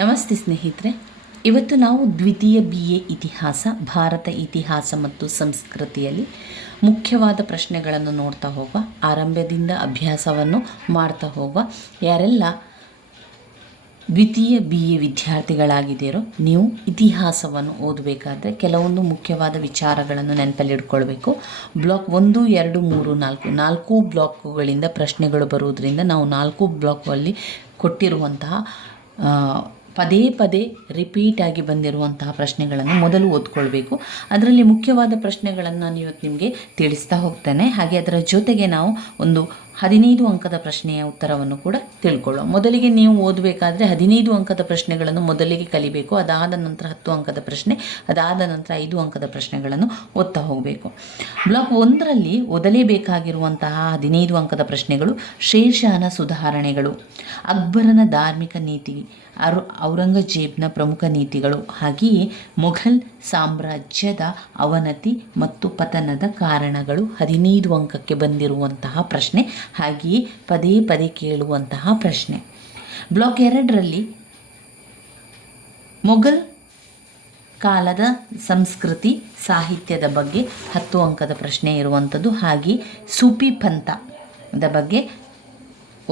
ನಮಸ್ತೆ ಸ್ನೇಹಿತರೆ, ಇವತ್ತು ನಾವು ದ್ವಿತೀಯ BA ಇತಿಹಾಸ, ಭಾರತ ಇತಿಹಾಸ ಮತ್ತು ಸಂಸ್ಕೃತಿಯಲ್ಲಿ ಮುಖ್ಯವಾದ ಪ್ರಶ್ನೆಗಳನ್ನು ನೋಡ್ತಾ ಹೋಗುವ, ಆರಂಭದಿಂದ ಅಭ್ಯಾಸವನ್ನು ಮಾಡ್ತಾ ಹೋಗುವ. ಯಾರೆಲ್ಲ ದ್ವಿತೀಯ BA ವಿದ್ಯಾರ್ಥಿಗಳಾಗಿದ್ದೀರೋ ನೀವು ಇತಿಹಾಸವನ್ನು ಓದಬೇಕಾದ್ರೆ ಕೆಲವೊಂದು ಮುಖ್ಯವಾದ ವಿಚಾರಗಳನ್ನು ನೆನಪಲ್ಲಿಟ್ಕೊಳ್ಬೇಕು. ಬ್ಲಾಕ್ 1, 2, 3, 4 ಬ್ಲಾಕ್ಗಳಿಂದ ಪ್ರಶ್ನೆಗಳು ಬರುವುದರಿಂದ ನಾವು 4 ಬ್ಲಾಕಲ್ಲಿ ಕೊಟ್ಟಿರುವಂತಹ ಪದೇ ಪದೇ ರಿಪೀಟಾಗಿ ಬಂದಿರುವಂತಹ ಪ್ರಶ್ನೆಗಳನ್ನು ಮೊದಲು ಓದ್ಕೊಳ್ಬೇಕು. ಅದರಲ್ಲಿ ಮುಖ್ಯವಾದ ಪ್ರಶ್ನೆಗಳನ್ನು ನಾನು ಇವತ್ತು ನಿಮಗೆ ತಿಳಿಸ್ತಾ ಹೋಗ್ತೇನೆ. ಹಾಗೆ ಅದರ ಜೊತೆಗೆ ನಾವು ಒಂದು 15 ಅಂಕದ ಪ್ರಶ್ನೆಯ ಉತ್ತರವನ್ನು ಕೂಡ ತಿಳ್ಕೊಳ್ಳುವ. ಮೊದಲಿಗೆ ನೀವು ಓದಬೇಕಾದ್ರೆ 15 ಅಂಕದ ಪ್ರಶ್ನೆಗಳನ್ನು ಮೊದಲಿಗೆ ಕಲಿಬೇಕು. ಅದಾದ ನಂತರ 10 ಅಂಕದ ಪ್ರಶ್ನೆ, ಅದಾದ ನಂತರ 5 ಅಂಕದ ಪ್ರಶ್ನೆಗಳನ್ನು ಓದ್ತಾ ಹೋಗಬೇಕು. ಬ್ಲಾಕ್ 1ರಲ್ಲಿ ಓದಲೇಬೇಕಾಗಿರುವಂತಹ 15 ಅಂಕದ ಪ್ರಶ್ನೆಗಳು: ಶೇರ್ಷಾನ ಸುಧಾರಣೆಗಳು, ಅಕ್ಬರನ ಧಾರ್ಮಿಕ ನೀತಿ, ಔರಂಗಜೇಬ್ನ ಪ್ರಮುಖ ನೀತಿಗಳು, ಹಾಗೆಯೇ ಮೊಘಲ್ ಸಾಮ್ರಾಜ್ಯದ ಅವನತಿ ಮತ್ತು ಪತನದ ಕಾರಣಗಳು. 15 ಅಂಕಕ್ಕೆ ಬಂದಿರುವಂತಹ ಪ್ರಶ್ನೆ, ಹಾಗೆಯೇ ಪದೇ ಪದೇ ಕೇಳುವಂತಹ ಪ್ರಶ್ನೆ. ಬ್ಲಾಕ್ 2ರಲ್ಲಿ ಮೊಘಲ್ ಕಾಲದ ಸಂಸ್ಕೃತಿ, ಸಾಹಿತ್ಯದ ಬಗ್ಗೆ 10 ಅಂಕದ ಪ್ರಶ್ನೆ ಇರುವಂಥದ್ದು. ಹಾಗೆ ಸೂಫಿ ಪಂಥದ ಬಗ್ಗೆ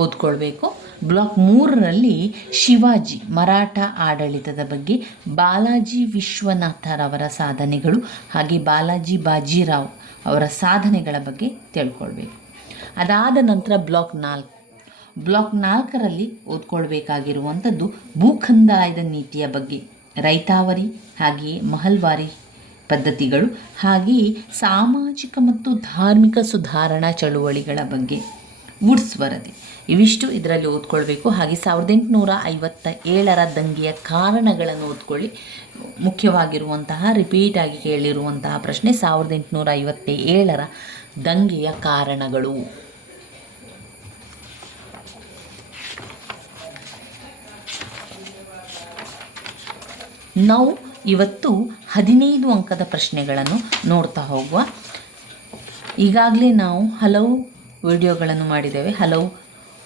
ಓದ್ಕೊಳ್ಬೇಕು. ಬ್ಲಾಕ್ 3ರಲ್ಲಿ ಶಿವಾಜಿ, ಮರಾಠ ಆಡಳಿತದ ಬಗ್ಗೆ, ಬಾಲಾಜಿ ವಿಶ್ವನಾಥರವರ ಸಾಧನೆಗಳು, ಹಾಗೆ ಬಾಲಾಜಿ ಬಾಜಿರಾವ್ ಅವರ ಸಾಧನೆಗಳ ಬಗ್ಗೆ ತಿಳ್ಕೊಳ್ಬೇಕು. ಅದಾದ ನಂತರ ಬ್ಲಾಕ್ 4ರಲ್ಲಿ ಓದ್ಕೊಳ್ಬೇಕಾಗಿರುವಂಥದ್ದು ಭೂಕಂದಾಯದ ನೀತಿಯ ಬಗ್ಗೆ, ರೈತಾವರಿ ಹಾಗೆಯೇ ಮಹಲ್ವಾರಿ ಪದ್ಧತಿಗಳು, ಹಾಗೆಯೇ ಸಾಮಾಜಿಕ ಮತ್ತು ಧಾರ್ಮಿಕ ಸುಧಾರಣಾ ಚಳುವಳಿಗಳ ಬಗ್ಗೆ, ವುಡ್ಸ್ ವರದಿ. ಇವಿಷ್ಟು ಇದರಲ್ಲಿ ಓದ್ಕೊಳ್ಬೇಕು. ಹಾಗೆ 1857ರ ದಂಗೆಯ ಕಾರಣಗಳನ್ನು ಓದ್ಕೊಳ್ಳಿ. ಮುಖ್ಯವಾಗಿರುವಂತಹ ರಿಪೀಟಾಗಿ ಕೇಳಿರುವಂತಹ ಪ್ರಶ್ನೆ 1857ರ ದಂಗೆಯ ಕಾರಣಗಳು. ನಾವು ಇವತ್ತು 15 ಅಂಕದ ಪ್ರಶ್ನೆಗಳನ್ನು ನೋಡ್ತಾ ಹೋಗುವ. ಈಗಾಗಲೇ ನಾವು ಹಲವು ವಿಡಿಯೋಗಳನ್ನು ಮಾಡಿದ್ದೇವೆ, ಹಲವು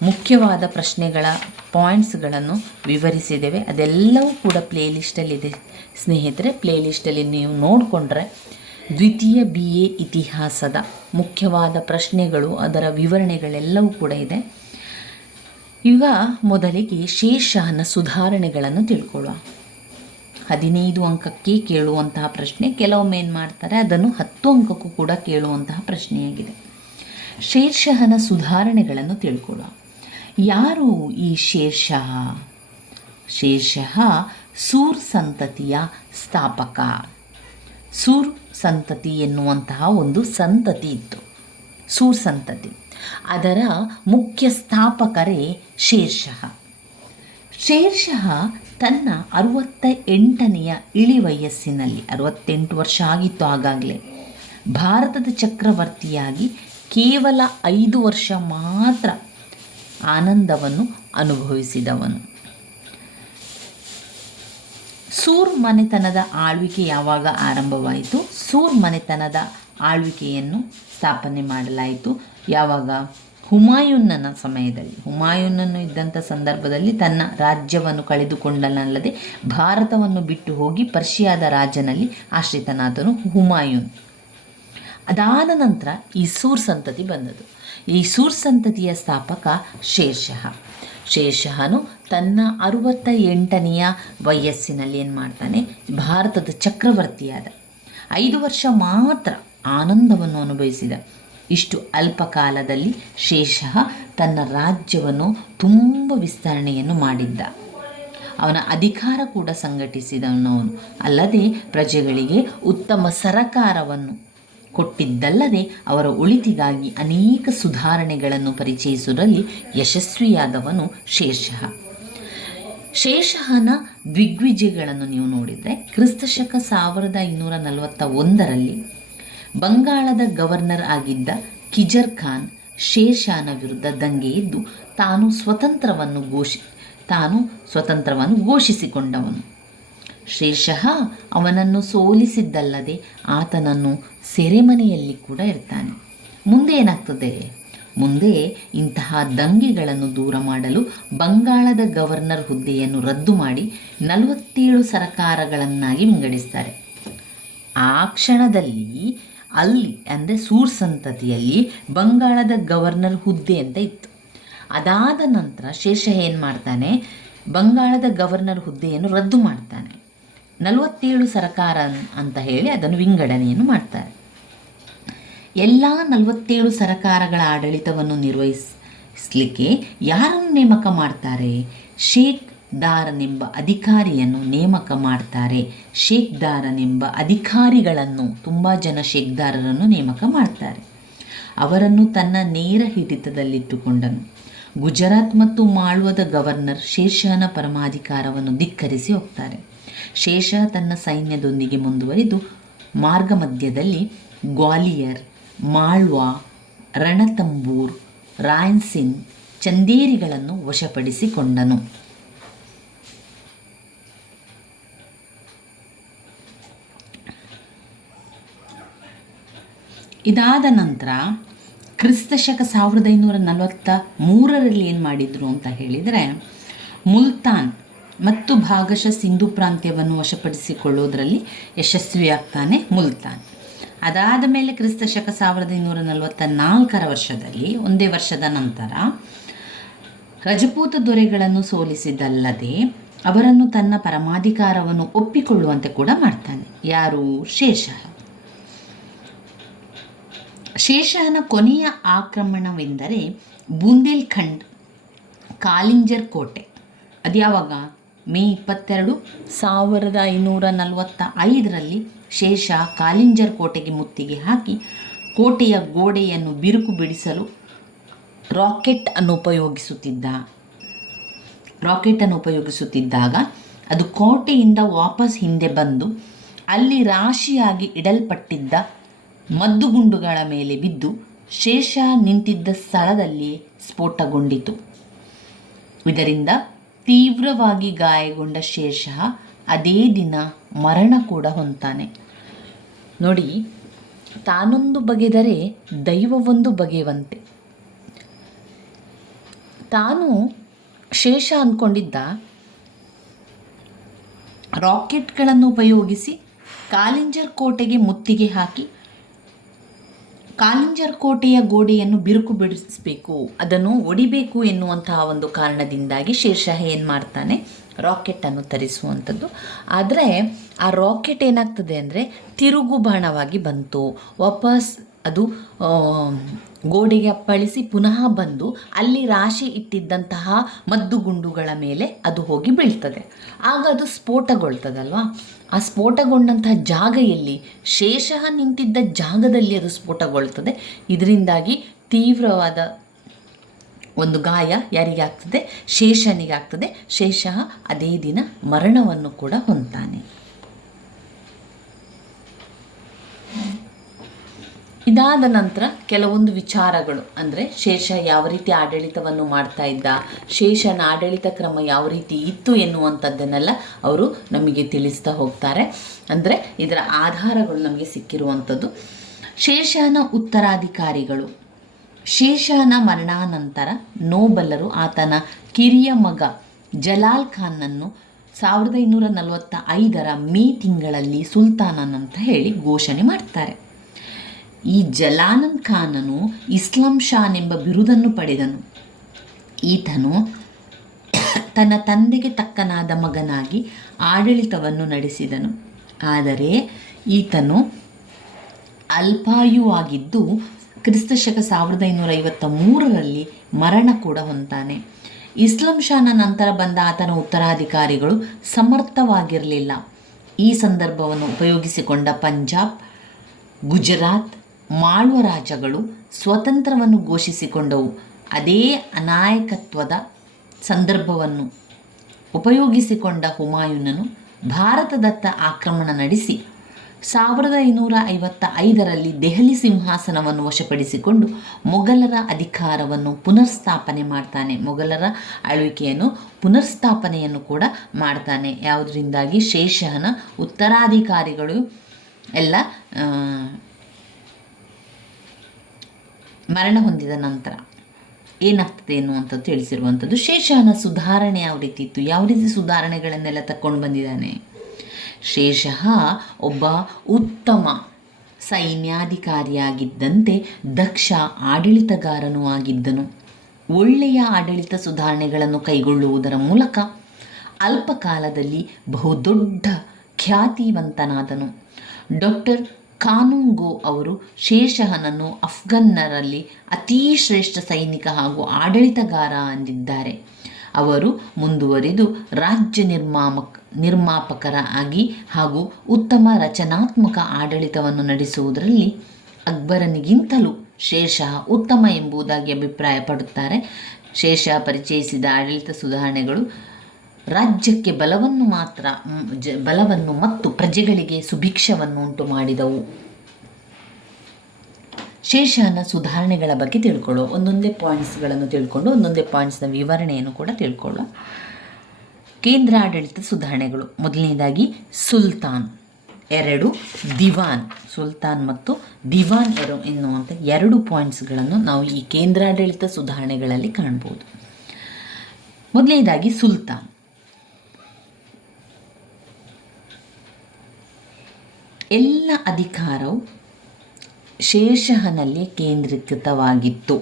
ಮುಖ್ಯವಾದ ಪ್ರಶ್ನೆಗಳ ಪಾಯಿಂಟ್ಸ್ಗಳನ್ನು ವಿವರಿಸಿದ್ದೇವೆ. ಅದೆಲ್ಲವೂ ಕೂಡ ಪ್ಲೇಲಿಸ್ಟಲ್ಲಿದೆ ಸ್ನೇಹಿತರೆ. ಪ್ಲೇಲಿಸ್ಟಲ್ಲಿ ನೀವು ನೋಡಿಕೊಂಡ್ರೆ ದ್ವಿತೀಯ BA ಇತಿಹಾಸದ ಮುಖ್ಯವಾದ ಪ್ರಶ್ನೆಗಳು, ಅದರ ವಿವರಣೆಗಳೆಲ್ಲವೂ ಕೂಡ ಇದೆ. ಈಗ ಮೊದಲಿಗೆ ಶೇರ್ಷಾನ ಸುಧಾರಣೆಗಳನ್ನು ತಿಳ್ಕೊಳ್ಳುವ. 15 ಅಂಕಕ್ಕೆ ಕೇಳುವಂತಹ ಪ್ರಶ್ನೆ, ಕೆಲವೊಮ್ಮೆ ಏನು ಮಾಡ್ತಾರೆ ಅದನ್ನು 10 ಅಂಕಕ್ಕೂ ಕೂಡ ಕೇಳುವಂತಹ ಪ್ರಶ್ನೆಯಾಗಿದೆ. ಶೇರ್ಷಾನ ಸುಧಾರಣೆಗಳನ್ನು ತಿಳ್ಕೊಳ್ಳುವ. ಯಾರು ಈ ಶೇರ್ಷಾ? ಶೇರ್ಷಾ ಸೂರ್ ಸಂತತಿಯ ಸ್ಥಾಪಕ. ಸೂರ್ ಸಂತತಿ ಎನ್ನುವಂತಹ ಒಂದು ಸಂತತಿ ಇತ್ತು, ಸೂರ್ ಸಂತತಿ. ಅದರ ಮುಖ್ಯ ಸ್ಥಾಪಕರೇ ಶೇರ್ಷಾ. ಶೇರ್ಷಾ ತನ್ನ 68ನೆಯ ಇಳಿವಯಸ್ಸಿನಲ್ಲಿ, 68 ವರ್ಷ ಆಗಿತ್ತು ಆಗಾಗಲೇ, ಭಾರತದ ಚಕ್ರವರ್ತಿಯಾಗಿ ಕೇವಲ 5 ವರ್ಷ ಮಾತ್ರ ಆನಂದವನ್ನು ಅನುಭವಿಸಿದವನು. ಸೂರ್ ಮನೆತನದ ಆಳ್ವಿಕೆ ಯಾವಾಗ ಆರಂಭವಾಯಿತು? ಸೂರ್ ಮನೆತನದ ಆಳ್ವಿಕೆಯನ್ನು ಸ್ಥಾಪನೆ ಮಾಡಲಾಯಿತು ಯಾವಾಗ? ಹುಮಾಯೂನನ ಸಮಯದಲ್ಲಿ. ಹುಮಾಯೂನನು ಇದ್ದಂಥ ಸಂದರ್ಭದಲ್ಲಿ ತನ್ನ ರಾಜ್ಯವನ್ನು ಕಳೆದುಕೊಂಡನಲ್ಲದೆ ಭಾರತವನ್ನು ಬಿಟ್ಟು ಹೋಗಿ ಪರ್ಷಿಯಾದ ರಾಜನಲ್ಲಿ ಆಶ್ರಿತನಾದನು ಹುಮಾಯೂನ್. ಅದಾದ ನಂತರ ಈ ಸೂರ್ ಸಂತತಿ ಬಂದದ್ದು. ಈ ಸೂರ್ ಸಂತತಿಯ ಸ್ಥಾಪಕ ಶೇರ್ಷಾ. ಶೇರ್ಷಾನು ತನ್ನ 68ನೆಯ ವಯಸ್ಸಿನಲ್ಲಿ ಏನು ಮಾಡ್ತಾನೆ? ಭಾರತದ ಚಕ್ರವರ್ತಿಯಾದ. 5 ವರ್ಷ ಮಾತ್ರ ಆನಂದವನ್ನು ಅನುಭವಿಸಿದ. ಇಷ್ಟು ಅಲ್ಪ ಕಾಲದಲ್ಲಿ ಶೇರ್ಷಾ ತನ್ನ ರಾಜ್ಯವನ್ನು ತುಂಬ ವಿಸ್ತರಣೆಯನ್ನು ಮಾಡಿದ್ದ. ಅವನ ಅಧಿಕಾರ ಕೂಡ ಸಂಘಟಿಸಿದವನವನು. ಅಲ್ಲದೆ ಪ್ರಜೆಗಳಿಗೆ ಉತ್ತಮ ಸರಕಾರವನ್ನು ಕೊಟ್ಟಿದ್ದಲ್ಲದೆ ಅವರ ಒಳಿತಿಗಾಗಿ ಅನೇಕ ಸುಧಾರಣೆಗಳನ್ನು ಪರಿಚಯಿಸುವುದರಲ್ಲಿ ಯಶಸ್ವಿಯಾದವನು ಶೇರ್ಷಾ. ಶೇರ್ಷಾನ ದಿಗ್ವಿಜಯಗಳನ್ನು ನೀವು ನೋಡಿದರೆ, ಕ್ರಿಸ್ತಶಕ 1541ರಲ್ಲಿ ಬಂಗಾಳದ ಗವರ್ನರ್ ಆಗಿದ್ದ ಕಿಜರ್ ಖಾನ್ ಶೇರ್ಷಾನ ವಿರುದ್ಧ ದಂಗೆ ಎದ್ದು ತಾನು ಸ್ವತಂತ್ರವನ್ನು ಘೋಷಿಸಿಕೊಂಡವನು. ಶೇರ್ಷಾ ಅವನನ್ನು ಸೋಲಿಸಿದ್ದಲ್ಲದೆ ಆತನನ್ನು ಸೆರೆಮನೆಯಲ್ಲಿ ಕೂಡ ಇರ್ತಾನೆ. ಮುಂದೆ ಏನಾಗ್ತದೆ? ಮುಂದೆ ಇಂತಹ ದಂಗೆಗಳನ್ನು ದೂರ ಮಾಡಲು ಬಂಗಾಳದ ಗವರ್ನರ್ ಹುದ್ದೆಯನ್ನು ರದ್ದು ಮಾಡಿ 47 ಸರಕಾರಗಳನ್ನಾಗಿ ವಿಂಗಡಿಸ್ತಾರೆ. ಆ ಕ್ಷಣದಲ್ಲಿ ಅಲ್ಲಿ ಅಂದರೆ ಸೂರ್ ಸಂತತಿಯಲ್ಲಿ ಬಂಗಾಳದ ಗವರ್ನರ್ ಹುದ್ದೆ ಅಂತ ಇತ್ತು. ಅದಾದ ನಂತರ ಶೇಷಃ ಏನು ಮಾಡ್ತಾನೆ, ಬಂಗಾಳದ ಗವರ್ನರ್ ಹುದ್ದೆಯನ್ನು ರದ್ದು ಮಾಡ್ತಾನೆ. 47 ಸರಕಾರ ಅಂತ ಹೇಳಿ ಅದನ್ನು ವಿಂಗಡಣೆಯನ್ನು ಮಾಡ್ತಾರೆ. ಎಲ್ಲ 47 ಸರಕಾರಗಳ ಆಡಳಿತವನ್ನು ನಿರ್ವಹಿಸಲಿಕ್ಕೆ ಯಾರನ್ನು ನೇಮಕ ಮಾಡ್ತಾರೆ? ಶೇಖ್ ದಾರನೆಂಬ ಅಧಿಕಾರಿಯನ್ನು ನೇಮಕ ಮಾಡ್ತಾರೆ. ಶೇಖ್ ದಾರನೆಂಬ ಅಧಿಕಾರಿಗಳನ್ನು, ತುಂಬ ಜನ ಶೇಖ್ದಾರರನ್ನು ನೇಮಕ ಮಾಡ್ತಾರೆ. ಅವರನ್ನು ತನ್ನ ನೇರ ಹಿಡಿತದಲ್ಲಿಟ್ಟುಕೊಂಡನು. ಗುಜರಾತ್ ಮತ್ತು ಮಾಳ್ವದ ಗವರ್ನರ್ ಶೇಷನ ಪರಮಾಧಿಕಾರವನ್ನು ಧಿಕ್ಕರಿಸಿ ಹೋಗ್ತಾರೆ. ಶೇಷ ತನ್ನ ಸೈನ್ಯದೊಂದಿಗೆ ಮುಂದುವರಿದು ಮಾರ್ಗ ಮಧ್ಯದಲ್ಲಿ ಗ್ವಾಲಿಯರ್, ಮಾಳ್ವಾ, ರಣತಂಬೂರ್, ರಾಯನ್ಸಿಂಗ್, ಚಂದೇರಿಗಳನ್ನು ವಶಪಡಿಸಿಕೊಂಡನು. ಇದಾದ ನಂತರ ಕ್ರಿಸ್ತಶಕ 1543ರಲ್ಲಿ ಏನು ಮಾಡಿದರು ಅಂತ ಹೇಳಿದರೆ, ಮುಲ್ತಾನ್ ಮತ್ತು ಭಾಗಶಃ ಸಿಂಧು ಪ್ರಾಂತ್ಯವನ್ನು ವಶಪಡಿಸಿಕೊಳ್ಳುವುದರಲ್ಲಿ ಯಶಸ್ವಿಯಾಗ್ತಾನೆ ಮುಲ್ತಾನ್. ಅದಾದ ಮೇಲೆ ಕ್ರಿಸ್ತಶಕ 1544ರ ವರ್ಷದಲ್ಲಿ, ಒಂದೇ ವರ್ಷದ ನಂತರ, ರಜಪೂತ ದೊರೆಗಳನ್ನು ಸೋಲಿಸಿದಲ್ಲದೆ ಅವರನ್ನು ತನ್ನ ಪರಮಾಧಿಕಾರವನ್ನು ಒಪ್ಪಿಕೊಳ್ಳುವಂತೆ ಕೂಡ ಮಾಡ್ತಾನೆ. ಯಾರು? ಶೇಷಃ. ಶೇಷನ ಕೊನೆಯ ಆಕ್ರಮಣವೆಂದರೆ ಬುಂದೇಲ್ಖಂಡ್ ಕಾಲಿಂಜರ್ ಕೋಟೆ. ಅದ್ಯಾವಾಗ? ಮೇ 22, 1545ರಲ್ಲಿ ಶೇಷ ಕಾಲಿಂಜರ್ ಕೋಟೆಗೆ ಮುತ್ತಿಗೆ ಹಾಕಿ ಕೋಟೆಯ ಗೋಡೆಯನ್ನು ಬಿರುಕು ಬಿಡಿಸಲು ರಾಕೆಟ್ ಅನ್ನು ಉಪಯೋಗಿಸುತ್ತಿದ್ದಾಗ ಅದು ಕೋಟೆಯಿಂದ ವಾಪಸ್ ಹಿಂದೆ ಬಂದು ಅಲ್ಲಿ ರಾಶಿಯಾಗಿ ಇಡಲ್ಪಟ್ಟಿದ್ದ ಮದ್ದುಗುಂಡುಗಳ ಮೇಲೆ ಬಿದ್ದು ಶೇಷ ನಿಂತಿದ್ದ ಸ್ಥಳದಲ್ಲಿ ಸ್ಫೋಟಗೊಂಡಿತು. ಇದರಿಂದ ತೀವ್ರವಾಗಿ ಗಾಯಗೊಂಡ ಶೇಷ ಅದೇ ದಿನ ಮರಣ ಕೂಡ ಹೊಂತಾನೆ. ನೋಡಿ, ತಾನೊಂದು ಬಗೆದರೆ ದೈವವೊಂದು ಬಗೆಯುವಂತೆ. ತಾನು ಶೇಷ ಅಂದ್ಕೊಂಡಿದ್ದ ರಾಕೆಟ್ಗಳನ್ನು ಉಪಯೋಗಿಸಿ ಕಾಲಿಂಜರ್ ಕೋಟೆಗೆ ಮುತ್ತಿಗೆ ಹಾಕಿ ಕಾಲಿಂಜರ್ ಕೋಟೆಯ ಗೋಡೆಯನ್ನು ಬಿರುಕು ಬಿಡಿಸಬೇಕು, ಅದನ್ನು ಒಡಿಬೇಕು ಎನ್ನುವಂತಹ ಒಂದು ಕಾರಣದಿಂದಾಗಿ ಶೇಷಃ ಏನು ಮಾಡ್ತಾನೆ, ರಾಕೆಟನ್ನು ತರಿಸುವಂಥದ್ದು. ಆದರೆ ಆ ರಾಕೆಟ್ ಏನಾಗ್ತದೆ ಅಂದರೆ ತಿರುಗು ಬಾಣವಾಗಿ ಬಂತು. ವಾಪಸ್ ಅದು ಗೋಡೆಗೆ ಅಪ್ಪಳಿಸಿ ಪುನಃ ಬಂದು ಅಲ್ಲಿ ರಾಶಿ ಇಟ್ಟಿದ್ದಂತಹ ಮದ್ದುಗುಂಡುಗಳ ಮೇಲೆ ಅದು ಹೋಗಿ ಬೀಳ್ತದೆ. ಆಗ ಅದು ಸ್ಫೋಟಗೊಳ್ತದಲ್ವಾ. ಆ ಸ್ಫೋಟಗೊಂಡಂತಹ ಜಾಗ ಎಲ್ಲಿ? ಶೇಷಃ ನಿಂತಿದ್ದ ಜಾಗದಲ್ಲಿ ಅದು ಸ್ಫೋಟಗೊಳ್ತದೆ. ಇದರಿಂದಾಗಿ ತೀವ್ರವಾದ ಒಂದು ಗಾಯ ಯಾರಿಗೆ ಆಗ್ತದೆ? ಶೇಷನಿಗೆ ಆಗ್ತದೆ. ಶೇಷಃ ಅದೇ ದಿನ ಮರಣವನ್ನು ಕೂಡ ಹೊಂತಾನೆ. ಇದಾದ ನಂತರ ಕೆಲವೊಂದು ವಿಚಾರಗಳು, ಅಂದರೆ ಶೇಷ ಯಾವ ರೀತಿ ಆಡಳಿತವನ್ನು ಮಾಡ್ತಾ ಇದ್ದ, ಶೇಷನ ಆಡಳಿತ ಕ್ರಮ ಯಾವ ರೀತಿ ಇತ್ತು ಎನ್ನುವಂಥದ್ದನ್ನೆಲ್ಲ ಅವರು ನಮಗೆ ತಿಳಿಸ್ತಾ ಹೋಗ್ತಾರೆ. ಅಂದರೆ ಇದರ ಆಧಾರಗಳು ನಮಗೆ ಸಿಕ್ಕಿರುವಂಥದ್ದು. ಶೇಷನ ಉತ್ತರಾಧಿಕಾರಿಗಳು. ಶೇಷನ ಮರಣಾನಂತರ ನೋಬಲರು ಆತನ ಕಿರಿಯ ಮಗ ಜಲಾಲ್ ಖಾನ್ನನ್ನು 1545ರ ಮೇ ತಿಂಗಳಲ್ಲಿ ಸುಲ್ತಾನನಂತ ಹೇಳಿ ಘೋಷಣೆ ಮಾಡ್ತಾರೆ. ಈ ಜಲಾನನ್ ಖಾನನು ಇಸ್ಲಾಂ ಶಾನ್ ಎಂಬ ಬಿರುದನ್ನು ಪಡೆದನು. ಈತನು ತನ್ನ ತಂದೆಗೆ ತಕ್ಕನಾದ ಮಗನಾಗಿ ಆಡಳಿತವನ್ನು ನಡೆಸಿದನು. ಆದರೆ ಈತನು ಅಲ್ಪಾಯುವಾಗಿದ್ದು ಕ್ರಿಸ್ತಶಕ 1553ರಲ್ಲಿ ಮರಣ ಕೂಡ ಹೊಂತಾನೆ. ಇಸ್ಲಾಂ ಶಾನ ನಂತರ ಬಂದ ಆತನ ಉತ್ತರಾಧಿಕಾರಿಗಳು ಸಮರ್ಥವಾಗಿರಲಿಲ್ಲ. ಈ ಸಂದರ್ಭವನ್ನು ಉಪಯೋಗಿಸಿಕೊಂಡ ಪಂಜಾಬ್, ಗುಜರಾತ್, ಮಾಳ್ವ ರಾಜ್ಯಗಳು ಸ್ವತಂತ್ರವನ್ನು ಘೋಷಿಸಿಕೊಂಡವು. ಅದೇ ಅನಾಯಕತ್ವದ ಸಂದರ್ಭವನ್ನು ಉಪಯೋಗಿಸಿಕೊಂಡ ಹುಮಾಯೂನನು ಭಾರತದತ್ತ ಆಕ್ರಮಣ ನಡೆಸಿ 1555ರಲ್ಲಿ ದೆಹಲಿ ಸಿಂಹಾಸನವನ್ನು ವಶಪಡಿಸಿಕೊಂಡು ಮೊಘಲರ ಅಧಿಕಾರವನ್ನು ಪುನರ್ಸ್ಥಾಪನೆ ಮಾಡ್ತಾನೆ. ಮೊಘಲರ ಆಳ್ವಿಕೆಯನ್ನು ಪುನರ್ಸ್ಥಾಪನೆಯನ್ನು ಕೂಡ ಮಾಡ್ತಾನೆ. ಯಾವುದರಿಂದಾಗಿ ಶೇಷನ ಉತ್ತರಾಧಿಕಾರಿಗಳು ಎಲ್ಲ ಮರಣ ಹೊಂದಿದ ನಂತರ ಏನಾಗ್ತದೆ ಎನ್ನುವಂಥದ್ದು ತಿಳಿಸಿರುವಂಥದ್ದು. ಶೇಷನ ಸುಧಾರಣೆ ಯಾವ ರೀತಿ ಇತ್ತು, ಯಾವ ರೀತಿ ಸುಧಾರಣೆಗಳನ್ನೆಲ್ಲ ತಕ್ಕೊಂಡು ಬಂದಿದ್ದಾನೆ. ಶೇಷಃ ಒಬ್ಬ ಉತ್ತಮ ಸೈನ್ಯಾಧಿಕಾರಿಯಾಗಿದ್ದಂತೆ ದಕ್ಷ ಆಡಳಿತಗಾರನೂ ಆಗಿದ್ದನು. ಒಳ್ಳೆಯ ಆಡಳಿತ ಸುಧಾರಣೆಗಳನ್ನು ಕೈಗೊಳ್ಳುವುದರ ಮೂಲಕ ಅಲ್ಪ ಕಾಲದಲ್ಲಿ ಬಹುದೊಡ್ಡ ಖ್ಯಾತಿವಂತನಾದನು. ಡಾಕ್ಟರ್ ಕಾನುಂಗೋ ಅವರು ಶೇಷಹನನ್ನು ಅಫ್ಘನ್ನರಲ್ಲಿ ಅತೀ ಶ್ರೇಷ್ಠ ಸೈನಿಕ ಹಾಗೂ ಆಡಳಿತಗಾರ ಅಂದಿದ್ದಾರೆ. ಅವರು ಮುಂದುವರಿದು ರಾಜ್ಯ ನಿರ್ಮಾಪಕರಾಗಿ ಹಾಗೂ ಉತ್ತಮ ರಚನಾತ್ಮಕ ಆಡಳಿತವನ್ನು ನಡೆಸುವುದರಲ್ಲಿ ಅಕ್ಬರನಿಗಿಂತಲೂ ಶೇಷಃ ಉತ್ತಮ ಎಂಬುದಾಗಿ ಅಭಿಪ್ರಾಯಪಡುತ್ತಾರೆ. ಶೇಷಃ ಪರಿಚಯಿಸಿದ ಆಡಳಿತ ಸುಧಾರಣೆಗಳು ರಾಜ್ಯಕ್ಕೆ ಬಲವನ್ನು ಮತ್ತು ಪ್ರಜೆಗಳಿಗೆ ಸುಭಿಕ್ಷವನ್ನು ಉಂಟು ಮಾಡಿದವು. ಶೇಷನ ಸುಧಾರಣೆಗಳ ಬಗ್ಗೆ ತಿಳ್ಕೊಳ್ಳೋ, ಒಂದೊಂದೇ ಪಾಯಿಂಟ್ಸ್ಗಳನ್ನು ತಿಳ್ಕೊಂಡು ಒಂದೊಂದೇ ಪಾಯಿಂಟ್ಸ್ನ ವಿವರಣೆಯನ್ನು ಕೂಡ ತಿಳ್ಕೊಳ್ಳೋ. ಕೇಂದ್ರಾಡಳಿತ ಸುಧಾರಣೆಗಳು. ಮೊದಲನೇದಾಗಿ ಸುಲ್ತಾನ್, 2 ದಿವಾನ್. ಸುಲ್ತಾನ್ ಮತ್ತು ದಿವಾನ್ ಎನ್ನುವಂಥ 2 ಪಾಯಿಂಟ್ಸ್ಗಳನ್ನು ನಾವು ಈ ಕೇಂದ್ರಾಡಳಿತ ಸುಧಾರಣೆಗಳಲ್ಲಿ ಕಾಣ್ಬೋದು. ಮೊದಲನೇದಾಗಿ ಸುಲ್ತಾನ್. ಎಲ್ಲ ಅಧಿಕಾರವು ಶೇಷಹನಲ್ಲಿ ಕೇಂದ್ರೀಕೃತವಾಗಿತ್ತು.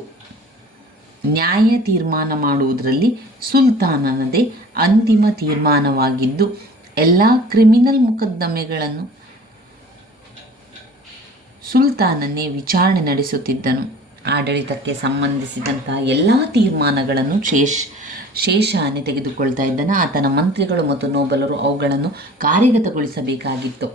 ನ್ಯಾಯ ತೀರ್ಮಾನ ಮಾಡುವುದರಲ್ಲಿ ಸುಲ್ತಾನನದೇ ಅಂತಿಮ ತೀರ್ಮಾನವಾಗಿದ್ದು, ಎಲ್ಲ ಕ್ರಿಮಿನಲ್ ಮೊಕದ್ದಮೆಗಳನ್ನು ಸುಲ್ತಾನನೇ ವಿಚಾರಣೆ ನಡೆಸುತ್ತಿದ್ದನು. ಆಡಳಿತಕ್ಕೆ ಸಂಬಂಧಿಸಿದಂತಹ ಎಲ್ಲ ತೀರ್ಮಾನಗಳನ್ನು ಶೇಷಾನೆ ತೆಗೆದುಕೊಳ್ತಾ ಇದ್ದಾನೆ. ಆತನ ಮಂತ್ರಿಗಳು ಮತ್ತು ನೋಬಲರು ಅವುಗಳನ್ನು ಕಾರ್ಯಗತಗೊಳಿಸಬೇಕಾಗಿತ್ತು.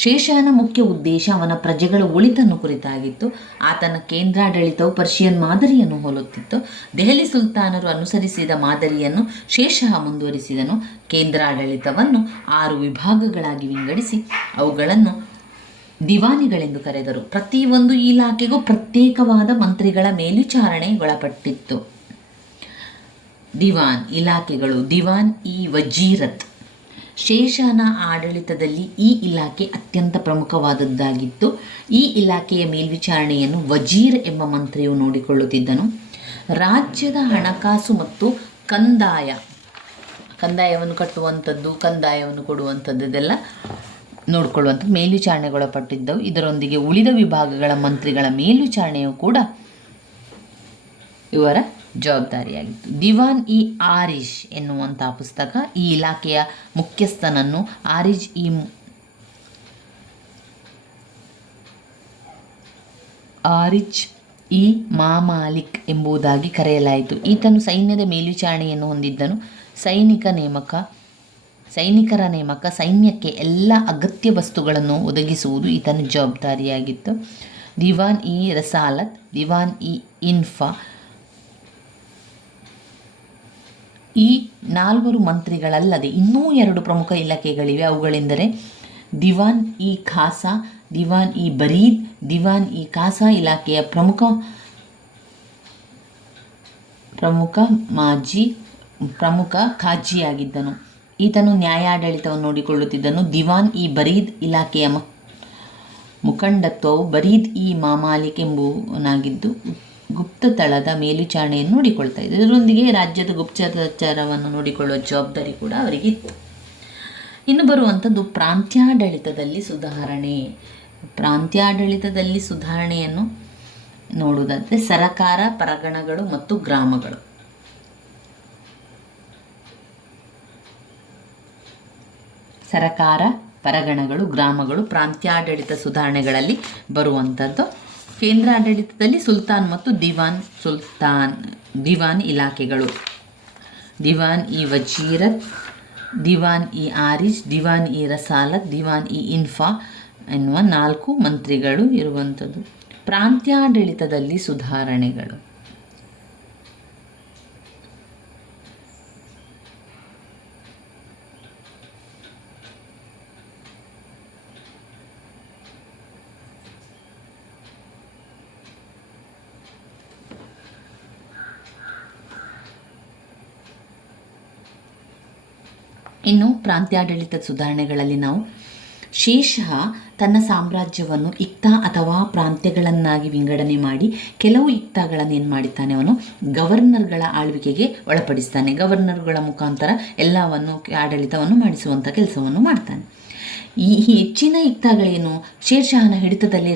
ಶೇಷನ ಮುಖ್ಯ ಉದ್ದೇಶ ಅವನ ಪ್ರಜೆಗಳ ಒಳಿತನ್ನು ಕುರಿತಾಗಿತ್ತು. ಆತನ ಕೇಂದ್ರಾಡಳಿತವು ಪರ್ಷಿಯನ್ ಮಾದರಿಯನ್ನು ಹೋಲುತ್ತಿತ್ತು. ದೆಹಲಿ ಸುಲ್ತಾನರು ಅನುಸರಿಸಿದ ಮಾದರಿಯನ್ನು ಶೇಷಃ ಮುಂದುವರಿಸಿದನು. ಕೇಂದ್ರಾಡಳಿತವನ್ನು 6 ವಿಭಾಗಗಳಾಗಿ ವಿಂಗಡಿಸಿ ಅವುಗಳನ್ನು ದಿವಾನಿಗಳೆಂದು ಕರೆದರು. ಪ್ರತಿಯೊಂದು ಇಲಾಖೆಗೂ ಪ್ರತ್ಯೇಕವಾದ ಮಂತ್ರಿಗಳ ಮೇಲ್ವಿಚಾರಣೆಗೊಳಪಟ್ಟಿತ್ತು. ದಿವಾನ್ ಇಲಾಖೆಗಳು. ದಿವಾನ್ ಇ ವಜೀರತ್. ಶೇಷನ ಆಡಳಿತದಲ್ಲಿ ಈ ಇಲಾಖೆ ಅತ್ಯಂತ ಪ್ರಮುಖವಾದದ್ದಾಗಿತ್ತು. ಈ ಇಲಾಖೆಯ ಮೇಲ್ವಿಚಾರಣೆಯನ್ನು ವಜೀರ್ ಎಂಬ ಮಂತ್ರಿಯು ನೋಡಿಕೊಳ್ಳುತ್ತಿದ್ದನು. ರಾಜ್ಯದ ಹಣಕಾಸು ಮತ್ತು ಕಂದಾಯವನ್ನು ಕಟ್ಟುವಂಥದ್ದು, ಕಂದಾಯವನ್ನು ಕೊಡುವಂಥದ್ದು ಇದೆಲ್ಲ ನೋಡಿಕೊಳ್ಳುವಂಥದ್ದು ಮೇಲ್ವಿಚಾರಣೆಗೊಳಪಟ್ಟಿದ್ದವು. ಇದರೊಂದಿಗೆ ಉಳಿದ ವಿಭಾಗಗಳ ಮಂತ್ರಿಗಳ ಮೇಲ್ವಿಚಾರಣೆಯು ಕೂಡ ಇವರ ಜವಾಬ್ದಾರಿಯಾಗಿತ್ತು. ದಿವಾನ್ ಇ ಆರಿಜ್ ಎನ್ನುವಂಥ ಪುಸ್ತಕ ಈ ಇಲಾಖೆಯ ಮುಖ್ಯಸ್ಥನನ್ನು ಆರಿಜ್ ಇ ಮಾಮಾಲಿಕ್ ಎಂಬುದಾಗಿ ಕರೆಯಲಾಯಿತು. ಈತನು ಸೈನ್ಯದ ಮೇಲ್ವಿಚಾರಣೆಯನ್ನು ಹೊಂದಿದ್ದನು. ಸೈನಿಕರ ನೇಮಕ, ಸೈನ್ಯಕ್ಕೆ ಎಲ್ಲ ಅಗತ್ಯ ವಸ್ತುಗಳನ್ನು ಒದಗಿಸುವುದು ಈತನ ಜವಾಬ್ದಾರಿಯಾಗಿತ್ತು. ದಿವಾನ್ ಇ ರಸಾಲತ್, ದಿವಾನ್ ಇ ಇನ್ಫಾ. ಈ 4 ಮಂತ್ರಿಗಳಲ್ಲದೆ ಇನ್ನೂ 2 ಪ್ರಮುಖ ಇಲಾಖೆಗಳಿವೆ. ಅವುಗಳೆಂದರೆ ದಿವಾನ್ ಇ ಖಾಸಾ, ದಿವಾನ್ ಇ ಬರೀದ್. ದಿವಾನ್ ಇ ಖಾಸಾ ಇಲಾಖೆಯ ಪ್ರಮುಖ ಖಾಜಿಯಾಗಿದ್ದನು. ಈತನು ನ್ಯಾಯಾಡಳಿತವನ್ನು ನೋಡಿಕೊಳ್ಳುತ್ತಿದ್ದನು. ದಿವಾನ್ ಇ ಬರೀದ್ ಇಲಾಖೆಯ ಮುಖಂಡತ್ವವು ಬರೀದ್ ಇ ಮಾಮಾಲಿಕ್ ಎಂಬುವನಾಗಿದ್ದು ಗುಪ್ತತಳದ ಮೇಲ್ವಿಚಾರಣೆಯನ್ನು ನೋಡಿಕೊಳ್ತಾ ಇದ್ದರು. ಇದರೊಂದಿಗೆ ರಾಜ್ಯದ ಗುಪ್ತಚರವನ್ನು ನೋಡಿಕೊಳ್ಳುವ ಜವಾಬ್ದಾರಿ ಕೂಡ ಅವರಿಗಿತ್ತು. ಇನ್ನು ಬರುವಂಥದ್ದು ಪ್ರಾಂತ್ಯಾಡಳಿತದಲ್ಲಿ ಸುಧಾರಣೆ. ಪ್ರಾಂತ್ಯಾಡಳಿತದಲ್ಲಿ ಸುಧಾರಣೆಯನ್ನು ನೋಡುವುದಾದರೆ ಸರಕಾರ, ಪರಗಣಗಳು ಮತ್ತು ಗ್ರಾಮಗಳು. ಸರಕಾರ, ಪರಗಣಗಳು, ಗ್ರಾಮಗಳು ಪ್ರಾಂತ್ಯಾಡಳಿತ ಸುಧಾರಣೆಗಳಲ್ಲಿ ಬರುವಂಥದ್ದು. ಕೇಂದ್ರಾಡಳಿತದಲ್ಲಿ ಸುಲ್ತಾನ್ ಮತ್ತು ದಿವಾನ್ ಇಲಾಖೆಗಳು. ದಿವಾನ್ ಇ ವಜೀರತ್, ದಿವಾನ್ ಇ ಆರಿಜ್, ದಿವಾನ್ ಇ ರಸಾಲತ್, ದಿವಾನ್ ಇ ಇನ್ಫಾ ಎನ್ನುವ 4 ಮಂತ್ರಿಗಳು ಇರುವಂಥದ್ದು. ಪ್ರಾಂತ್ಯಾಡಳಿತದಲ್ಲಿ ಸುಧಾರಣೆಗಳು. ಇನ್ನು ಪ್ರಾಂತ್ಯಾಡಳಿತ ಸುಧಾರಣೆಗಳಲ್ಲಿ ನಾವು ಶೇಷಃ ತನ್ನ ಸಾಮ್ರಾಜ್ಯವನ್ನು ಇಕ್ತಾ ಅಥವಾ ಪ್ರಾಂತ್ಯಗಳನ್ನಾಗಿ ವಿಂಗಡಣೆ ಮಾಡಿ ಕೆಲವು ಇಕ್ತಾಗಳನ್ನು ಏನು ಮಾಡಿದ್ದಾನೆ, ಅವನು ಗವರ್ನರ್ಗಳ ಆಳ್ವಿಕೆಗೆ ಒಳಪಡಿಸ್ತಾನೆ. ಗವರ್ನರ್ಗಳ ಮುಖಾಂತರ ಎಲ್ಲವನ್ನು ಆಡಳಿತವನ್ನು ಮಾಡಿಸುವಂಥ ಕೆಲಸವನ್ನು ಮಾಡ್ತಾನೆ. ಈ ಹೆಚ್ಚಿನ ಇಕ್ತಾಗಳೇನು ಶೇರ್ಷಾಹನ ಹಿಡಿತದಲ್ಲೇ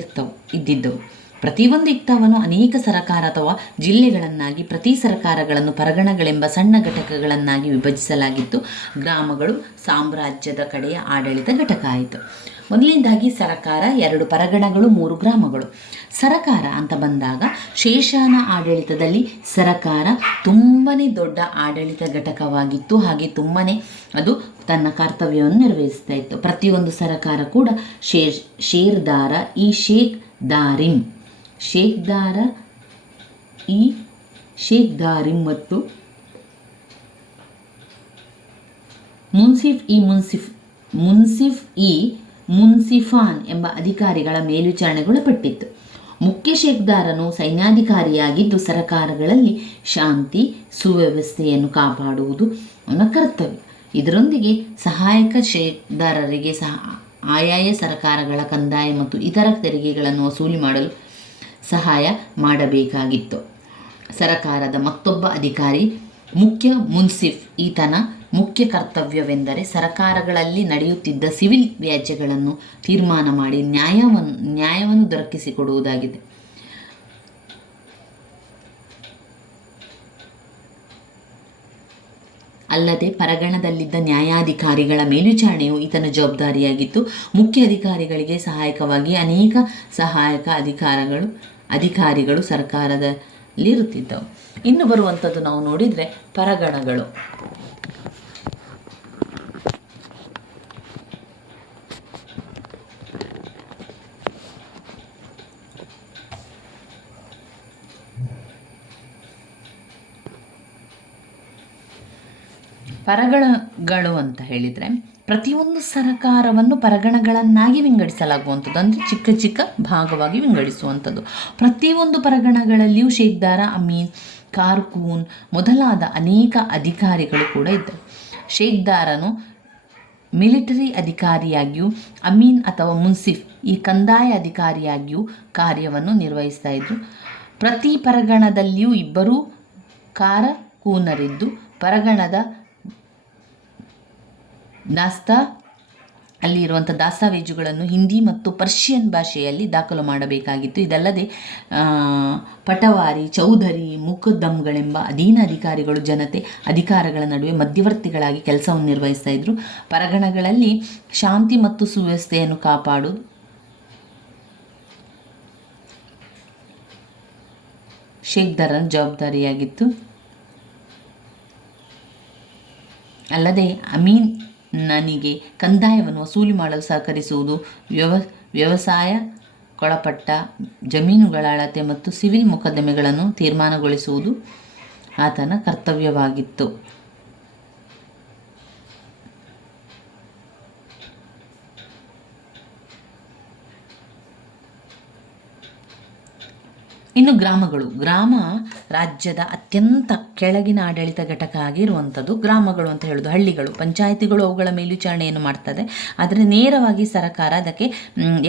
ಇದ್ದಿದ್ದವು. ಪ್ರತಿಯೊಂದು ಇಕ್ತಾವನ್ನು ಅನೇಕ ಸರಕಾರ ಅಥವಾ ಜಿಲ್ಲೆಗಳನ್ನಾಗಿ, ಪ್ರತಿ ಸರಕಾರಗಳನ್ನು ಪರಗಣಗಳೆಂಬ ಸಣ್ಣ ಘಟಕಗಳನ್ನಾಗಿ ವಿಭಜಿಸಲಾಗಿತ್ತು. ಗ್ರಾಮಗಳು ಸಾಮ್ರಾಜ್ಯದ ಕಡೆಯ ಆಡಳಿತ ಘಟಕ ಆಯಿತು. ಮೊದಲನೇದಾಗಿ ಸರಕಾರ, 2 ಪರಗಣಗಳು, 3 ಗ್ರಾಮಗಳು. ಸರಕಾರ ಅಂತ ಬಂದಾಗ ಶೇಷಾನ ಆಡಳಿತದಲ್ಲಿ ಸರಕಾರ ತುಂಬಾ ದೊಡ್ಡ ಆಡಳಿತ ಘಟಕವಾಗಿತ್ತು. ಹಾಗೆ ತುಂಬಾ ಅದು ತನ್ನ ಕರ್ತವ್ಯವನ್ನು ನಿರ್ವಹಿಸ್ತಾ ಇತ್ತು. ಪ್ರತಿಯೊಂದು ಸರಕಾರ ಕೂಡ ಶೇರ್ದಾರ, ಈ ಶೇಖ್ದಾರಿಂ ಮತ್ತು ಮುನ್ಸಿಫಾನ್ ಎಂಬ ಅಧಿಕಾರಿಗಳ ಮೇಲ್ವಿಚಾರಣೆಗೊಳಪಟ್ಟಿತ್ತು. ಮುಖ್ಯ ಶೇಖ್ದಾರನು ಸೈನ್ಯಾಧಿಕಾರಿಯಾಗಿದ್ದು ಸರಕಾರಗಳಲ್ಲಿ ಶಾಂತಿ ಸುವ್ಯವಸ್ಥೆಯನ್ನು ಕಾಪಾಡುವುದು ಅವನ ಕರ್ತವ್ಯ. ಇದರೊಂದಿಗೆ ಸಹಾಯಕ ಶೇಖ್ದಾರರಿಗೆ ಆಯಾಯ ಸರಕಾರಗಳ ಕಂದಾಯ ಮತ್ತು ಇತರ ತೆರಿಗೆಗಳನ್ನು ವಸೂಲಿ ಮಾಡಲು ಸಹಾಯ ಮಾಡಬೇಕಾಗಿತ್ತು. ಸರಕಾರದ ಮತ್ತೊಬ್ಬ ಅಧಿಕಾರಿ ಮುಖ್ಯ ಮುನ್ಸಿಫ್. ಈತನ ಮುಖ್ಯ ಕರ್ತವ್ಯವೆಂದರೆ ಸರಕಾರಗಳಲ್ಲಿ ನಡೆಯುತ್ತಿದ್ದ ಸಿವಿಲ್ ವ್ಯಾಜ್ಯಗಳನ್ನು ತೀರ್ಮಾನ ಮಾಡಿ ನ್ಯಾಯವನ್ನು ದೊರಕಿಸಿಕೊಡುವುದಾಗಿದೆ. ಅಲ್ಲದೆ ಪರಗಣದಲ್ಲಿದ್ದ ನ್ಯಾಯಾಧಿಕಾರಿಗಳ ಮೇಲ್ವಿಚಾರಣೆಯು ಈತನ ಜವಾಬ್ದಾರಿಯಾಗಿತ್ತು. ಮುಖ್ಯ ಅಧಿಕಾರಿಗಳಿಗೆ ಸಹಾಯಕವಾಗಿ ಅನೇಕ ಸಹಾಯಕ ಅಧಿಕಾರಿಗಳು ಸರ್ಕಾರದಲ್ಲಿರುತ್ತಿದ್ದವು. ಇನ್ನು ಬರುವಂಥದ್ದು ನಾವು ನೋಡಿದರೆ ಪರಗಣಗಳು. ಪರಗಣಗಳು ಅಂತ ಹೇಳಿದರೆ ಪ್ರತಿಯೊಂದು ಸರಕಾರವನ್ನು ಪರಗಣಗಳನ್ನಾಗಿ ವಿಂಗಡಿಸಲಾಗುವಂಥದ್ದು, ಅಂದರೆ ಚಿಕ್ಕ ಚಿಕ್ಕ ಭಾಗವಾಗಿ ವಿಂಗಡಿಸುವಂಥದ್ದು. ಪ್ರತಿಯೊಂದು ಪರಗಣಗಳಲ್ಲಿಯೂ ಶೇಖ್ದಾರ, ಅಮೀನ್, ಕಾರ್ಕೂನ್ ಮೊದಲಾದ ಅನೇಕ ಅಧಿಕಾರಿಗಳು ಕೂಡ ಇದ್ದರು. ಶೇಖ್ದಾರನು ಮಿಲಿಟರಿ ಅಧಿಕಾರಿಯಾಗಿಯೂ, ಅಮೀನ್ ಅಥವಾ ಮುನ್ಸಿಫ್ ಈ ಕಂದಾಯ ಅಧಿಕಾರಿಯಾಗಿಯೂ ಕಾರ್ಯವನ್ನು ನಿರ್ವಹಿಸ್ತಾ ಇದ್ದರು. ಪ್ರತಿ ಪರಗಣದಲ್ಲಿಯೂ 2 ಕಾರಕೂನರಿದ್ದು ಪರಗಣದ ಅಲ್ಲಿರುವಂಥ ದಾಸ್ತಾವೇಜುಗಳನ್ನು ಹಿಂದಿ ಮತ್ತು ಪರ್ಷಿಯನ್ ಭಾಷೆಯಲ್ಲಿ ದಾಖಲು ಮಾಡಬೇಕಾಗಿತ್ತು. ಇದಲ್ಲದೆ ಪಟವಾರಿ, ಚೌಧರಿ, ಮುಖದ್ದಮ್ಗಳೆಂಬ ಅಧೀನ ಅಧಿಕಾರಿಗಳು ಅಧಿಕಾರಗಳ ನಡುವೆ ಮಧ್ಯವರ್ತಿಗಳಾಗಿ ಕೆಲಸವನ್ನು ನಿರ್ವಹಿಸ್ತಾ ಇದ್ರು. ಪರಗಣಗಳಲ್ಲಿ ಶಾಂತಿ ಮತ್ತು ಸುವ್ಯವಸ್ಥೆಯನ್ನು ಕಾಪಾಡುವುದು ಶೇಖ್ದಾರನ ಜವಾಬ್ದಾರಿಯಾಗಿತ್ತು. ಅಲ್ಲದೆ ಅಮೀನನಿಗೆ ಕಂದಾಯವನ್ನು ವಸೂಲಿ ಮಾಡಲು ಸಹಕರಿಸುವುದು, ವ್ಯವಸಾಯಕ್ಕೊಳಪಟ್ಟ ಜಮೀನುಗಳ ಅಳತೆ ಮತ್ತು ಸಿವಿಲ್ ಮೊಕದ್ದಮೆಗಳನ್ನು ತೀರ್ಮಾನಗೊಳಿಸುವುದು ಆತನ ಕರ್ತವ್ಯವಾಗಿತ್ತು. ಇನ್ನು ಗ್ರಾಮಗಳು. ಗ್ರಾಮ ರಾಜ್ಯದ ಅತ್ಯಂತ ಕೆಳಗಿನ ಆಡಳಿತ ಘಟಕ ಆಗಿರುವಂಥದ್ದು ಗ್ರಾಮಗಳು ಅಂತ ಹೇಳೋದು. ಹಳ್ಳಿಗಳು, ಪಂಚಾಯಿತಿಗಳು ಅವುಗಳ ಮೇಲ್ವಿಚಾರಣೆಯನ್ನು ಮಾಡ್ತದೆ, ಆದರೆ ನೇರವಾಗಿ ಸರ್ಕಾರ ಅದಕ್ಕೆ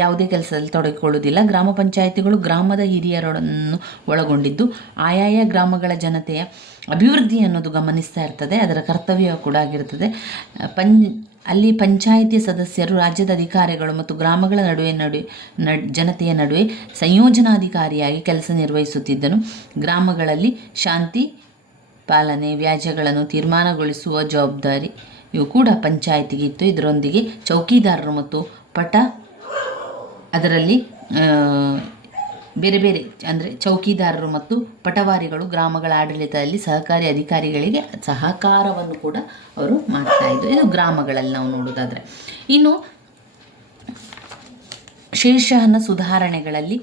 ಯಾವುದೇ ಕೆಲಸದಲ್ಲಿ ತೊಡಗಿಕೊಳ್ಳುವುದಿಲ್ಲ. ಗ್ರಾಮ ಪಂಚಾಯಿತಿಗಳು ಗ್ರಾಮದ ಹಿರಿಯರನ್ನು ಒಳಗೊಂಡಿದ್ದು ಆಯಾಯ ಗ್ರಾಮಗಳ ಜನತೆಯ ಅಭಿವೃದ್ಧಿ ಅನ್ನೋದು ಗಮನಿಸ್ತಾ ಇರ್ತದೆ, ಅದರ ಕರ್ತವ್ಯ ಕೂಡ ಆಗಿರ್ತದೆ. ಅಲ್ಲಿ ಪಂಚಾಯಿತಿಯ ಸದಸ್ಯರು ರಾಜ್ಯದ ಅಧಿಕಾರಿಗಳು ಮತ್ತು ಗ್ರಾಮಗಳ ಜನತೆಯ ನಡುವೆ ಸಂಯೋಜನಾಧಿಕಾರಿಯಾಗಿ ಕೆಲಸ ನಿರ್ವಹಿಸುತ್ತಿದ್ದನು. ಗ್ರಾಮಗಳಲ್ಲಿ ಶಾಂತಿ ಪಾಲನೆ, ವ್ಯಾಜ್ಯಗಳನ್ನು ತೀರ್ಮಾನಗೊಳಿಸುವ ಜವಾಬ್ದಾರಿ ಇವು ಕೂಡ ಪಂಚಾಯಿತಿಗೆ ಇತ್ತು. ಇದರೊಂದಿಗೆ ಚೌಕಿದಾರರು ಮತ್ತು ಅದರಲ್ಲಿ ಬೇರೆ ಬೇರೆ ಅಂದರೆ ಚೌಕಿದಾರರು ಮತ್ತು ಪಟವಾರಿಗಳು ಗ್ರಾಮಗಳ ಆಡಳಿತದಲ್ಲಿ ಸಹಕಾರಿ ಅಧಿಕಾರಿಗಳಿಗೆ ಸಹಕಾರವನ್ನು ಕೂಡ ಅವರು ಮಾಡ್ತಾ ಇದ್ರು. ಇದು ಗ್ರಾಮಗಳಲ್ಲಿ ನಾವು ನೋಡೋದಾದರೆ. ಇನ್ನು ಶೇರ್ಷಾಹನ ಸುಧಾರಣೆಗಳಲ್ಲಿ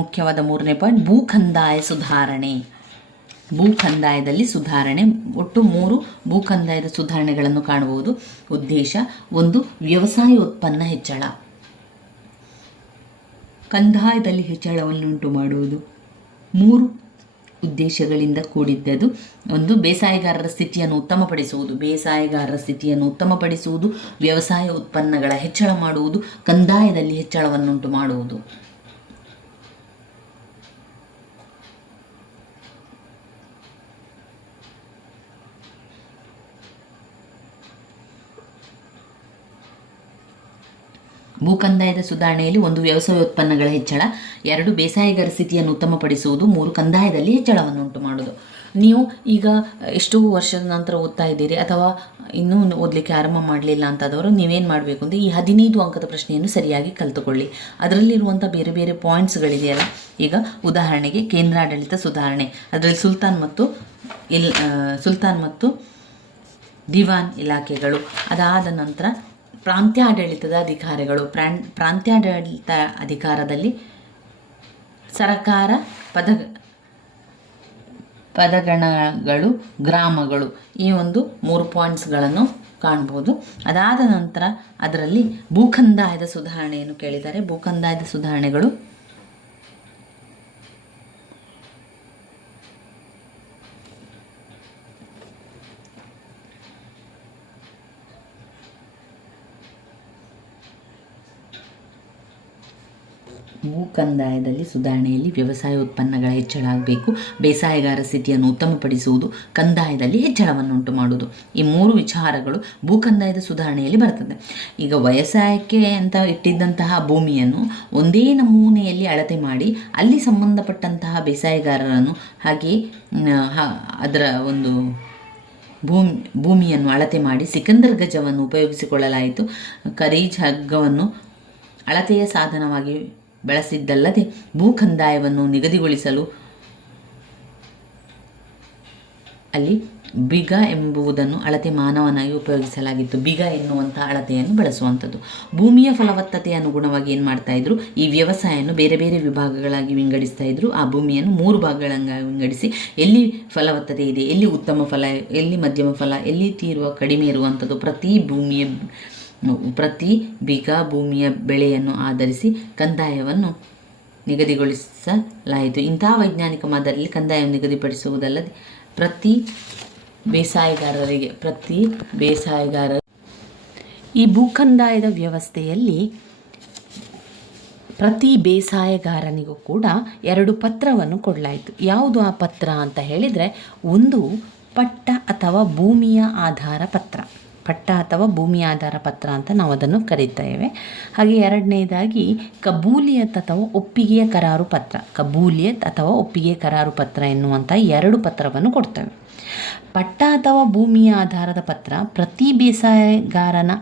ಮುಖ್ಯವಾದ ಮೂರನೇ ಪಾಯಿಂಟ್ ಭೂಕಂದಾಯ ಸುಧಾರಣೆ. ಭೂಕಂದಾಯದಲ್ಲಿ ಸುಧಾರಣೆ, ಒಟ್ಟು 3 ಭೂಕಂದಾಯದ ಸುಧಾರಣೆಗಳನ್ನು ಕಾಣಬಹುದು. ಉದ್ದೇಶ: 1, ವ್ಯವಸಾಯ ಉತ್ಪನ್ನ ಹೆಚ್ಚಳ, ಕಂದಾಯದಲ್ಲಿ ಹೆಚ್ಚಳವನ್ನುಂಟು ಮಾಡುವುದು. 3, ಉದ್ದೇಶಗಳಿಂದ ಕೂಡಿದ್ದದು. ಒಂದು, ಬೇಸಾಯಗಾರರ ಸ್ಥಿತಿಯನ್ನು ಉತ್ತಮಪಡಿಸುವುದು, ವ್ಯವಸಾಯ ಉತ್ಪನ್ನಗಳ ಹೆಚ್ಚಳ ಮಾಡುವುದು, ಕಂದಾಯದಲ್ಲಿ ಹೆಚ್ಚಳವನ್ನುಂಟು ಮಾಡುವುದು. ಭೂಕಂದಾಯದ ಸುಧಾರಣೆಯಲ್ಲಿ 1. ವ್ಯವಸಾಯ ಉತ್ಪನ್ನಗಳ ಹೆಚ್ಚಳ, 2. ಬೇಸಾಯಗಾರ ಸ್ಥಿತಿಯನ್ನು ಉತ್ತಮಪಡಿಸುವುದು, 3. ಕಂದಾಯದಲ್ಲಿ ಹೆಚ್ಚಳವನ್ನುಂಟು ಮಾಡುವುದು. ನೀವು ಈಗ ಎಷ್ಟೋ ವರ್ಷದ ನಂತರ ಓದ್ತಾ ಇದ್ದೀರಿ ಅಥವಾ ಇನ್ನೂ ಓದಲಿಕ್ಕೆ ಆರಂಭ ಮಾಡಲಿಲ್ಲ ಅಂತಾದವರು ನೀವೇನು ಮಾಡಬೇಕು ಅಂದರೆ ಈ 15 ಅಂಕದ ಪ್ರಶ್ನೆಯನ್ನು ಸರಿಯಾಗಿ ಕಲಿತುಕೊಳ್ಳಿ. ಅದರಲ್ಲಿರುವಂಥ ಬೇರೆ ಬೇರೆ ಪಾಯಿಂಟ್ಸ್ಗಳಿದೆಯಲ್ಲ, ಈಗ ಉದಾಹರಣೆಗೆ ಕೇಂದ್ರಾಡಳಿತ ಸುಧಾರಣೆ, ಅದರಲ್ಲಿ ಸುಲ್ತಾನ್ ಮತ್ತು ದಿವಾನ್ ಇಲಾಖೆಗಳು. ಅದಾದ ನಂತರ ಪ್ರಾಂತ್ಯಾಡಳಿತದ ಅಧಿಕಾರಿಗಳು, ಪ್ರಾಂತ್ಯಾಡಳಿತ ಅಧಿಕಾರದಲ್ಲಿ ಸರಕಾರ, ಪದಗಣಗಳು, ಗ್ರಾಮಗಳು, ಈ ಒಂದು 3 ಪಾಯಿಂಟ್ಸ್ಗಳನ್ನು ಕಾಣ್ಬೋದು. ಅದಾದ ನಂತರ ಅದರಲ್ಲಿ ಭೂಕಂದಾಯದ ಸುಧಾರಣೆಯನ್ನು ಕೇಳಿದ್ದಾರೆ. ಭೂಕಂದಾಯದ ಸುಧಾರಣೆಗಳು ಭೂಕಂದಾಯದಲ್ಲಿ ಸುಧಾರಣೆಯಲ್ಲಿ ವ್ಯವಸಾಯ ಉತ್ಪನ್ನಗಳ ಹೆಚ್ಚಳ ಆಗಬೇಕು, ಬೇಸಾಯಗಾರ ಸ್ಥಿತಿಯನ್ನು ಉತ್ತಮಪಡಿಸುವುದು, ಕಂದಾಯದಲ್ಲಿ ಹೆಚ್ಚಳವನ್ನುಂಟು ಮಾಡುವುದು. ಈ 3 ವಿಚಾರಗಳು ಭೂಕಂದಾಯದ ಸುಧಾರಣೆಯಲ್ಲಿ ಬರ್ತದೆ. ಈಗ ವ್ಯವಸಾಯಕ್ಕೆ ಅಂತ ಇಟ್ಟಿದ್ದಂತಹ ಭೂಮಿಯನ್ನು ಒಂದೇ ನಮೂನೆಯಲ್ಲಿ ಅಳತೆ ಮಾಡಿ ಅಲ್ಲಿ ಸಂಬಂಧಪಟ್ಟಂತಹ ಬೇಸಾಯಗಾರರನ್ನು ಹಾಗೆ ಅದರ ಒಂದು ಭೂಮಿಯನ್ನು ಅಳತೆ ಮಾಡಿ ಸಿಕಂದರ್ ಗಜವನ್ನು ಉಪಯೋಗಿಸಿಕೊಳ್ಳಲಾಯಿತು. ಖರೀಜ್ ಹಗ್ಗವನ್ನು ಅಳತೆಯ ಸಾಧನವಾಗಿ ಬಳಸಿದ್ದಲ್ಲದೆ ಭೂಕಂದಾಯವನ್ನು ನಿಗದಿಗೊಳಿಸಲು ಅಲ್ಲಿ ಬಿಗ ಎಂಬುದನ್ನು ಅಳತೆ ಮಾನವನಾಗಿ ಉಪಯೋಗಿಸಲಾಗಿತ್ತು. ಬಿಗ ಎನ್ನುವಂಥ ಅಳತೆಯನ್ನು ಬಳಸುವಂಥದ್ದು. ಭೂಮಿಯ ಫಲವತ್ತತೆಯ ಅನುಗುಣವಾಗಿ ಏನು ಮಾಡ್ತಾಯಿದ್ರು, ಈ ವ್ಯವಸಾಯವನ್ನು ಬೇರೆ ಬೇರೆ ವಿಭಾಗಗಳಾಗಿ ವಿಂಗಡಿಸ್ತಾ ಇದ್ರು. ಆ ಭೂಮಿಯನ್ನು 3 ಭಾಗಗಳಾಗಿ ವಿಂಗಡಿಸಿ ಎಲ್ಲಿ ಫಲವತ್ತತೆ ಇದೆ, ಎಲ್ಲಿ ಉತ್ತಮ ಫಲ, ಎಲ್ಲಿ ಮಧ್ಯಮ ಫಲ, ಎಲ್ಲಿ ಕಡಿಮೆ ಇರುವಂಥದ್ದು, ಪ್ರತಿ ಬಿಗ ಭೂಮಿಯ ಬೆಳೆಯನ್ನು ಆಧರಿಸಿ ಕಂದಾಯವನ್ನು ನಿಗದಿಗೊಳಿಸಲಾಯಿತು. ಇಂತಹ ವೈಜ್ಞಾನಿಕ ಮಾದರಿಯಲ್ಲಿ ಕಂದಾಯವನ್ನು ನಿಗದಿಪಡಿಸುವುದಲ್ಲದೆ ಪ್ರತಿ ಬೇಸಾಯಗಾರ ಈ ಭೂಕಂದಾಯದ ವ್ಯವಸ್ಥೆಯಲ್ಲಿ ಪ್ರತಿ ಬೇಸಾಯಗಾರನಿಗೂ ಕೂಡ 2 ಪತ್ರವನ್ನು ಕೊಡಲಾಯಿತು. ಯಾವುದು ಆ ಪತ್ರ ಅಂತ ಹೇಳಿದರೆ, ಒಂದು ಪಟ್ಟ ಅಥವಾ ಭೂಮಿಯ ಆಧಾರ ಪತ್ರ ಅಂತ ನಾವು ಅದನ್ನು ಕರೀತೇವೆ. ಹಾಗೆ ಎರಡನೇದಾಗಿ ಕಬೂಲಿಯತ್ ಅಥವಾ ಒಪ್ಪಿಗೆಯ ಕರಾರು ಪತ್ರ ಎನ್ನುವಂಥ 2 ಪತ್ರವನ್ನು ಕೊಡ್ತೇವೆ. ಪಟ್ಟ ಅಥವಾ ಭೂಮಿಯ ಆಧಾರದ ಪತ್ರ ಪ್ರತಿ ಬೇಸಾಯಗಾರನ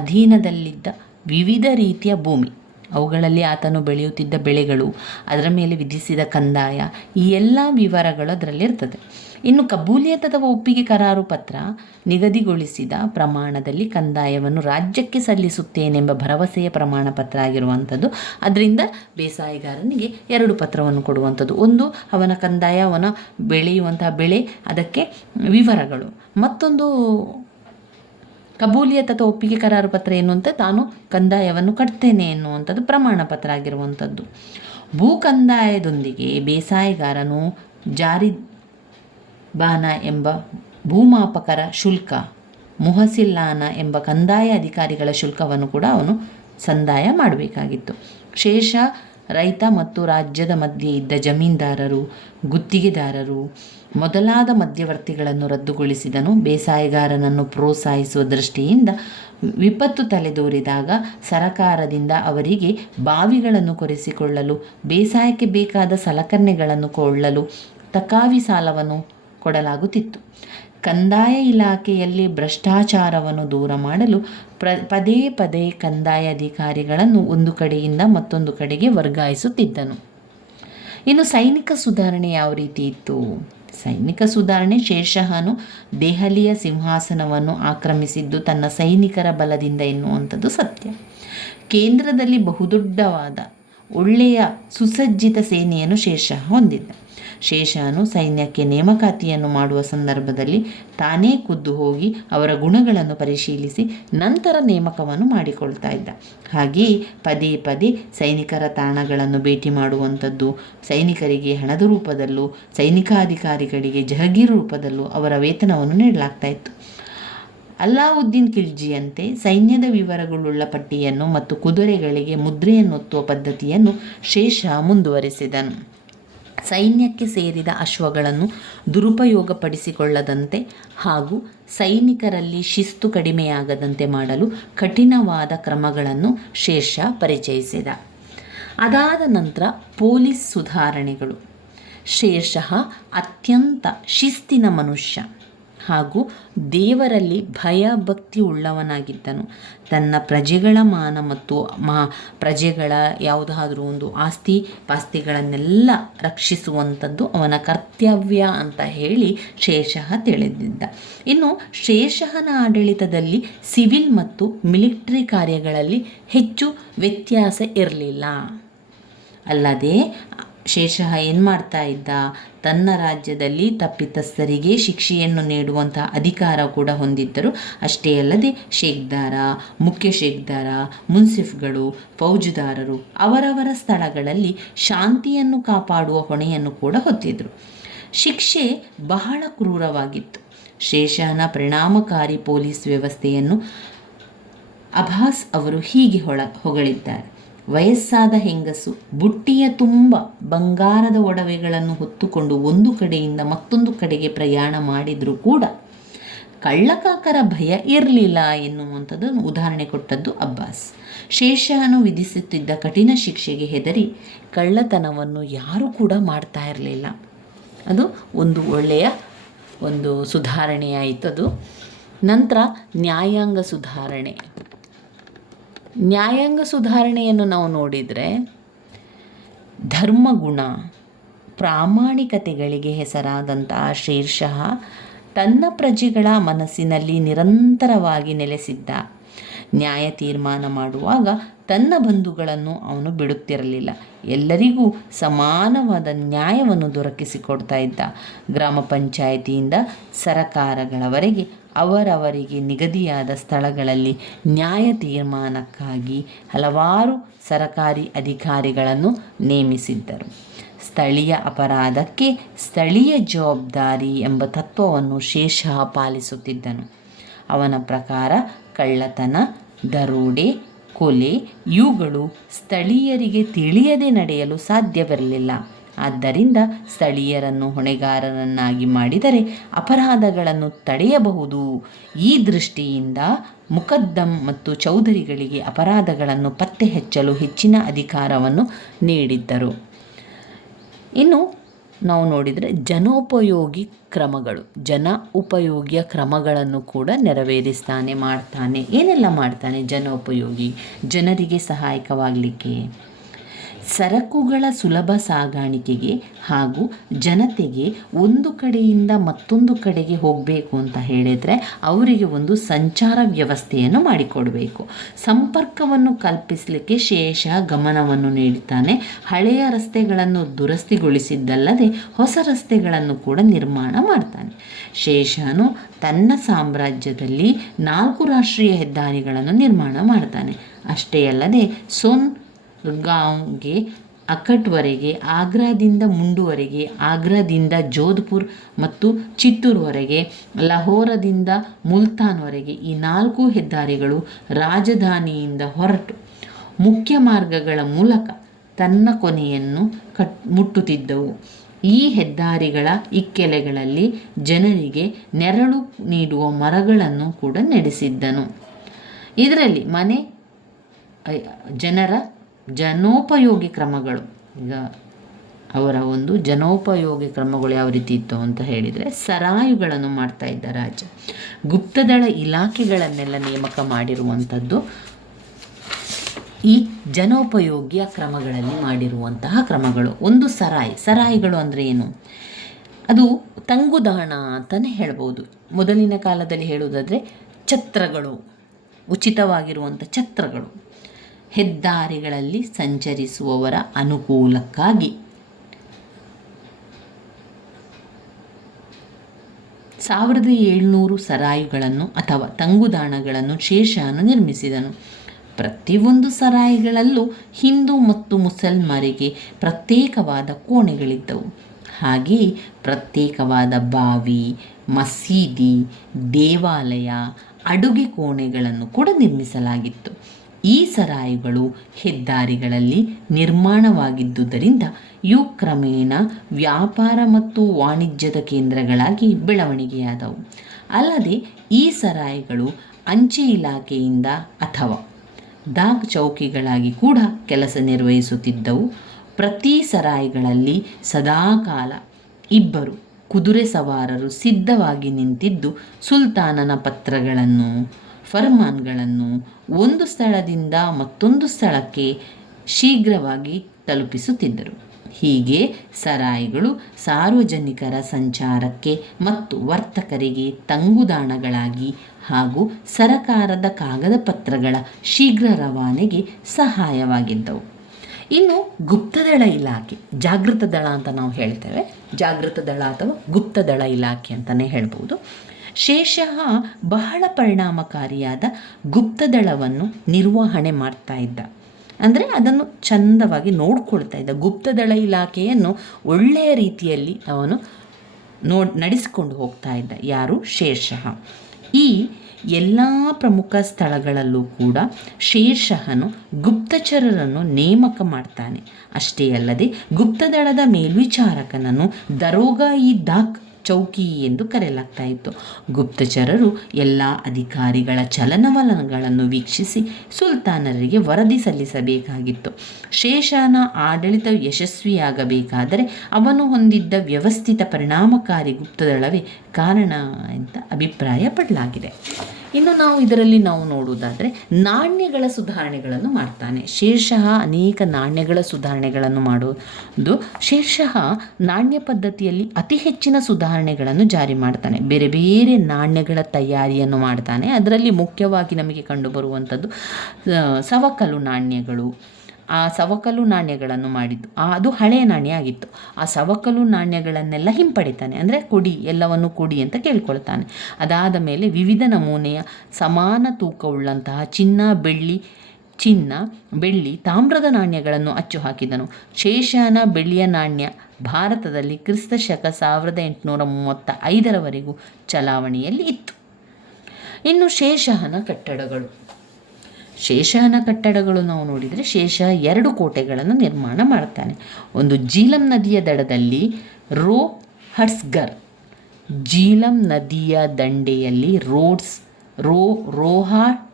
ಅಧೀನದಲ್ಲಿದ್ದ ವಿವಿಧ ರೀತಿಯ ಭೂಮಿ, ಅವುಗಳಲ್ಲಿ ಆತನು ಬೆಳೆಯುತ್ತಿದ್ದ ಬೆಳೆಗಳು, ಅದರ ಮೇಲೆ ವಿಧಿಸಿದ ಕಂದಾಯ, ಈ ಎಲ್ಲ ವಿವರಗಳು ಅದರಲ್ಲಿ ಇರ್ತದೆ. ಇನ್ನು ಕಬೂಲಿಯತ್ ಅಥವಾ ಒಪ್ಪಿಗೆ ಕರಾರು ಪತ್ರ ನಿಗದಿಗೊಳಿಸಿದ ಪ್ರಮಾಣದಲ್ಲಿ ಕಂದಾಯವನ್ನು ರಾಜ್ಯಕ್ಕೆ ಸಲ್ಲಿಸುತ್ತೇನೆಂಬ ಭರವಸೆಯ ಪ್ರಮಾಣ ಪತ್ರ ಆಗಿರುವಂಥದ್ದು. ಅದರಿಂದ ಬೇಸಾಯಗಾರನಿಗೆ 2 ಪತ್ರವನ್ನು ಕೊಡುವಂಥದ್ದು. ಒಂದು ಅವನ ಕಂದಾಯ, ಅವನ ಬೆಳೆಯುವಂತಹ ಬೆಳೆ, ಅದಕ್ಕೆ ವಿವರಗಳು. ಮತ್ತೊಂದು ಕಬೂಲಿಯತ್ ಅಥವಾ ಒಪ್ಪಿಗೆ ಕರಾರು ಪತ್ರ ಎನ್ನುವಂಥ ತಾನು ಕಂದಾಯವನ್ನು ಕಟ್ತೇನೆ ಎನ್ನುವಂಥದ್ದು ಪ್ರಮಾಣ ಪತ್ರ ಆಗಿರುವಂಥದ್ದು. ಭೂಕಂದಾಯದೊಂದಿಗೆ ಬೇಸಾಯಗಾರನು ಜಾರಿಬಾನ ಎಂಬ ಭೂಮಾಪಕರ ಶುಲ್ಕ, ಮುಹಸಿಲ್ಲಾನ ಎಂಬ ಕಂದಾಯ ಅಧಿಕಾರಿಗಳ ಶುಲ್ಕವನ್ನು ಕೂಡ ಅವನು ಸಂದಾಯ ಮಾಡಬೇಕಾಗಿತ್ತು. ಶೇಷ ರೈತ ಮತ್ತು ರಾಜ್ಯದ ಮಧ್ಯೆ ಇದ್ದ ಜಮೀನ್ದಾರರು, ಗುತ್ತಿಗೆದಾರರು ಮೊದಲಾದ ಮಧ್ಯವರ್ತಿಗಳನ್ನು ರದ್ದುಗೊಳಿಸಿದನು. ಬೇಸಾಯಗಾರನನ್ನು ಪ್ರೋತ್ಸಾಹಿಸುವ ದೃಷ್ಟಿಯಿಂದ ವಿಪತ್ತು ತಲೆದೋರಿದಾಗ ಸರಕಾರದಿಂದ ಅವರಿಗೆ ಬಾವಿಗಳನ್ನು ಕೊರೆಸಿಕೊಳ್ಳಲು, ಬೇಸಾಯಕ್ಕೆ ಬೇಕಾದ ಸಲಕರಣೆಗಳನ್ನು ಕೊಳ್ಳಲು ತಕಾವಿ ಸಾಲವನ್ನು ಕೊಡಲಾಗುತ್ತಿತ್ತು. ಕಂದಾಯ ಇಲಾಖೆಯಲ್ಲಿ ಭ್ರಷ್ಟಾಚಾರವನ್ನು ದೂರ ಮಾಡಲು ಪದೇ ಪದೇ ಕಂದಾಯ ಅಧಿಕಾರಿಗಳನ್ನು ಒಂದು ಕಡೆಯಿಂದ ಮತ್ತೊಂದು ಕಡೆಗೆ ವರ್ಗಾಯಿಸುತ್ತಿದ್ದನು. ಇನ್ನು ಸೈನಿಕ ಸುಧಾರಣೆ ಯಾವ ರೀತಿ ಇತ್ತು? ಸೈನಿಕ ಸುಧಾರಣೆ, ಶೇರ್ಷಾಹನು ದೆಹಲಿಯ ಸಿಂಹಾಸನವನ್ನು ಆಕ್ರಮಿಸಿದ್ದು ತನ್ನ ಸೈನಿಕರ ಬಲದಿಂದ ಎನ್ನುವಂಥದ್ದು ಸತ್ಯ. ಕೇಂದ್ರದಲ್ಲಿ ಬಹುದೊಡ್ಡವಾದ ಒಳ್ಳೆಯ ಸುಸಜ್ಜಿತ ಸೇನೆಯನ್ನು ಶೇರ್ಷಾಹ ಹೊಂದಿದ್ದ. ಶೇಷನು ಸೈನ್ಯಕ್ಕೆ ನೇಮಕಾತಿಯನ್ನು ಮಾಡುವ ಸಂದರ್ಭದಲ್ಲಿ ತಾನೇ ಖುದ್ದು ಹೋಗಿ ಅವರ ಗುಣಗಳನ್ನು ಪರಿಶೀಲಿಸಿ ನಂತರ ನೇಮಕವನ್ನು ಮಾಡಿಕೊಳ್ತಾ ಇದ್ದ. ಹಾಗೆಯೇ ಪದೇ ಪದೇ ಸೈನಿಕರ ತಾಣಗಳನ್ನು ಭೇಟಿ ಮಾಡುವಂಥದ್ದು, ಸೈನಿಕರಿಗೆ ಹಣದ ರೂಪದಲ್ಲೂ ಸೈನಿಕಾಧಿಕಾರಿಗಳಿಗೆ ಜಹಗೀರು ರೂಪದಲ್ಲೂ ಅವರ ವೇತನವನ್ನು ನೀಡಲಾಗ್ತಾ ಇತ್ತು. ಅಲ್ಲಾವುದ್ದೀನ್ ಖಿಲ್ಜಿಯಂತೆ ಸೈನ್ಯದ ವಿವರಗಳುಳ್ಳ ಪಟ್ಟಿಯನ್ನು ಮತ್ತು ಕುದುರೆಗಳಿಗೆ ಮುದ್ರೆಯನ್ನೊತ್ತುವ ಪದ್ಧತಿಯನ್ನು ಶೇಷ ಮುಂದುವರೆಸಿದನು. ಸೈನ್ಯಕ್ಕೆ ಸೇರಿದ ಅಶ್ವಗಳನ್ನು ದುರುಪಯೋಗಪಡಿಸಿಕೊಳ್ಳದಂತೆ ಹಾಗೂ ಸೈನಿಕರಲ್ಲಿ ಶಿಸ್ತು ಕಡಿಮೆಯಾಗದಂತೆ ಮಾಡಲು ಕಠಿಣವಾದ ಕ್ರಮಗಳನ್ನು ಶೇಷ ಪರಿಚಯಿಸಿದ. ಅದಾದ ನಂತರ ಪೊಲೀಸ್ ಸುಧಾರಣೆಗಳು. ಶೇಷ ಅತ್ಯಂತ ಶಿಸ್ತಿನ ಮನುಷ್ಯ ಹಾಗೂ ದೇವರಲ್ಲಿ ಭಯಭಕ್ತಿ ಉಳ್ಳವನಾಗಿದ್ದನು. ತನ್ನ ಪ್ರಜೆಗಳ ಮಾನ ಮತ್ತು ಪ್ರಜೆಗಳ ಯಾವುದಾದ್ರೂ ಒಂದು ಆಸ್ತಿ ಪಾಸ್ತಿಗಳನ್ನೆಲ್ಲ ರಕ್ಷಿಸುವಂಥದ್ದು ಅವನ ಕರ್ತವ್ಯ ಅಂತ ಹೇಳಿ ಶೇಷ ತಿಳಿದಿದ್ದ. ಇನ್ನು ಶೇಷನ ಆಡಳಿತದಲ್ಲಿ ಸಿವಿಲ್ ಮತ್ತು ಮಿಲಿಟರಿ ಕಾರ್ಯಗಳಲ್ಲಿ ಹೆಚ್ಚು ವ್ಯತ್ಯಾಸ ಇರಲಿಲ್ಲ. ಅಲ್ಲದೆ ಶೇಷ ಏನು ಮಾಡ್ತಾ ಇದ್ದ, ತನ್ನ ರಾಜ್ಯದಲ್ಲಿ ತಪ್ಪಿತಸ್ಥರಿಗೆ ಶಿಕ್ಷೆಯನ್ನು ನೀಡುವಂತಹ ಅಧಿಕಾರ ಕೂಡ ಹೊಂದಿದ್ದರು. ಅಷ್ಟೇ ಅಲ್ಲದೆ ಶೇಖ್ದಾರ, ಮುಖ್ಯ ಶೇಖ್ದಾರ, ಮುನ್ಸಿಫ್ಗಳು, ಫೌಜದಾರರು ಅವರವರ ಸ್ಥಳಗಳಲ್ಲಿ ಶಾಂತಿಯನ್ನು ಕಾಪಾಡುವ ಹೊಣೆಯನ್ನು ಕೂಡ ಹೊತ್ತಿದ್ದರು. ಶಿಕ್ಷೆ ಬಹಳ ಕ್ರೂರವಾಗಿತ್ತು. ಶೇಷನ ಪರಿಣಾಮಕಾರಿ ಪೊಲೀಸ್ ವ್ಯವಸ್ಥೆಯನ್ನು ಅಬ್ಬಾಸ್ ಅವರು ಹೀಗೆ ಹೊಗಳಿದ್ದಾರೆ: ವಯಸ್ಸಾದ ಹೆಂಗಸು ಬುಟ್ಟಿಯ ತುಂಬ ಬಂಗಾರದ ಒಡವೆಗಳನ್ನು ಹೊತ್ತುಕೊಂಡು ಒಂದು ಕಡೆಯಿಂದ ಮತ್ತೊಂದು ಕಡೆಗೆ ಪ್ರಯಾಣ ಮಾಡಿದರೂ ಕೂಡ ಕಳ್ಳಕಾಕರ ಭಯ ಇರಲಿಲ್ಲ ಎನ್ನುವಂಥದ್ದನ್ನು ಉದಾಹರಣೆ ಕೊಟ್ಟದ್ದು ಅಬ್ಬಾಸ್. ಶೇಷನು ವಿಧಿಸುತ್ತಿದ್ದ ಕಠಿಣ ಶಿಕ್ಷೆಗೆ ಹೆದರಿ ಕಳ್ಳತನವನ್ನು ಯಾರೂ ಕೂಡ ಮಾಡ್ತಾ ಇರಲಿಲ್ಲ. ಅದು ಒಂದು ಒಳ್ಳೆಯ ಒಂದು ಸುಧಾರಣೆಯಾಯಿತದು. ನಂತರ ನ್ಯಾಯಾಂಗ ಸುಧಾರಣೆ. ನ್ಯಾಯಾಂಗ ಸುಧಾರಣೆಯನ್ನು ನಾವು ನೋಡಿದರೆ ಧರ್ಮಗುಣ ಪ್ರಾಮಾಣಿಕತೆಗಳಿಗೆ ಹೆಸರಾದಂತಹ ಶೇರ್ಷಾ ತನ್ನ ಪ್ರಜೆಗಳ ಮನಸ್ಸಿನಲ್ಲಿ ನಿರಂತರವಾಗಿ ನೆಲೆಸಿದ್ದ. ನ್ಯಾಯ ತೀರ್ಮಾನ ಮಾಡುವಾಗ ತನ್ನ ಬಂಧುಗಳನ್ನು ಅವನು ಬಿಡುತ್ತಿರಲಿಲ್ಲ. ಎಲ್ಲರಿಗೂ ಸಮಾನವಾದ ನ್ಯಾಯವನ್ನು ದೊರಕಿಸಿಕೊಡ್ತಾ ಇದ್ದ. ಗ್ರಾಮ ಪಂಚಾಯಿತಿಯಿಂದ ಸರಕಾರಗಳವರೆಗೆ ಅವರವರಿಗೆ ನಿಗದಿಯಾದ ಸ್ಥಳಗಳಲ್ಲಿ ನ್ಯಾಯ ತೀರ್ಮಾನಕ್ಕಾಗಿ ಹಲವಾರು ಸರಕಾರಿ ಅಧಿಕಾರಿಗಳನ್ನು ನೇಮಿಸಿದ್ದರು. ಸ್ಥಳೀಯ ಅಪರಾಧಕ್ಕೆ ಸ್ಥಳೀಯ ಜವಾಬ್ದಾರಿ ಎಂಬ ತತ್ವವನ್ನು ಶೇಷ ಪಾಲಿಸುತ್ತಿದ್ದನು. ಅವನ ಪ್ರಕಾರ ಕಳ್ಳತನ, ದರೋಡೆ, ಕೊಲೆ ಇವುಗಳು ಸ್ಥಳೀಯರಿಗೆ ತಿಳಿಯದೆ ನಡೆಯಲು ಸಾಧ್ಯವಿರಲಿಲ್ಲ. ಆದ್ದರಿಂದ ಸ್ಥಳೀಯರನ್ನು ಹೊಣೆಗಾರರನ್ನಾಗಿ ಮಾಡಿದರೆ ಅಪರಾಧಗಳನ್ನು ತಡೆಯಬಹುದು. ಈ ದೃಷ್ಟಿಯಿಂದ ಮುಕದ್ದಮ್ ಮತ್ತು ಚೌಧರಿಗಳಿಗೆ ಅಪರಾಧಗಳನ್ನು ಪತ್ತೆ ಹಚ್ಚಲು ಹೆಚ್ಚಿನ ಅಧಿಕಾರವನ್ನು ನೀಡಿದ್ದರು. ಇನ್ನು ನಾವು ನೋಡಿದರೆ ಜನೋಪಯೋಗಿ ಕ್ರಮಗಳು. ಜನ ಉಪಯೋಗಿಯ ಕ್ರಮಗಳನ್ನು ಕೂಡ ನೆರವೇರಿಸ್ತಾನೆ, ಮಾಡ್ತಾನೆ. ಏನೆಲ್ಲ ಮಾಡ್ತಾನೆ ಜನೋಪಯೋಗಿ? ಜನರಿಗೆ ಸಹಾಯಕವಾಗಲಿಕ್ಕೆ, ಸರಕುಗಳ ಸುಲಭ ಸಾಗಾಣಿಕೆಗೆ ಹಾಗೂ ಜನತೆಗೆ ಒಂದು ಕಡೆಯಿಂದ ಮತ್ತೊಂದು ಕಡೆಗೆ ಹೋಗಬೇಕು ಅಂತ ಹೇಳಿದರೆ ಅವರಿಗೆ ಒಂದು ಸಂಚಾರ ವ್ಯವಸ್ಥೆಯನ್ನು ಮಾಡಿಕೊಡಬೇಕು. ಸಂಪರ್ಕವನ್ನು ಕಲ್ಪಿಸಲಿಕ್ಕೆ ಶೇಷ ಗಮನವನ್ನು ನೀಡುತ್ತಾನೆ. ಹಳೆಯ ರಸ್ತೆಗಳನ್ನು ದುರಸ್ತಿಗೊಳಿಸಿದ್ದಲ್ಲದೆ ಹೊಸ ರಸ್ತೆಗಳನ್ನು ಕೂಡ ನಿರ್ಮಾಣ ಮಾಡ್ತಾನೆ. ಶೇಷನು ತನ್ನ ಸಾಮ್ರಾಜ್ಯದಲ್ಲಿ 4 ರಾಷ್ಟ್ರೀಯ ಹೆದ್ದಾರಿಗಳನ್ನು ನಿರ್ಮಾಣ ಮಾಡ್ತಾನೆ. ಅಷ್ಟೇ ಅಲ್ಲದೆ ಗಾಂವ್ಗೆ ಅಕಟ್ವರೆಗೆ, ಆಗ್ರಾದಿಂದ ಮುಂಡುವರೆಗೆ, ಆಗ್ರಾದಿಂದ ಜೋಧ್ಪುರ್ ಮತ್ತು ಚಿತ್ತೂರ್ವರೆಗೆ, ಲಾಹೋರದಿಂದ ಮುಲ್ತಾನ್ವರೆಗೆ ಈ 4 ಹೆದ್ದಾರಿಗಳು ರಾಜಧಾನಿಯಿಂದ ಹೊರಟು ಮುಖ್ಯ ಮಾರ್ಗಗಳ ಮೂಲಕ ತನ್ನ ಕೊನೆಯನ್ನು ಮುಟ್ಟುತ್ತಿದ್ದವು. ಈ ಹೆದ್ದಾರಿಗಳ ಇಕ್ಕೆಲೆಗಳಲ್ಲಿ ಜನರಿಗೆ ನೆರಳು ನೀಡುವ ಮರಗಳನ್ನು ಕೂಡ ನೆಡೆಸಿದ್ದನು. ಇದರಲ್ಲಿ ಜನರ ಜನೋಪಯೋಗಿ ಕ್ರಮಗಳು, ಈಗ ಅವರ ಒಂದು ಜನೋಪಯೋಗಿ ಕ್ರಮಗಳು ಯಾವ ರೀತಿ ಇತ್ತು ಅಂತ ಹೇಳಿದರೆ, ಸರಾಯುಗಳನ್ನು ಮಾಡ್ತಾ ಇದ್ದ ರಾಜ. ಗುಪ್ತದಳ ಇಲಾಖೆಗಳನ್ನೆಲ್ಲ ನೇಮಕ ಮಾಡಿರುವಂಥದ್ದು ಈ ಜನೋಪಯೋಗಿಯ ಕ್ರಮಗಳಲ್ಲಿ ಮಾಡಿರುವಂತಹ ಕ್ರಮಗಳು. ಒಂದು ಸರಾಯಿಗಳು ಅಂದರೆ ಏನು? ಅದು ತಂಗುದಾಣ ಅಂತಲೇ ಹೇಳ್ಬೋದು. ಮೊದಲಿನ ಕಾಲದಲ್ಲಿ ಹೇಳುವುದಾದರೆ ಛತ್ರಗಳು, ಉಚಿತವಾಗಿರುವಂಥ ಛತ್ರಗಳು. ಹೆದ್ದಾರಿಗಳಲ್ಲಿ ಸಂಚರಿಸುವವರ ಅನುಕೂಲಕ್ಕಾಗಿ 1700 ಸರಾಯುಗಳನ್ನು ಅಥವಾ ತಂಗುದಾಣಗಳನ್ನು ಶೇಷನು ನಿರ್ಮಿಸಿದನು. ಪ್ರತಿಯೊಂದು ಸರಾಯಿಗಳಲ್ಲೂ ಹಿಂದೂ ಮತ್ತು ಮುಸಲ್ಮಾನರಿಗೆ ಪ್ರತ್ಯೇಕವಾದ ಕೋಣೆಗಳಿದ್ದವು. ಹಾಗೆಯೇ ಪ್ರತ್ಯೇಕವಾದ ಬಾವಿ, ಮಸೀದಿ, ದೇವಾಲಯ, ಅಡುಗೆ ಕೋಣೆಗಳನ್ನು ಕೂಡ ನಿರ್ಮಿಸಲಾಗಿತ್ತು. ಈ ಸರಾಯುಗಳು ಹೆದ್ದಾರಿಗಳಲ್ಲಿ ನಿರ್ಮಾಣವಾಗಿದ್ದುದರಿಂದ ಇವು ಕ್ರಮೇಣ ವ್ಯಾಪಾರ ಮತ್ತು ವಾಣಿಜ್ಯದ ಕೇಂದ್ರಗಳಾಗಿ ಬೆಳವಣಿಗೆಯಾದವು. ಅಲ್ಲದೆ ಈ ಸರಾಯಿಗಳು ಅಂಚೆ ಇಲಾಖೆಯಿಂದ ಅಥವಾ ಡಾಕ್ ಚೌಕಿಗಳಾಗಿ ಕೂಡ ಕೆಲಸ ನಿರ್ವಹಿಸುತ್ತಿದ್ದವು. ಪ್ರತಿ ಸರಾಯಿಗಳಲ್ಲಿ ಸದಾಕಾಲ 2 ಕುದುರೆ ಸವಾರರು ಸಿದ್ಧವಾಗಿ ನಿಂತಿದ್ದು ಸುಲ್ತಾನನ ಪತ್ರಗಳನ್ನು, ಫರ್ಮಾನ್ಗಳನ್ನು ಒಂದು ಸ್ಥಳದಿಂದ ಮತ್ತೊಂದು ಸ್ಥಳಕ್ಕೆ ಶೀಘ್ರವಾಗಿ ತಲುಪಿಸುತ್ತಿದ್ದರು. ಹೀಗೆ ಸರಾಯಿಗಳು ಸಾರ್ವಜನಿಕರ ಸಂಚಾರಕ್ಕೆ ಮತ್ತು ವರ್ತಕರಿಗೆ ತಂಗುದಾಣಗಳಾಗಿ ಹಾಗೂ ಸರಕಾರದ ಕಾಗದ ಪತ್ರಗಳ ಶೀಘ್ರ ರವಾನೆಗೆ ಸಹಾಯವಾಗಿದ್ದವು. ಇನ್ನು ಗುಪ್ತದಳ ಇಲಾಖೆ, ಜಾಗೃತ ದಳ ಅಂತ ನಾವು ಹೇಳ್ತೇವೆ. ಜಾಗೃತ ದಳ ಅಥವಾ ಗುಪ್ತದಳ ಇಲಾಖೆ ಅಂತಲೇ ಹೇಳ್ಬೋದು. ಶೇಷಃ ಬಹಳ ಪರಿಣಾಮಕಾರಿಯಾದ ಗುಪ್ತದಳವನ್ನು ನಿರ್ವಹಣೆ ಮಾಡ್ತಾ ಇದ್ದ. ಅಂದರೆ ಅದನ್ನು ಚಂದವಾಗಿ ನೋಡ್ಕೊಳ್ತಾ ಇದ್ದ. ಗುಪ್ತದಳ ಇಲಾಖೆಯನ್ನು ಒಳ್ಳೆಯ ರೀತಿಯಲ್ಲಿ ಅವನು ನಡೆಸಿಕೊಂಡು ಹೋಗ್ತಾ ಇದ್ದ. ಯಾರು? ಶೇರ್ಷಃ. ಈ ಎಲ್ಲ ಪ್ರಮುಖ ಸ್ಥಳಗಳಲ್ಲೂ ಕೂಡ ಶೇರ್ಷಹನು ಗುಪ್ತಚರರನ್ನು ನೇಮಕ ಮಾಡ್ತಾನೆ. ಅಷ್ಟೇ ಅಲ್ಲದೆ ಗುಪ್ತದಳದ ಮೇಲ್ವಿಚಾರಕನನ್ನು ದರೋಗಾ-ಇ-ದಾಕ್ ಚೌಕಿ ಎಂದು ಕರೆಯಲಾಗ್ತಾ ಇತ್ತು. ಗುಪ್ತಚರರು ಎಲ್ಲ ಅಧಿಕಾರಿಗಳ ಚಲನವಲನಗಳನ್ನು ವೀಕ್ಷಿಸಿ ಸುಲ್ತಾನರಿಗೆ ವರದಿ ಸಲ್ಲಿಸಬೇಕಾಗಿತ್ತು. ಶೇಷನ ಆಡಳಿತ ಯಶಸ್ವಿಯಾಗಬೇಕಾದರೆ ಅವನು ಹೊಂದಿದ್ದ ವ್ಯವಸ್ಥಿತ ಪರಿಣಾಮಕಾರಿ ಗುಪ್ತದಳವೇ ಕಾರಣ ಅಂತ ಅಭಿಪ್ರಾಯ ಪಡಲಾಗಿದೆ. ಇನ್ನು ಇದರಲ್ಲಿ ನಾವು ನೋಡುವುದಾದರೆ ನಾಣ್ಯಗಳ ಸುಧಾರಣೆಗಳನ್ನು ಮಾಡ್ತಾನೆ. ಶೇರ್ಷಃ ಅನೇಕ ನಾಣ್ಯಗಳ ಸುಧಾರಣೆಗಳನ್ನು ಮಾಡುವುದು. ಶೇರ್ಷಃ ನಾಣ್ಯ ಪದ್ಧತಿಯಲ್ಲಿ ಅತಿ ಹೆಚ್ಚಿನ ಸುಧಾರಣೆಗಳನ್ನು ಜಾರಿ ಮಾಡ್ತಾನೆ. ಬೇರೆ ಬೇರೆ ನಾಣ್ಯಗಳ ತಯಾರಿಯನ್ನು ಮಾಡ್ತಾನೆ. ಅದರಲ್ಲಿ ಮುಖ್ಯವಾಗಿ ನಮಗೆ ಕಂಡುಬರುವಂಥದ್ದು ಸವಕಲು ನಾಣ್ಯಗಳು. ಆ ಸವಕಲು ನಾಣ್ಯಗಳನ್ನು ಮಾಡಿದ್ದು ಅದು ಹಳೆಯ ನಾಣ್ಯ ಆಗಿತ್ತು. ಆ ಸವಕಲು ನಾಣ್ಯಗಳನ್ನೆಲ್ಲ ಹಿಂಪಡಿತಾನೆ. ಅಂದರೆ ಕೊಡಿ, ಎಲ್ಲವನ್ನು ಕೊಡಿ ಅಂತ ಕೇಳ್ಕೊಳ್ತಾನೆ. ಅದಾದ ಮೇಲೆ ವಿವಿಧ ನಮೂನೆಯ ಸಮಾನ ತೂಕವುಳ್ಳಂತಹ ಚಿನ್ನ, ಬೆಳ್ಳಿ, ತಾಮ್ರದ ನಾಣ್ಯಗಳನ್ನು ಅಚ್ಚು ಹಾಕಿದನು. ಶೇಷನ ಬೆಳ್ಳಿಯ ನಾಣ್ಯ ಭಾರತದಲ್ಲಿ ಕ್ರಿಸ್ತ ಶಕ 1835 ಚಲಾವಣೆಯಲ್ಲಿ ಇತ್ತು. ಇನ್ನು ಶೇಷನ ಕಟ್ಟಡಗಳು ನಾವು ನೋಡಿದರೆ ಶೇಷ 2 ಕೋಟೆಗಳನ್ನು ನಿರ್ಮಾಣ ಮಾಡ್ತಾನೆ. ಒಂದು ಜೀಲಂ ನದಿಯ ದಡದಲ್ಲಿ ಜೀಲಂ ನದಿಯ ದಂಡೆಯಲ್ಲಿ ರೋಹಾಟ್ಸ್ಗರ್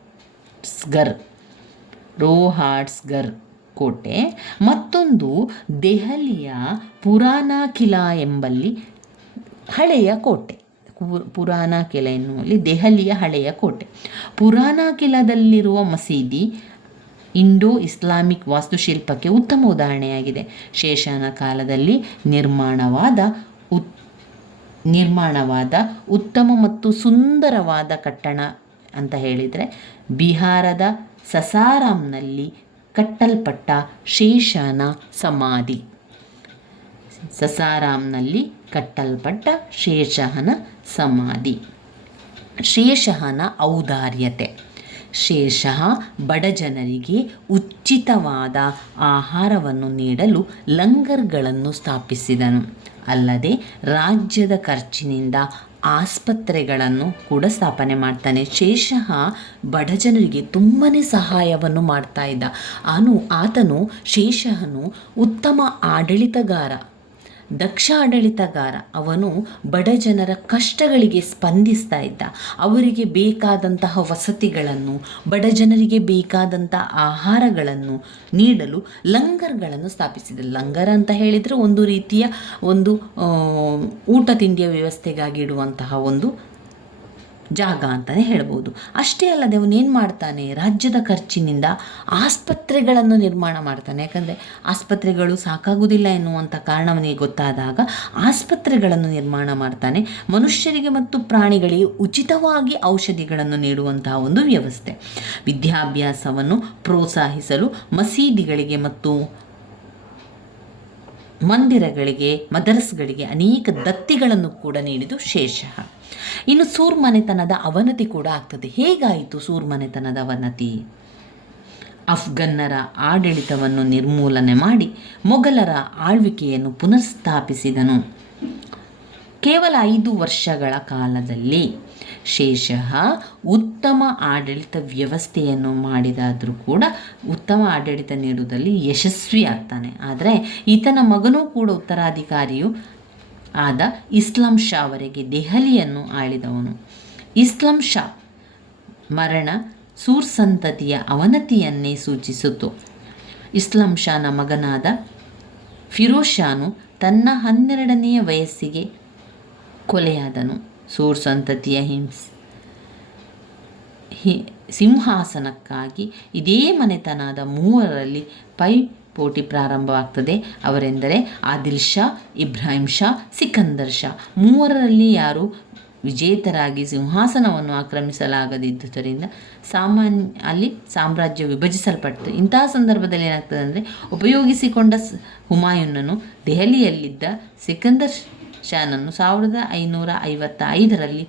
ಕೋಟೆ, ಮತ್ತೊಂದು ದೆಹಲಿಯ ಪುರಾಣ ಕಿಲಾ ಎಂಬಲ್ಲಿ ಹಳೆಯ ಕೋಟೆ. ಪುರಾಣ ಕಿಲಾ ಎನ್ನುವಲ್ಲಿ ದೆಹಲಿಯ ಹಳೆಯ ಕೋಟೆ. ಪುರಾಣ ಕಿಲಾದಲ್ಲಿರುವ ಮಸೀದಿ ಇಂಡೋ ಇಸ್ಲಾಮಿಕ್ ವಾಸ್ತುಶಿಲ್ಪಕ್ಕೆ ಉತ್ತಮ ಉದಾಹರಣೆಯಾಗಿದೆ. ಶೇಷನ ಕಾಲದಲ್ಲಿ ನಿರ್ಮಾಣವಾದ ಉತ್ತಮ ಮತ್ತು ಸುಂದರವಾದ ಕಟ್ಟಡ ಅಂತ ಹೇಳಿದರೆ ಬಿಹಾರದ ಸಸಾರಾಂನಲ್ಲಿ ಕಟ್ಟಲ್ಪಟ್ಟ ಶೇಷನ ಸಮಾಧಿ. ಶೇಷನ ಔದಾರ್ಯತೆ. ಶೇಷಃ ಬಡ ಜನರಿಗೆ ಉಚಿತವಾದ ಆಹಾರವನ್ನು ನೀಡಲು ಲಂಗರ್ಗಳನ್ನು ಸ್ಥಾಪಿಸಿದನು. ಅಲ್ಲದೆ ರಾಜ್ಯದ ಖರ್ಚಿನಿಂದ ಆಸ್ಪತ್ರೆಗಳನ್ನು ಕೂಡ ಸ್ಥಾಪನೆ ಮಾಡ್ತಾನೆ. ಶೇಷಃ ಬಡ ಜನರಿಗೆ ತುಂಬಾ ಸಹಾಯವನ್ನು ಮಾಡ್ತಾ ಇದ್ದ. ಶೇಷನು ಉತ್ತಮ ದಕ್ಷ ಆಡಳಿತಗಾರ. ಅವನು ಬಡ ಜನರ ಕಷ್ಟಗಳಿಗೆ ಸ್ಪಂದಿಸ್ತಾ ಇದ್ದ. ಅವರಿಗೆ ಬೇಕಾದಂತಹ ವಸತಿಗಳನ್ನು, ಬಡ ಜನರಿಗೆ ಬೇಕಾದಂತಹ ಆಹಾರಗಳನ್ನು ನೀಡಲು ಲಂಗರ್ಗಳನ್ನು ಸ್ಥಾಪಿಸಿದ. ಲಂಗರ್ ಅಂತ ಹೇಳಿದರೆ ಒಂದು ರೀತಿಯ ಊಟ ತಿಂಡಿಯ ವ್ಯವಸ್ಥೆಗಾಗಿ ಇಡುವಂತಹ ಒಂದು ಜಾಗ ಅಂತಲೇ ಹೇಳ್ಬೋದು. ಅಷ್ಟೇ ಅಲ್ಲದೆ ಅವನೇನು ಮಾಡ್ತಾನೆ, ರಾಜ್ಯದ ಖರ್ಚಿನಿಂದ ಆಸ್ಪತ್ರೆಗಳನ್ನು ನಿರ್ಮಾಣ ಮಾಡ್ತಾನೆ. ಯಾಕಂದರೆ ಆಸ್ಪತ್ರೆಗಳು ಸಾಕಾಗುವುದಿಲ್ಲ ಎನ್ನುವಂಥ ಕಾರಣ ಅವನಿಗೆ ಗೊತ್ತಾದಾಗ ಆಸ್ಪತ್ರೆಗಳನ್ನು ನಿರ್ಮಾಣ ಮಾಡ್ತಾನೆ. ಮನುಷ್ಯರಿಗೆ ಮತ್ತು ಪ್ರಾಣಿಗಳಿಗೆ ಉಚಿತವಾಗಿ ಔಷಧಿಗಳನ್ನು ನೀಡುವಂತಹ ಒಂದು ವ್ಯವಸ್ಥೆ. ವಿದ್ಯಾಭ್ಯಾಸವನ್ನು ಪ್ರೋತ್ಸಾಹಿಸಲು ಮಸೀದಿಗಳಿಗೆ ಮತ್ತು ಮಂದಿರಗಳಿಗೆ, ಮದರಸ್ಗಳಿಗೆ ಅನೇಕ ದತ್ತಿಗಳನ್ನು ಕೂಡ ನೀಡಿದ್ದು ಶೇಷಃ. ಇನ್ನು ಸೂರ್ಮನೆತನದ ಅವನತಿ ಕೂಡ ಆಗ್ತದೆ. ಹೇಗಾಯಿತು ಸೂರ್ಮನೆತನದ ಅವನತಿ? ಅಫ್ಘನ್ನರ ಆಡಳಿತವನ್ನು ನಿರ್ಮೂಲನೆ ಮಾಡಿ ಮೊಘಲರ ಆಳ್ವಿಕೆಯನ್ನು ಪುನರ್ಸ್ಥಾಪಿಸಿದನು. ಕೇವಲ 5 ವರ್ಷಗಳ ಕಾಲದಲ್ಲಿ ಶೇಷಃ ಉತ್ತಮ ಆಡಳಿತ ವ್ಯವಸ್ಥೆಯನ್ನು ಮಾಡಿದಾದರೂ ಕೂಡ ಉತ್ತಮ ಆಡಳಿತ ನೀಡುವುದರಲ್ಲಿ ಯಶಸ್ವಿಯಾಗ್ತಾನೆ. ಆದರೆ ಈತನ ಮಗನೂ ಕೂಡ ಉತ್ತರಾಧಿಕಾರಿಯು ಆದ ಇಸ್ಲಾಂ ಶಾ ಅವರೆಗೆ ದೆಹಲಿಯನ್ನು ಆಳಿದವನು. ಇಸ್ಲಾಂ ಶಾ ಮರಣ ಸೂರ್ ಸಂತತಿಯ ಅವನತಿಯನ್ನೇ ಸೂಚಿಸಿತು. ಇಸ್ಲಾಂ ಶಾನ ಮಗನಾದ ಫಿರೋಜ್ ಶಾನು ತನ್ನ 12ನೆಯ ವಯಸ್ಸಿಗೆ ಕೊಲೆಯಾದನು. ಸೂರ್ ಸಂತತಿಯ ಸಿಂಹಾಸನಕ್ಕಾಗಿ ಇದೇ ಮನೆತನದ 3ರಲ್ಲಿ ಪೈಪೋಟಿ ಪ್ರಾರಂಭವಾಗ್ತದೆ. ಅವರೆಂದರೆ ಆದಿಲ್ ಶಾ, ಇಬ್ರಾಹಿಂ ಶಾ, ಸಿಕಂದರ್ ಶಾ. 3ರಲ್ಲಿ ಯಾರು ವಿಜೇತರಾಗಿ ಸಿಂಹಾಸನವನ್ನು ಆಕ್ರಮಿಸಲಾಗದಿದ್ದುದರಿಂದ ಅಲ್ಲಿ ಸಾಮ್ರಾಜ್ಯ ವಿಭಜಿಸಲ್ಪಡ್ತು. ಇಂತಹ ಸಂದರ್ಭದಲ್ಲಿ ಏನಾಗ್ತದೆ ಅಂದರೆ, ಉಪಯೋಗಿಸಿಕೊಂಡ ಹುಮಾಯೂನನು ದೆಹಲಿಯಲ್ಲಿದ್ದ ಸಿಕಂದರ್ ಶಾನನ್ನು 1555ರಲ್ಲಿ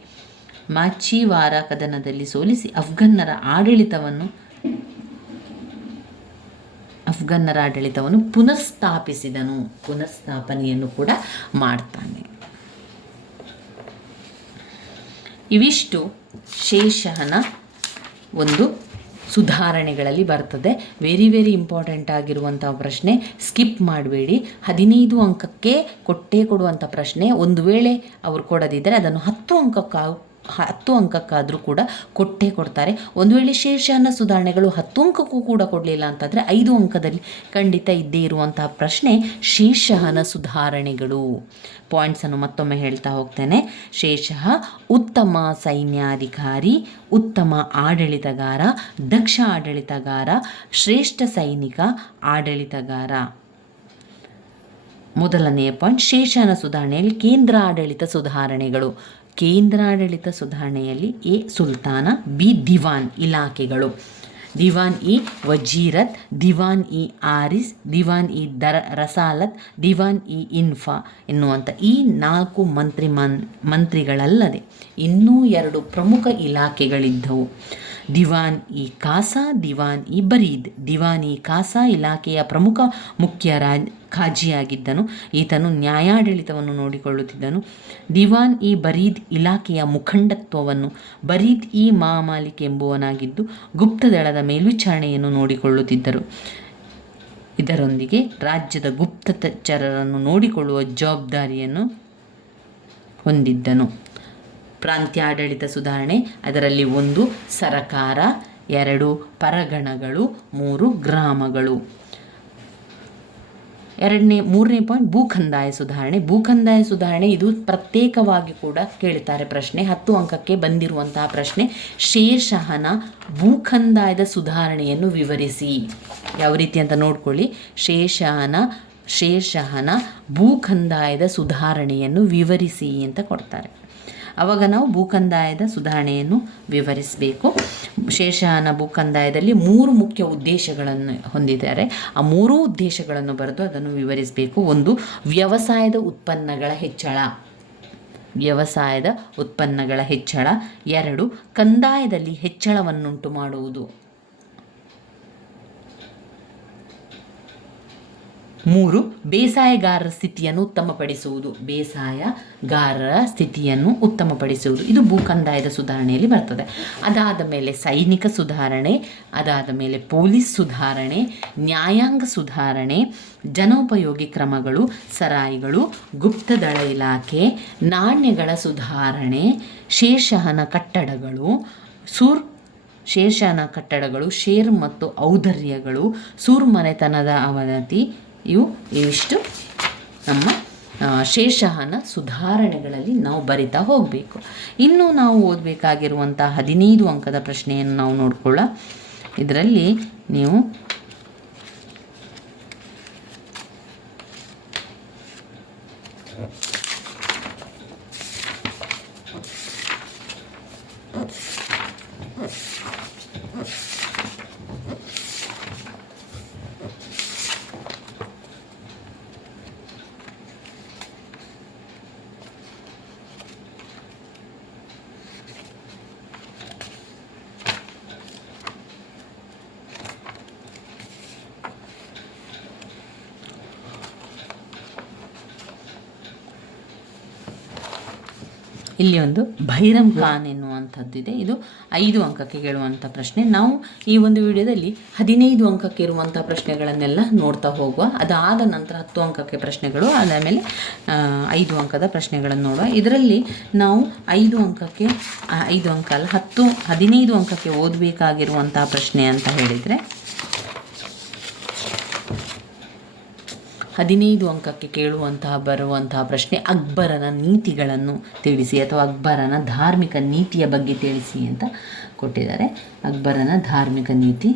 ಮಾಚಿವಾರ ಕದನದಲ್ಲಿ ಸೋಲಿಸಿ ಅಫ್ಘನ್ನರ ಆಡಳಿತವನ್ನು ಪುನರ್ಸ್ಥಾಪನೆಯನ್ನು ಕೂಡ ಮಾಡ್ತಾನೆ. ಇವಿಷ್ಟು ಶೇಷನ ಒಂದು ಸುಧಾರಣೆಗಳಲ್ಲಿ ಬರ್ತದೆ. ವೆರಿ ಇಂಪಾರ್ಟೆಂಟ್ ಆಗಿರುವಂಥ ಪ್ರಶ್ನೆ, ಸ್ಕಿಪ್ ಮಾಡಬೇಡಿ. 15 ಅಂಕಕ್ಕೆ ಕೊಡುವಂಥ ಪ್ರಶ್ನೆ. ಒಂದು ವೇಳೆ ಅವರು ಕೊಡದಿದ್ದರೆ ಅದನ್ನು 10 ಅಂಕಕ್ಕಾದರೂ ಕೂಡ ಕೊಡ್ತಾರೆ. ಒಂದು ವೇಳೆ ಶೇಷನ ಸುಧಾರಣೆಗಳು 10 ಅಂಕಕ್ಕೂ ಕೂಡ ಕೊಡಲಿಲ್ಲ ಅಂತಂದರೆ 5 ಅಂಕದಲ್ಲಿ ಖಂಡಿತ ಇದ್ದೇ ಇರುವಂತಹ ಪ್ರಶ್ನೆ ಶೇಷನ ಸುಧಾರಣೆಗಳು. ಪಾಯಿಂಟ್ಸನ್ನು ಮತ್ತೊಮ್ಮೆ ಹೇಳ್ತಾ ಹೋಗ್ತೇನೆ. ಶೇಷಃ ಉತ್ತಮ ಸೈನ್ಯಾಧಿಕಾರಿ, ಉತ್ತಮ ಆಡಳಿತಗಾರ, ದಕ್ಷ ಆಡಳಿತಗಾರ, ಶ್ರೇಷ್ಠ ಸೈನಿಕ ಆಡಳಿತಗಾರ. ಮೊದಲನೆಯ ಪಾಯಿಂಟ್, ಶೇಷನ ಸುಧಾರಣೆಯಲ್ಲಿ ಕೇಂದ್ರ ಆಡಳಿತ ಸುಧಾರಣೆಗಳು. ಕೇಂದ್ರಾಡಳಿತ ಸುಧಾರಣೆಯಲ್ಲಿ ಎ ಸುಲ್ತಾನ, ಬಿ ದಿವಾನ್ ಇಲಾಖೆಗಳು. ದಿವಾನ್ ಇ ವಜೀರತ್, ದಿವಾನ್ ಇ ಆರಿಸ್, ದಿವಾನ್ ಇ ರಸಾಲತ್, ದಿವಾನ್ ಇ ಇನ್ಫಾ ಎನ್ನುವಂಥ ಈ 4 ಮಂತ್ರಿಗಳಲ್ಲದೆ ಇನ್ನೂ 2 ಪ್ರಮುಖ ಇಲಾಖೆಗಳಿದ್ದವು. ದಿವಾನ್ ಇ ಖಾಸಾ, ದಿವಾನ್ ಇ ಬರೀದ್. ದಿವಾನ್ ಇ ಖಾಸಾ ಇಲಾಖೆಯ ಪ್ರಮುಖ ಮುಖ್ಯ ಖಾಜಿಯಾಗಿದ್ದನು. ಈತನು ನ್ಯಾಯಾಡಳಿತವನ್ನು ನೋಡಿಕೊಳ್ಳುತ್ತಿದ್ದನು. ದಿವಾನ್ ಇ ಬರೀದ್ ಇಲಾಖೆಯ ಮುಖಂಡತ್ವವನ್ನು ಬರೀದ್ ಇ ಮಾಮಾಲಿಕ್ ಎಂಬುವನಾಗಿದ್ದು ಗುಪ್ತದಳದ ಮೇಲ್ವಿಚಾರಣೆಯನ್ನು ನೋಡಿಕೊಳ್ಳುತ್ತಿದ್ದರು. ಇದರೊಂದಿಗೆ ರಾಜ್ಯದ ಗುಪ್ತಚರರನ್ನು ನೋಡಿಕೊಳ್ಳುವ ಜವಾಬ್ದಾರಿಯನ್ನು ಹೊಂದಿದ್ದನು. ಪ್ರಾಂತ್ಯಾಡಳಿತ ಸುಧಾರಣೆ, ಅದರಲ್ಲಿ 1 ಸರಕಾರ, 2 ಪರಗಣಗಳು, 3 ಗ್ರಾಮಗಳು. ಮೂರನೇ ಪಾಯಿಂಟ್ ಭೂಕಂದಾಯ ಸುಧಾರಣೆ. ಭೂಕಂದಾಯ ಸುಧಾರಣೆ ಇದು ಪ್ರತ್ಯೇಕವಾಗಿ ಕೂಡ ಕೇಳ್ತಾರೆ ಪ್ರಶ್ನೆ. 10 ಅಂಕಕ್ಕೆ ಬಂದಿರುವಂತಹ ಪ್ರಶ್ನೆ. ಶೇರ್ಷಹನ ಭೂಕಂದಾಯದ ಸುಧಾರಣೆಯನ್ನು ವಿವರಿಸಿ. ಯಾವ ರೀತಿ ಅಂತ ನೋಡ್ಕೊಳ್ಳಿ. ಶೇರ್ಷಹನ ಭೂಕಂದಾಯದ ಸುಧಾರಣೆಯನ್ನು ವಿವರಿಸಿ ಅಂತ ಕೊಡ್ತಾರೆ. ಆವಾಗ ನಾವು ಭೂಕಂದಾಯದ ಸುಧಾರಣೆಯನ್ನು ವಿವರಿಸಬೇಕು. ಶೇಷನ ಭೂಕಂದಾಯದಲ್ಲಿ 3 ಮುಖ್ಯ ಉದ್ದೇಶಗಳನ್ನು ಹೊಂದಿದ್ದಾರೆ. ಆ 3 ಉದ್ದೇಶಗಳನ್ನು ಬರೆದು ಅದನ್ನು ವಿವರಿಸಬೇಕು. 1, ವ್ಯವಸಾಯದ ಉತ್ಪನ್ನಗಳ ಹೆಚ್ಚಳ. 2, ಕಂದಾಯದಲ್ಲಿ ಹೆಚ್ಚಳವನ್ನುಂಟು ಮಾಡುವುದು. 3, ಬೇಸಾಯಗಾರರ ಸ್ಥಿತಿಯನ್ನು ಉತ್ತಮಪಡಿಸುವುದು. ಇದು ಭೂಕಂದಾಯದ ಸುಧಾರಣೆಯಲ್ಲಿ ಬರ್ತದೆ. ಅದಾದ ಮೇಲೆ ಸೈನಿಕ ಸುಧಾರಣೆ, ಅದಾದ ಮೇಲೆ ಪೊಲೀಸ್ ಸುಧಾರಣೆ, ನ್ಯಾಯಾಂಗ ಸುಧಾರಣೆ, ಜನೋಪಯೋಗಿ ಕ್ರಮಗಳು, ಸರಾಯಿಗಳು, ಗುಪ್ತದಳ ಇಲಾಖೆ, ನಾಣ್ಯಗಳ ಸುಧಾರಣೆ, ಶೇಷನ ಕಟ್ಟಡಗಳು, ಶೇರ್ ಮತ್ತು ಔದಾರ್ಯಗಳು, ಸೂರ್ಮನೆತನದ ಅವನತಿ. ಇವಿಷ್ಟು ನಮ್ಮ ಶೇಷನ ಸುಧಾರಣೆಗಳಲ್ಲಿ ನಾವು ಬರಿತಾ ಹೋಗಬೇಕು. ಇನ್ನು ನಾವು ಓದಬೇಕಾಗಿರುವಂಥ 15 ಅಂಕದ ಪ್ರಶ್ನೆಯನ್ನು ನಾವು ನೋಡ್ಕೊಳ್ಳ. ಇದರಲ್ಲಿ ನೀವು ಇಲ್ಲಿ ಒಂದು ಭೈರಮ್ ಖಾನ್ ಎನ್ನುವಂಥದ್ದಿದೆ. ಇದು 5 ಅಂಕಕ್ಕೆ ಕೇಳುವಂಥ ಪ್ರಶ್ನೆ. ನಾವು ಈ ಒಂದು ವಿಡಿಯೋದಲ್ಲಿ 15 ಅಂಕಕ್ಕೆ ಇರುವಂಥ ಪ್ರಶ್ನೆಗಳನ್ನೆಲ್ಲ ನೋಡ್ತಾ ಹೋಗುವ. ಅದಾದ ನಂತರ 10 ಅಂಕಕ್ಕೆ ಪ್ರಶ್ನೆಗಳು, ಅದಾದಮೇಲೆ 5 ಅಂಕದ ಪ್ರಶ್ನೆಗಳನ್ನು ನೋಡುವ. ಇದರಲ್ಲಿ ನಾವು 5 ಅಂಕಕ್ಕೆ 5 ಅಂಕ ಅಲ್ಲ 15 ಅಂಕಕ್ಕೆ ಓದಬೇಕಾಗಿರುವಂಥ ಪ್ರಶ್ನೆ ಅಂತ ಹೇಳಿದರೆ 15 ಅಂಕಕ್ಕೆ ಬರುವಂತಹ ಪ್ರಶ್ನೆ ಅಕ್ಬರನ ನೀತಿಗಳನ್ನು ತಿಳಿಸಿ ಅಥವಾ ಅಕ್ಬರನ ಧಾರ್ಮಿಕ ನೀತಿಯ ಬಗ್ಗೆ ತಿಳಿಸಿ ಅಂತ ಕೊಟ್ಟಿದ್ದಾರೆ. ಅಕ್ಬರನ ಧಾರ್ಮಿಕ ನೀತಿ.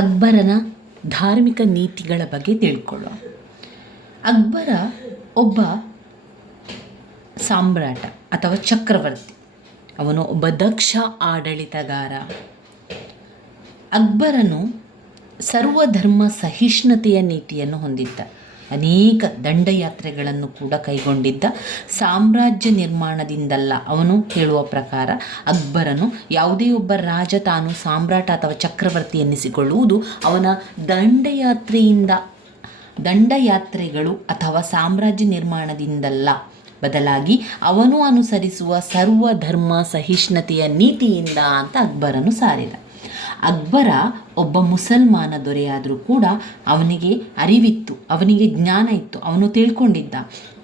ಅಕ್ಬರನ ಧಾರ್ಮಿಕ ನೀತಿಗಳ ಬಗ್ಗೆ ತಿಳ್ಕೊಳ್ಳುವ. ಅಕ್ಬರ ಒಬ್ಬ ಸಾಮ್ರಾಟ ಅಥವಾ ಚಕ್ರವರ್ತಿ. ಅವನು ಒಬ್ಬ ದಕ್ಷ ಆಡಳಿತಗಾರ. ಅಕ್ಬರನು ಸರ್ವಧರ್ಮ ಸಹಿಷ್ಣುತೆಯ ನೀತಿಯನ್ನು ಹೊಂದಿದ್ದ. ಅನೇಕ ದಂಡಯಾತ್ರೆಗಳನ್ನು ಕೂಡ ಕೈಗೊಂಡಿದ್ದ. ಸಾಮ್ರಾಜ್ಯ ನಿರ್ಮಾಣದಿಂದಲ್ಲ, ಅವನು ಹೇಳುವ ಪ್ರಕಾರ ಅಕ್ಬರನು ಯಾವುದೇ ಒಬ್ಬ ರಾಜ ತಾನು ಸಾಮ್ರಾಟ ಅಥವಾ ಚಕ್ರವರ್ತಿ ಎನ್ನಿಸಿಕೊಳ್ಳುವುದು ಅವನ ದಂಡಯಾತ್ರೆಗಳು ಅಥವಾ ಸಾಮ್ರಾಜ್ಯ ನಿರ್ಮಾಣದಿಂದಲ್ಲ, ಬದಲಾಗಿ ಅವನು ಅನುಸರಿಸುವ ಸರ್ವಧರ್ಮ ಸಹಿಷ್ಣುತೆಯ ನೀತಿಯಿಂದ ಅಂತ ಅಕ್ಬರನು ಸಾರಿದ. ಅಕ್ಬರ ಒಬ್ಬ ಮುಸಲ್ಮಾನ ದೊರೆಯಾದರೂ ಕೂಡ ಅವನಿಗೆ ಅರಿವಿತ್ತು, ಅವನಿಗೆ ಜ್ಞಾನ ಇತ್ತು. ಅವನು ತಿಳ್ಕೊಂಡಿದ್ದ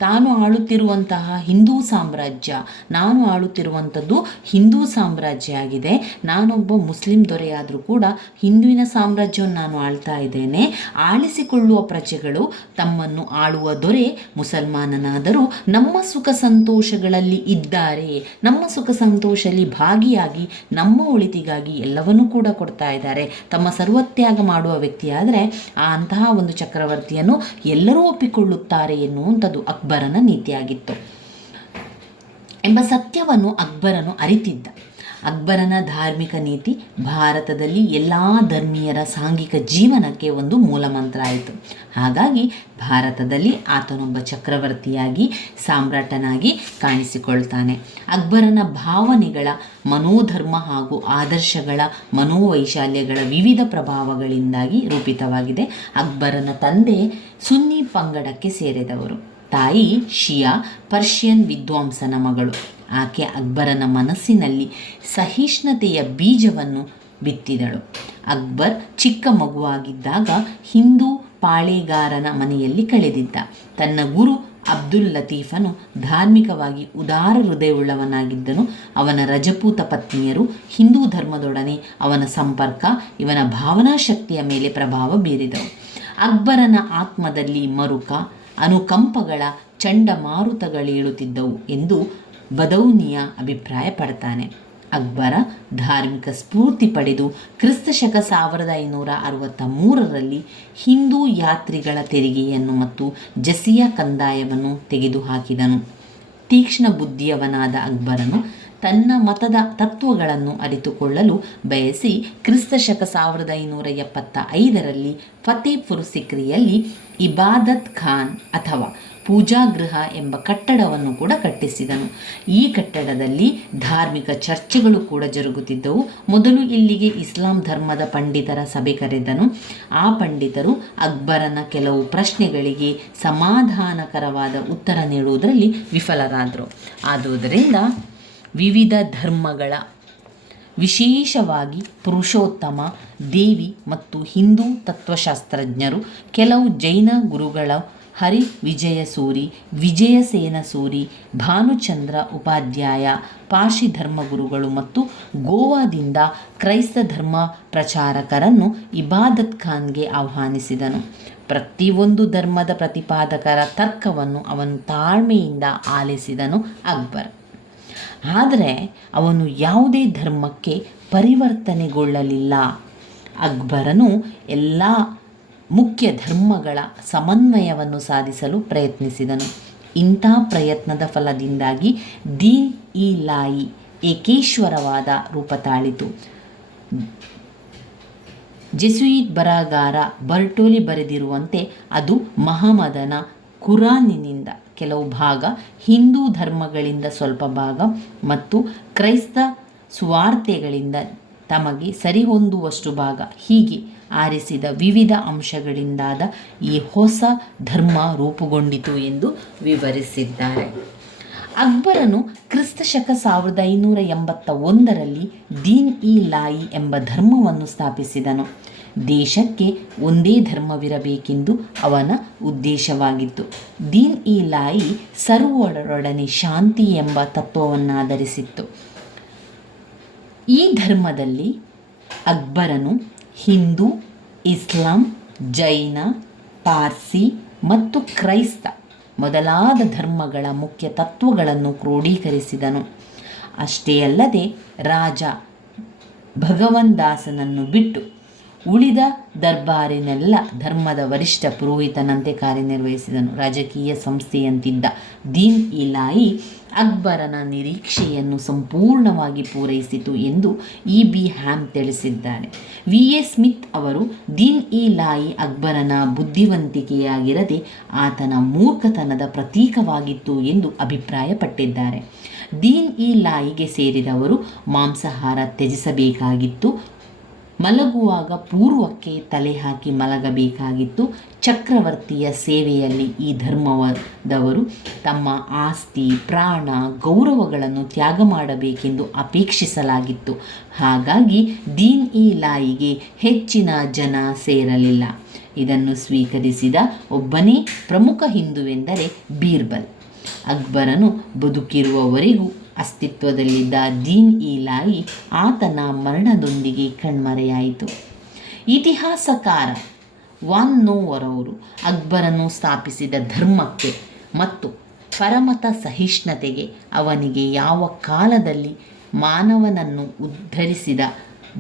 ತಾನು ಆಳುತ್ತಿರುವಂತಹ ಹಿಂದೂ ಸಾಮ್ರಾಜ್ಯ, ನಾನು ಆಳುತ್ತಿರುವಂಥದ್ದು ಹಿಂದೂ ಸಾಮ್ರಾಜ್ಯ ಆಗಿದೆ. ನಾನೊಬ್ಬ ಮುಸ್ಲಿಂ ದೊರೆಯಾದರೂ ಕೂಡ ಹಿಂದುವಿನ ಸಾಮ್ರಾಜ್ಯವನ್ನು ನಾನು ಆಳ್ತಾ ಇದ್ದೇನೆ. ಆಳಿಸಿಕೊಳ್ಳುವ ಪ್ರಜೆಗಳು ತಮ್ಮನ್ನು ಆಳುವ ದೊರೆ ಮುಸಲ್ಮಾನನಾದರೂ ನಮ್ಮ ಸುಖ ಸಂತೋಷಗಳಲ್ಲಿ ಇದ್ದಾರೆ, ನಮ್ಮ ಸುಖ ಸಂತೋಷದಲ್ಲಿ ಭಾಗಿಯಾಗಿ ನಮ್ಮ ಒಳಿತಿಗಾಗಿ ಎಲ್ಲವನ್ನೂ ಕೂಡ ಕೊಡ್ತಾ ಇದ್ದಾರೆ. ತಮ್ಮ ಸರ್ವತ್ಯಾಗ ಮಾಡುವ ವ್ಯಕ್ತಿಯಾದರೆ ಅಂತಹ ಒಂದು ಚಕ್ರವರ್ತಿಯನ್ನು ಎಲ್ಲರೂ ಒಪ್ಪಿಕೊಳ್ಳುತ್ತಾರೆ ಎನ್ನುವಂಥದ್ದು ಅಕ್ಬರನ ನೀತಿಯಾಗಿತ್ತು ಎಂಬ ಸತ್ಯವನ್ನು ಅಕ್ಬರನು ಅರಿತಿದ್ದ. ಅಕ್ಬರನ ಧಾರ್ಮಿಕ ನೀತಿ ಭಾರತದಲ್ಲಿ ಎಲ್ಲ ಧರ್ಮೀಯರ ಸಾಂಘಿಕ ಜೀವನಕ್ಕೆ ಒಂದು ಮೂಲಮಂತ್ರ ಆಯಿತು. ಹಾಗಾಗಿ ಭಾರತದಲ್ಲಿ ಆತನೊಬ್ಬ ಚಕ್ರವರ್ತಿಯಾಗಿ ಸಾಮ್ರಾಟನಾಗಿ ಕಾಣಿಸಿಕೊಳ್ತಾನೆ. ಅಕ್ಬರನ ಭಾವನೆಗಳ, ಮನೋಧರ್ಮ ಹಾಗೂ ಆದರ್ಶಗಳ, ಮನೋವೈಶಾಲ್ಯಗಳ ವಿವಿಧ ಪ್ರಭಾವಗಳಿಂದಾಗಿ ರೂಪಿತವಾಗಿದೆ. ಅಕ್ಬರನ ತಂದೆ ಸುನ್ನಿ ಪಂಗಡಕ್ಕೆ ಸೇರಿದವರು. ತಾಯಿ ಶಿಯಾ ಪರ್ಷಿಯನ್ ವಿದ್ವಾಂಸನ ಮಗಳು. ಆಕೆ ಅಕ್ಬರನ ಮನಸ್ಸಿನಲ್ಲಿ ಸಹಿಷ್ಣುತೆಯ ಬೀಜವನ್ನು ಬಿತ್ತಿದಳು. ಅಕ್ಬರ್ ಚಿಕ್ಕ ಮಗುವಾಗಿದ್ದಾಗ ಹಿಂದೂ ಪಾಳೆಗಾರನ ಮನೆಯಲ್ಲಿ ಕಳೆದಿದ್ದ. ತನ್ನ ಗುರು ಅಬ್ದುಲ್ ಲತೀಫನು ಧಾರ್ಮಿಕವಾಗಿ ಉದಾರ ಹೃದಯವುಳ್ಳವನಾಗಿದ್ದನು. ಅವನ ರಜಪೂತ ಪತ್ನಿಯರು ಹಿಂದೂ ಧರ್ಮದೊಡನೆ ಅವನ ಸಂಪರ್ಕ ಇವನ ಭಾವನಾಶಕ್ತಿಯ ಮೇಲೆ ಪ್ರಭಾವ ಬೀರಿದವು. ಅಕ್ಬರನ ಆತ್ಮದಲ್ಲಿ ಮರುಕ, ಅನುಕಂಪಗಳ ಚಂಡಮಾರುತಗಳೇಳುತ್ತಿದ್ದವು ಎಂದು ಬದೌನಿಯ ಅಭಿಪ್ರಾಯ ಪಡ್ತಾನೆ. ಅಕ್ಬರ ಧಾರ್ಮಿಕ ಸ್ಫೂರ್ತಿ ಪಡೆದು ಕ್ರಿಸ್ತಶಕ 1563ರಲ್ಲಿ ಹಿಂದೂ ಯಾತ್ರಿಗಳ ತೆರಿಗೆಯನ್ನು ಮತ್ತು ಜಸಿಯಾ ಕಂದಾಯವನ್ನು ತೆಗೆದುಹಾಕಿದನು. ತೀಕ್ಷ್ಣ ಬುದ್ಧಿಯವನಾದ ಅಕ್ಬರನು ತನ್ನ ಮತದ ತತ್ವಗಳನ್ನು ಅರಿತುಕೊಳ್ಳಲು ಬಯಸಿ ಕ್ರಿಸ್ತಶಕ 1575ರಲ್ಲಿ ಫತೇಪುರ್ ಸಿಕ್ರಿಯಲ್ಲಿ ಇಬಾದತ್ ಖಾನ್ ಅಥವಾ ಪೂಜಾಗೃಹ ಎಂಬ ಕಟ್ಟಡವನ್ನು ಕೂಡ ಕಟ್ಟಿಸಿದನು. ಈ ಕಟ್ಟಡದಲ್ಲಿ ಧಾರ್ಮಿಕ ಚರ್ಚೆಗಳು ಕೂಡ ಜರುಗುತ್ತಿದ್ದವು. ಮೊದಲು ಇಲ್ಲಿಗೆ ಇಸ್ಲಾಂ ಧರ್ಮದ ಪಂಡಿತರ ಸಭೆ ಕರೆದನು. ಆ ಪಂಡಿತರು ಅಕ್ಬರನ ಕೆಲವು ಪ್ರಶ್ನೆಗಳಿಗೆ ಸಮಾಧಾನಕರವಾದ ಉತ್ತರ ನೀಡುವುದರಲ್ಲಿ ವಿಫಲರಾದರು. ಆದುದರಿಂದ ವಿವಿಧ ಧರ್ಮಗಳ, ವಿಶೇಷವಾಗಿ ಪುರುಷೋತ್ತಮ, ದೇವಿ ಮತ್ತು ಹಿಂದೂ ತತ್ವಶಾಸ್ತ್ರಜ್ಞರು, ಕೆಲವು ಜೈನ ಗುರುಗಳ ಹರಿ ವಿಜಯ ಸೂರಿ, ವಿಜಯಸೇನ ಸೂರಿ, ಭಾನುಚಂದ್ರ ಉಪಾಧ್ಯಾಯ, ಪಾರ್ಸಿ ಧರ್ಮಗುರುಗಳು ಮತ್ತು ಗೋವಾದಿಂದ ಕ್ರೈಸ್ತ ಧರ್ಮ ಪ್ರಚಾರಕರನ್ನು ಇಬಾದತ್ ಖಾನ್ಗೆ ಆಹ್ವಾನಿಸಿದನು. ಪ್ರತಿಯೊಂದು ಧರ್ಮದ ಪ್ರತಿಪಾದಕರ ತರ್ಕವನ್ನು ಅವನು ತಾಳ್ಮೆಯಿಂದ ಆಲಿಸಿದನು ಅಕ್ಬರ್. ಆದರೆ ಅವನು ಯಾವುದೇ ಧರ್ಮಕ್ಕೆ ಪರಿವರ್ತನೆಗೊಳ್ಳಲಿಲ್ಲ. ಅಕ್ಬರನು ಎಲ್ಲ ಮುಖ್ಯ ಧರ್ಮಗಳ ಸಮನ್ವಯವನ್ನು ಸಾಧಿಸಲು ಪ್ರಯತ್ನಿಸಿದನು. ಇಂಥ ಪ್ರಯತ್ನದ ಫಲದಿಂದಾಗಿ ದೀನ್ ಇ ಲಾಯಿ ಏಕೇಶ್ವರವಾದ ರೂಪ ತಾಳಿತು. ಜೆಸುಯಿಟ್ ಬರಹಗಾರ ಬರ್ಟೋಲಿ ಬರೆದಿರುವಂತೆ ಅದು ಮಹಮ್ಮದನ ಕುರಾನಿನಿಂದ ಕೆಲವು ಭಾಗ, ಹಿಂದೂ ಧರ್ಮಗಳಿಂದ ಸ್ವಲ್ಪ ಭಾಗ ಮತ್ತು ಕ್ರೈಸ್ತ ಸುವಾರ್ತೆಗಳಿಂದ ತಮಗೆ ಸರಿಹೊಂದುವಷ್ಟು ಭಾಗ ಹೀಗೆ ಆರಿಸಿದ ವಿವಿಧ ಅಂಶಗಳಿಂದಾದ ಈ ಹೊಸ ಧರ್ಮ ರೂಪುಗೊಂಡಿತು ಎಂದು ವಿವರಿಸಿದ್ದಾರೆ. ಅಕ್ಬರನು ಕ್ರಿಸ್ತಶಕ 1581ರಲ್ಲಿ ದೀನ್ ಇ ಲಾಯಿ ಎಂಬ ಧರ್ಮವನ್ನು ಸ್ಥಾಪಿಸಿದನು. ದೇಶಕ್ಕೆ ಒಂದೇ ಧರ್ಮವಿರಬೇಕೆಂದು ಅವನ ಉದ್ದೇಶವಾಗಿತ್ತು. ದೀನ್ ಇ ಲಾಯಿ ಸರ್ವರೊಡನೆ ಶಾಂತಿ ಎಂಬ ತತ್ವವನ್ನಾಧರಿಸಿತ್ತು. ಈ ಧರ್ಮದಲ್ಲಿ ಅಕ್ಬರನು ಹಿಂದೂ, ಇಸ್ಲಾಂ, ಜೈನ, ಪಾರ್ಸಿ ಮತ್ತು ಕ್ರೈಸ್ತ ಮೊದಲಾದ ಧರ್ಮಗಳ ಮುಖ್ಯ ತತ್ವಗಳನ್ನು ಕ್ರೋಢೀಕರಿಸಿದನು. ಅಷ್ಟೇ ಅಲ್ಲದೆ ರಾಜ ಭಗವನ್ದಾಸನನ್ನು ಬಿಟ್ಟು ಉಳಿದ ದರ್ಬಾರಿನೆಲ್ಲ ಧರ್ಮದ ವರಿಷ್ಠ ಪುರೋಹಿತನಂತೆ ಕಾರ್ಯನಿರ್ವಹಿಸಿದನು. ರಾಜಕೀಯ ಸಂಸ್ಥೆಯಂತಿದ್ದ ದೀನ್ ಇ ಲಾಯಿ ಅಕ್ಬರನ ನಿರೀಕ್ಷೆಯನ್ನು ಸಂಪೂರ್ಣವಾಗಿ ಪೂರೈಸಿತು ಎಂದು ಇ ಬಿ ಹ್ಯಾಮ್ ತಿಳಿಸಿದ್ದಾರೆ. ವಿ ಎ ಸ್ಮಿತ್ ಅವರು ದೀನ್ ಇ ಲಾಯಿ ಅಕ್ಬರನ ಬುದ್ಧಿವಂತಿಕೆಯಾಗಿರದೆ ಆತನ ಮೂರ್ಖತನದ ಪ್ರತೀಕವಾಗಿತ್ತು ಎಂದು ಅಭಿಪ್ರಾಯಪಟ್ಟಿದ್ದಾರೆ. ದೀನ್ ಇ ಲಾಯಿಗೆ ಸೇರಿದವರು ಮಾಂಸಾಹಾರ ತ್ಯಜಿಸಬೇಕಾಗಿತ್ತು, ಮಲಗುವಾಗ ಪೂರ್ವಕ್ಕೆ ತಲೆ ಹಾಕಿ ಮಲಗಬೇಕಾಗಿತ್ತು. ಚಕ್ರವರ್ತಿಯ ಸೇವೆಯಲ್ಲಿ ಈ ಧರ್ಮದವರು ತಮ್ಮ ಆಸ್ತಿ, ಪ್ರಾಣ, ಗೌರವಗಳನ್ನು ತ್ಯಾಗ ಮಾಡಬೇಕೆಂದು ಅಪೇಕ್ಷಿಸಲಾಗಿತ್ತು. ಹಾಗಾಗಿ ದೀನ್ ಇ ಲಾಯಿಗೆ ಹೆಚ್ಚಿನ ಜನ ಸೇರಲಿಲ್ಲ. ಇದನ್ನು ಸ್ವೀಕರಿಸಿದ ಒಬ್ಬನೇ ಪ್ರಮುಖ ಹಿಂದುವೆಂದರೆ ಬೀರ್ಬಲ್. ಅಕ್ಬರನು ಬದುಕಿರುವವರೆಗೂ ಅಸ್ತಿತ್ವದಲ್ಲಿದ್ದ ದೀನ್ ಇ ಲಾಯಿ ಆತನ ಮರಣದೊಂದಿಗೆ ಕಣ್ಮರೆಯಾಯಿತು. ಇತಿಹಾಸಕಾರ ವಾನ್ ನೋವರವರು ಅಕ್ಬರನು ಸ್ಥಾಪಿಸಿದ ಧರ್ಮಕ್ಕೆ ಮತ್ತು ಪರಮತ ಸಹಿಷ್ಣುತೆಗೆ ಅವನಿಗೆ ಯಾವ ಕಾಲದಲ್ಲಿ ಮಾನವನನ್ನು ಉದ್ಧರಿಸಿದ